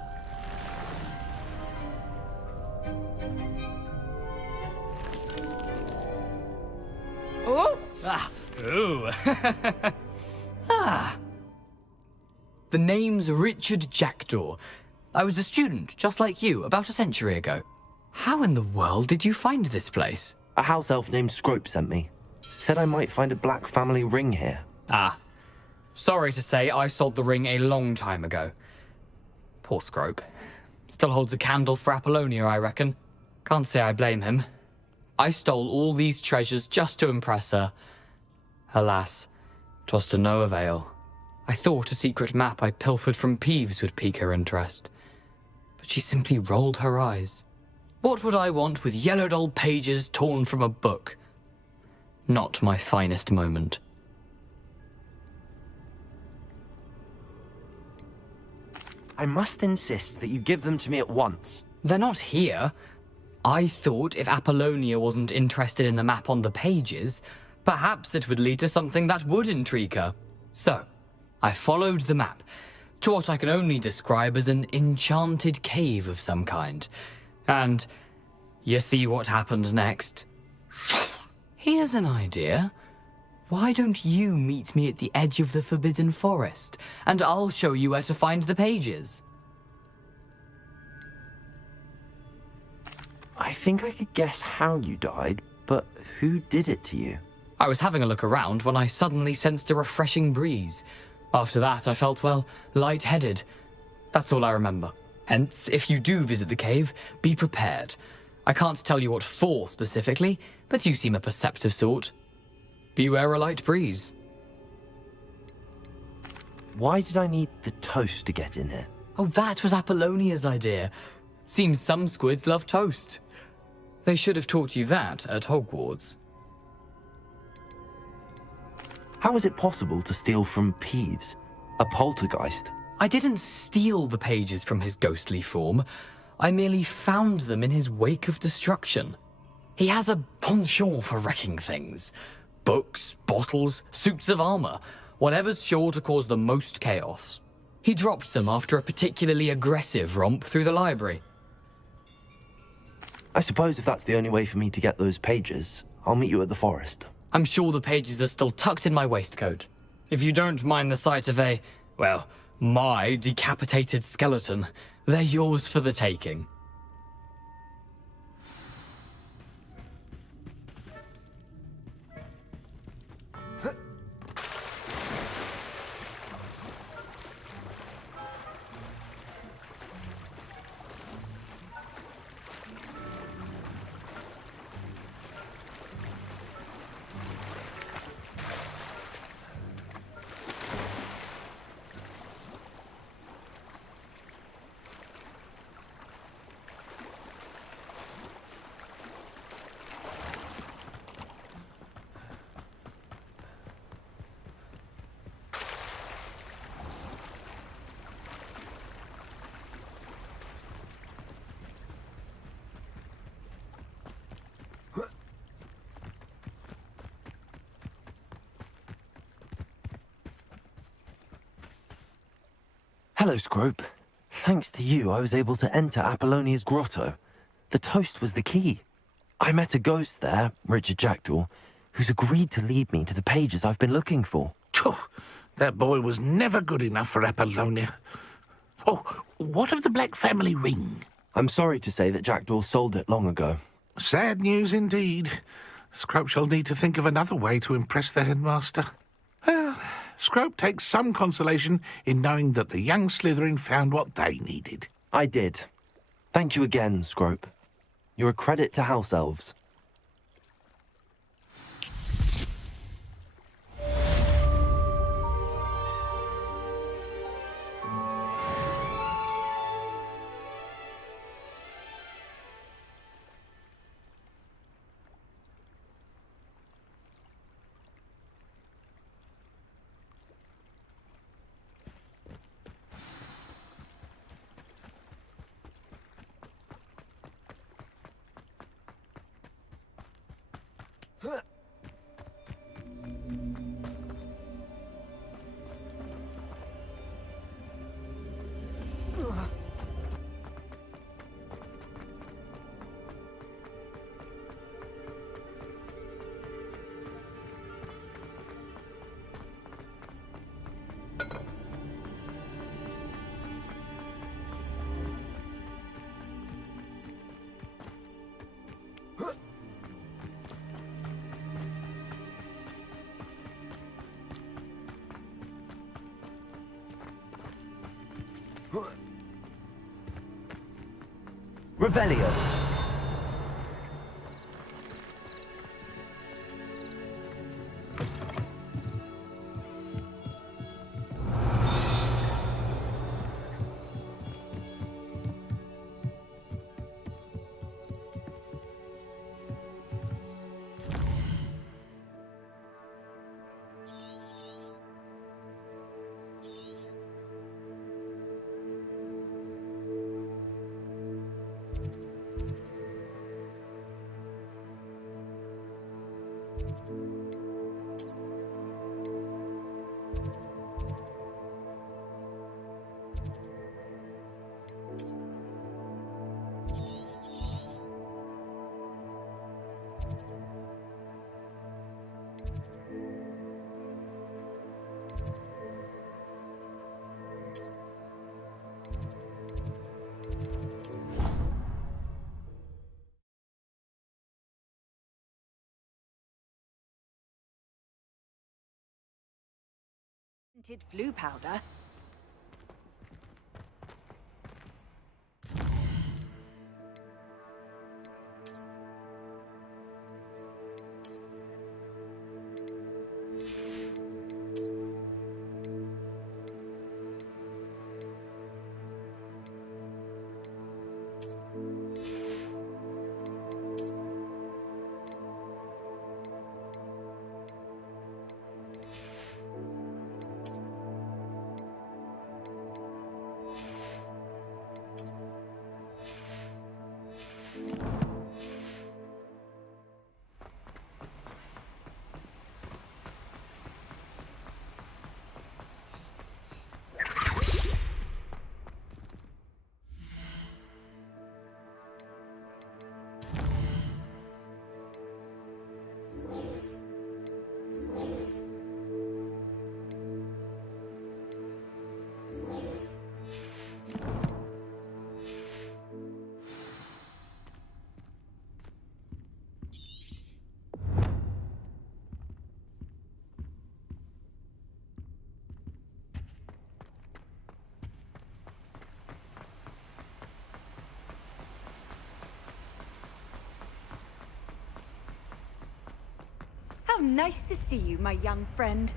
Oh! Ah! Ooh! Ah! The name's Richard Jackdaw. I was a student, just like you, about a century ago. How in the world did you find this place? A house elf named Scrope sent me. Said I might find a black family ring here. Ah. Sorry to say, I sold the ring a long time ago. Poor Scrope. Still holds a candle for Apollonia, I reckon. Can't say I blame him. I stole all these treasures just to impress her. Alas, 'twas to no avail. I thought a secret map I pilfered from Peeves would pique her interest. But she simply rolled her eyes. What would I want with yellowed old pages torn from a book? Not my finest moment. I must insist that you give them to me at once. They're not here. I thought if Apollonia wasn't interested in the map on the pages, perhaps it would lead to something that would intrigue her. So, I followed the map to what I can only describe as an enchanted cave of some kind. And you see what happened next? Here's an idea. Why don't you meet me at the edge of the Forbidden Forest, and I'll show you where to find the pages? I think I could guess how you died, but who did it to you? I was having a look around when I suddenly sensed a refreshing breeze. After that, I felt, well, lightheaded. That's all I remember. Hence, if you do visit the cave, be prepared. I can't tell you what for specifically, but you seem a perceptive sort. Beware a light breeze. Why did I need the toast to get in here? Oh, that was Apollonia's idea. Seems some squids love toast. They should have taught you that at Hogwarts. How is it possible to steal from Peeves, a poltergeist? I didn't steal the pages from his ghostly form. I merely found them in his wake of destruction. He has a penchant for wrecking things. Books, bottles, suits of armor, whatever's sure to cause the most chaos. He dropped them after a particularly aggressive romp through the library. I suppose if that's the only way for me to get those pages, I'll meet you at the forest. I'm sure the pages are still tucked in my waistcoat. If you don't mind the sight of my decapitated skeleton, they're yours for the taking. Hello, Scrope. Thanks to you, I was able to enter Apollonia's grotto. The toast was the key. I met a ghost there, Richard Jackdaw, who's agreed to lead me to the pages I've been looking for. Phew, that boy was never good enough for Apollonia. Oh, what of the Black family ring? I'm sorry to say that Jackdaw sold it long ago. Sad news indeed. Scrope shall need to think of another way to impress the headmaster. Well, Scrope takes some consolation in knowing that the young Slytherin found what they needed. I did. Thank you again, Scrope. You're a credit to House Elves. Revelio. Flu powder. How nice to see you, my young friend.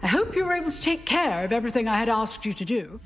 I hope you were able to take care of everything I had asked you to do.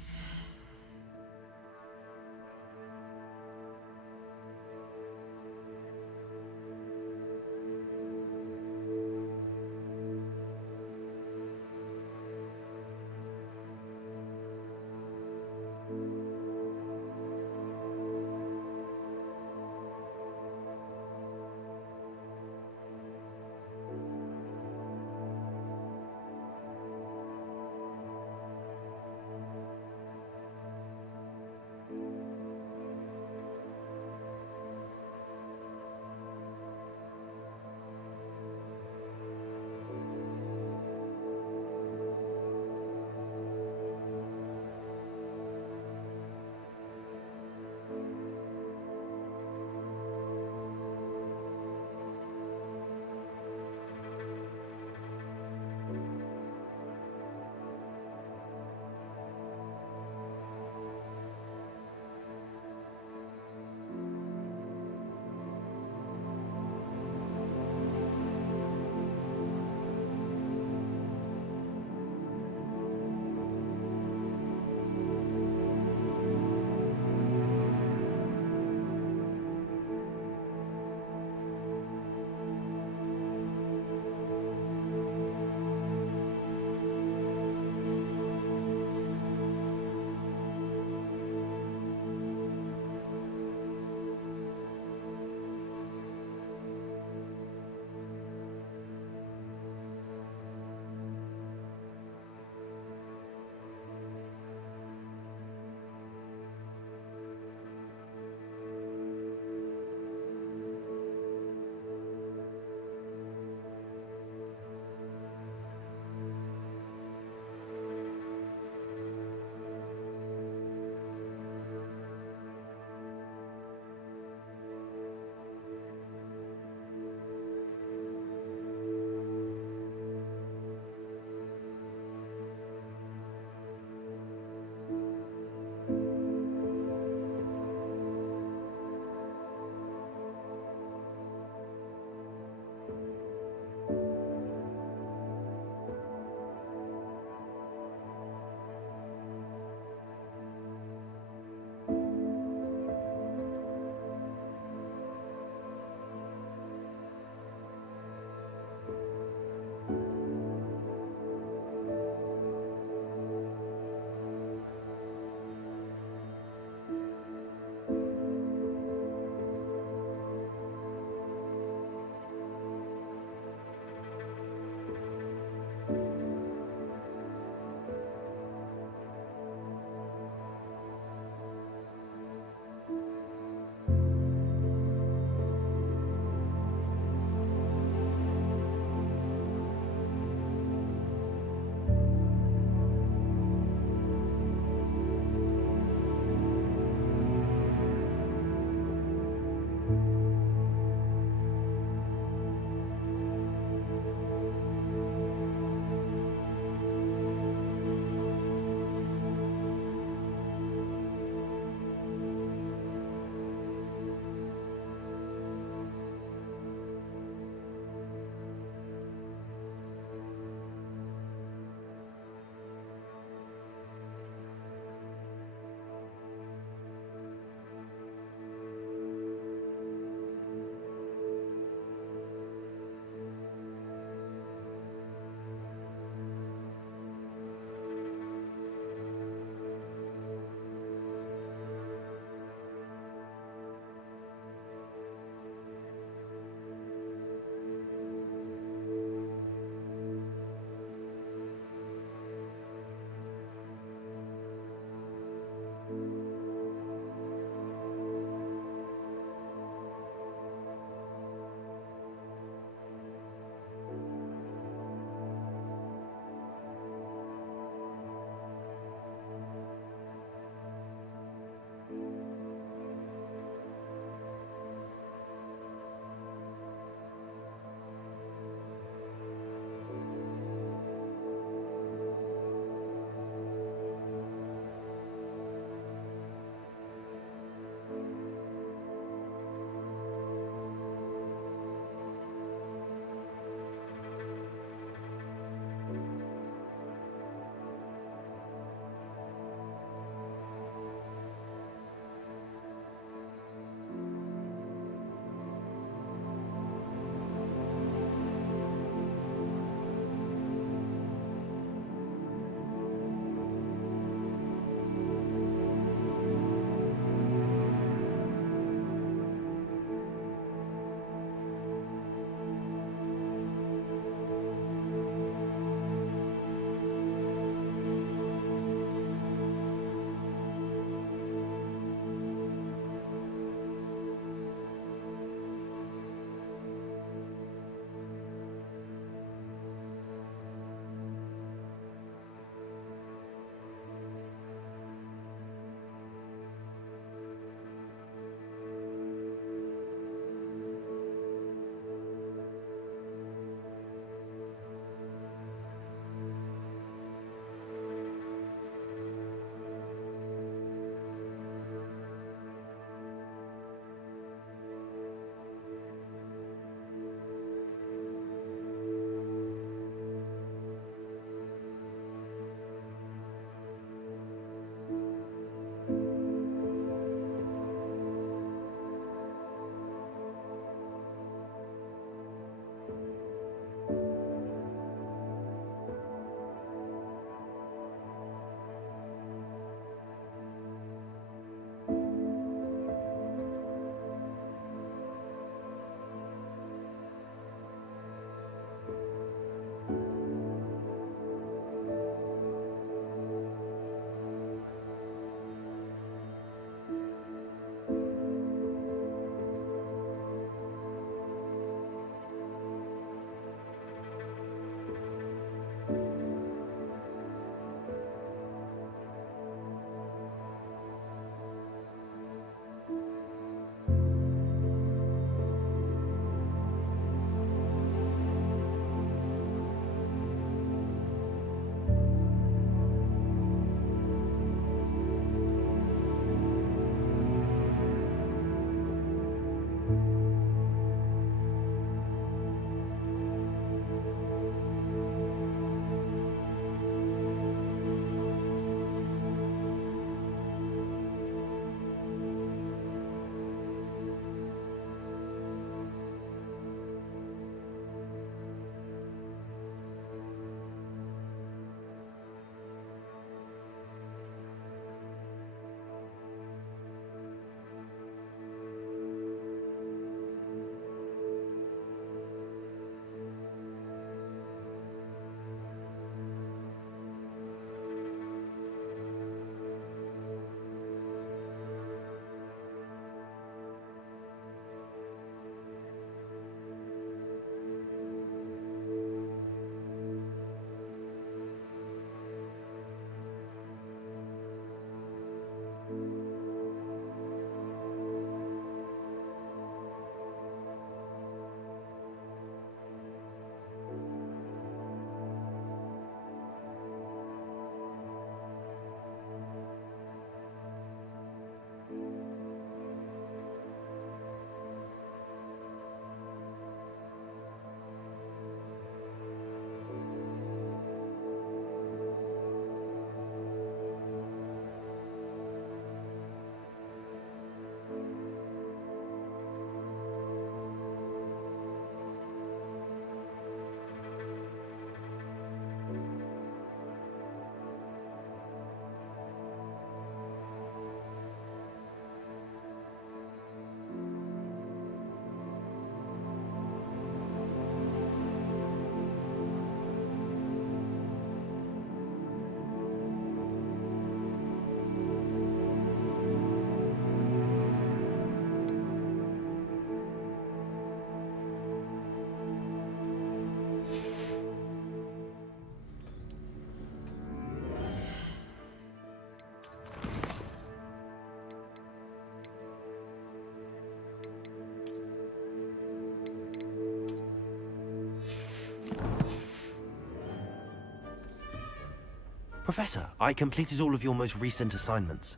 Professor, I completed all of your most recent assignments.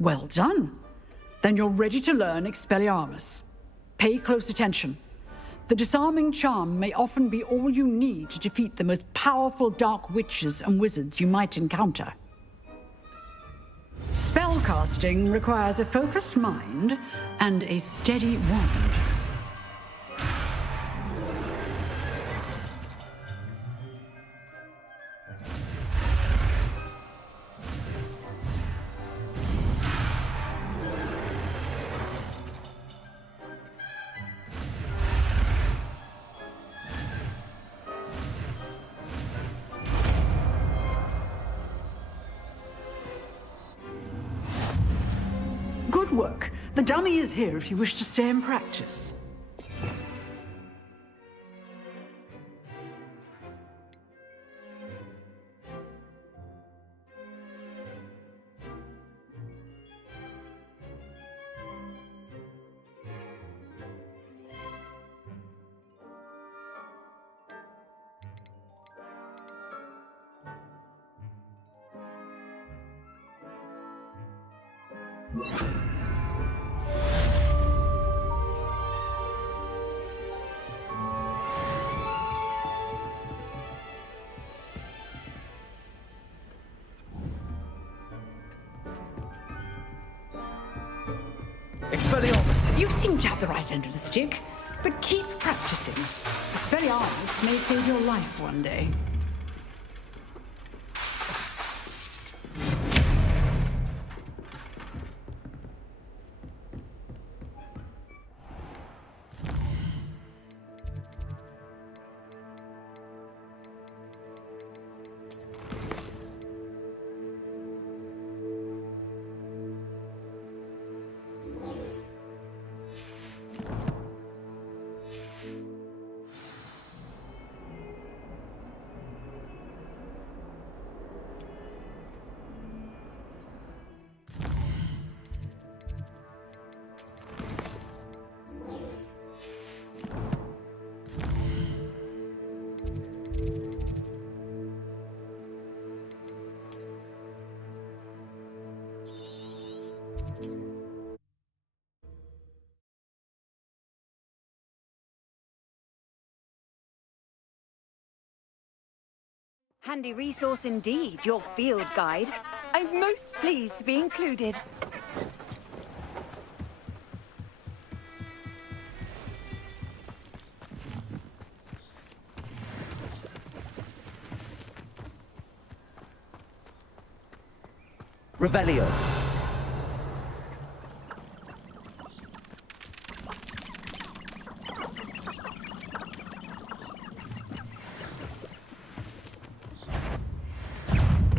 Well done. Then you're ready to learn Expelliarmus. Pay close attention. The disarming charm may often be all you need to defeat the most powerful dark witches and wizards you might encounter. Spellcasting requires a focused mind and a steady wand. Good work. The dummy is here if you wish to stay and practice. Expelliarmus! You seem to have the right end of the stick, but keep practicing. Expelliarmus may save your life one day. Handy resource indeed, your field guide. I'm most pleased to be included. Revelio.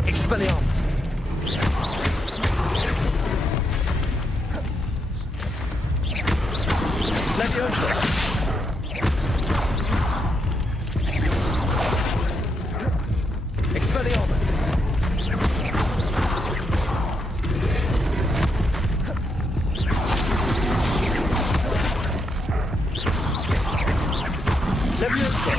Expelliarmus. Leviosa. Expelliarmus. Leviosa.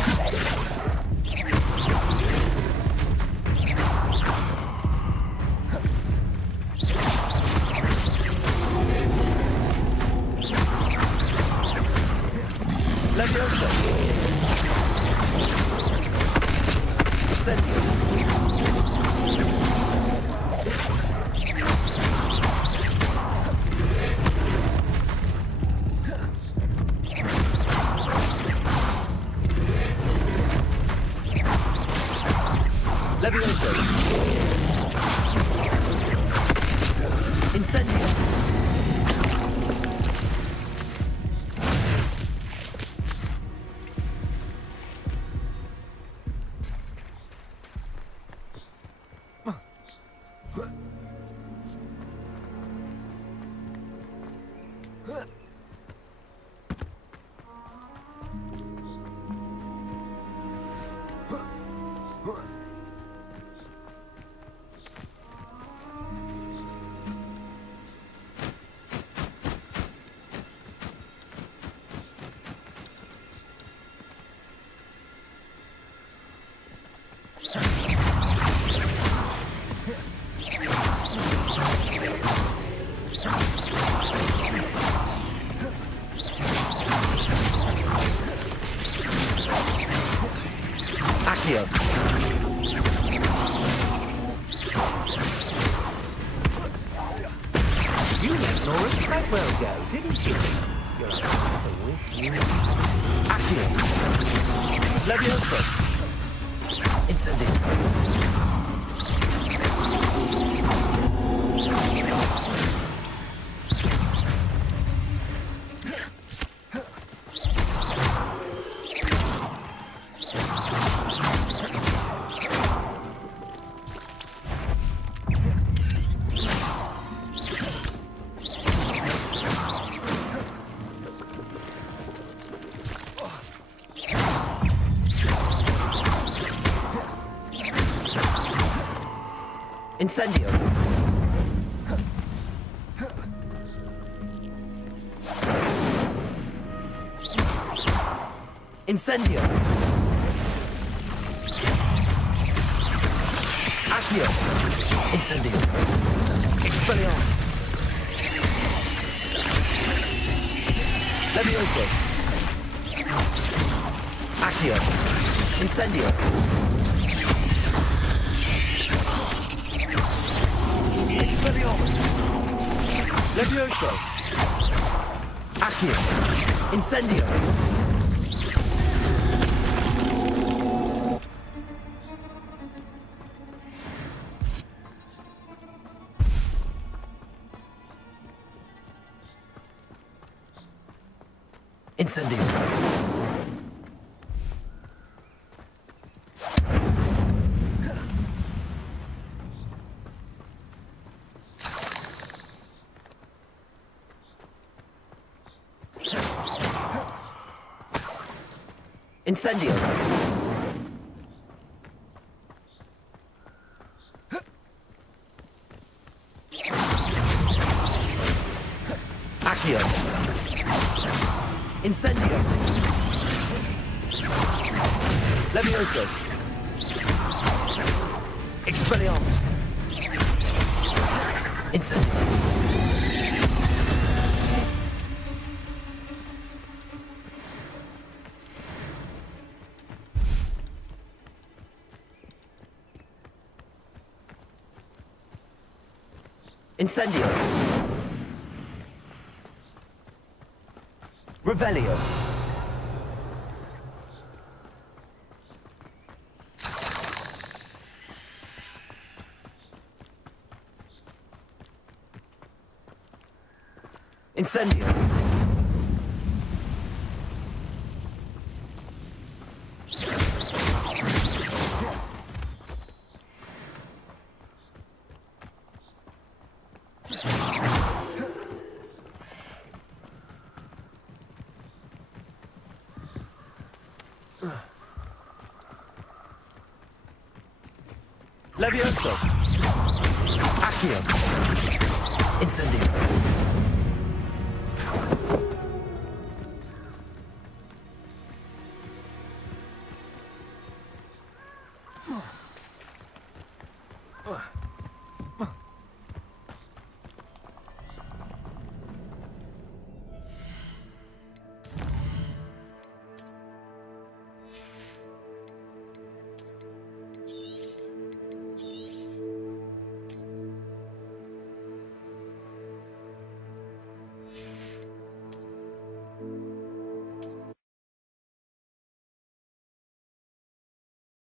Accio. You let Nora Treadwell go, didn't you? You're a fool. Accio. Levioso. Incendio. Incendio. Incendio. Accio. Incendio. Expelliarmus. Levioso. Accio. Incendio. Expelliarmus. Levioso. Accio. Incendio. Incendio. Incendio. Accio. Incendio. Levioso. Expelliarmus. Incendio. Incendio. Revelio. Incendio. Levioso. Accio. Incendio.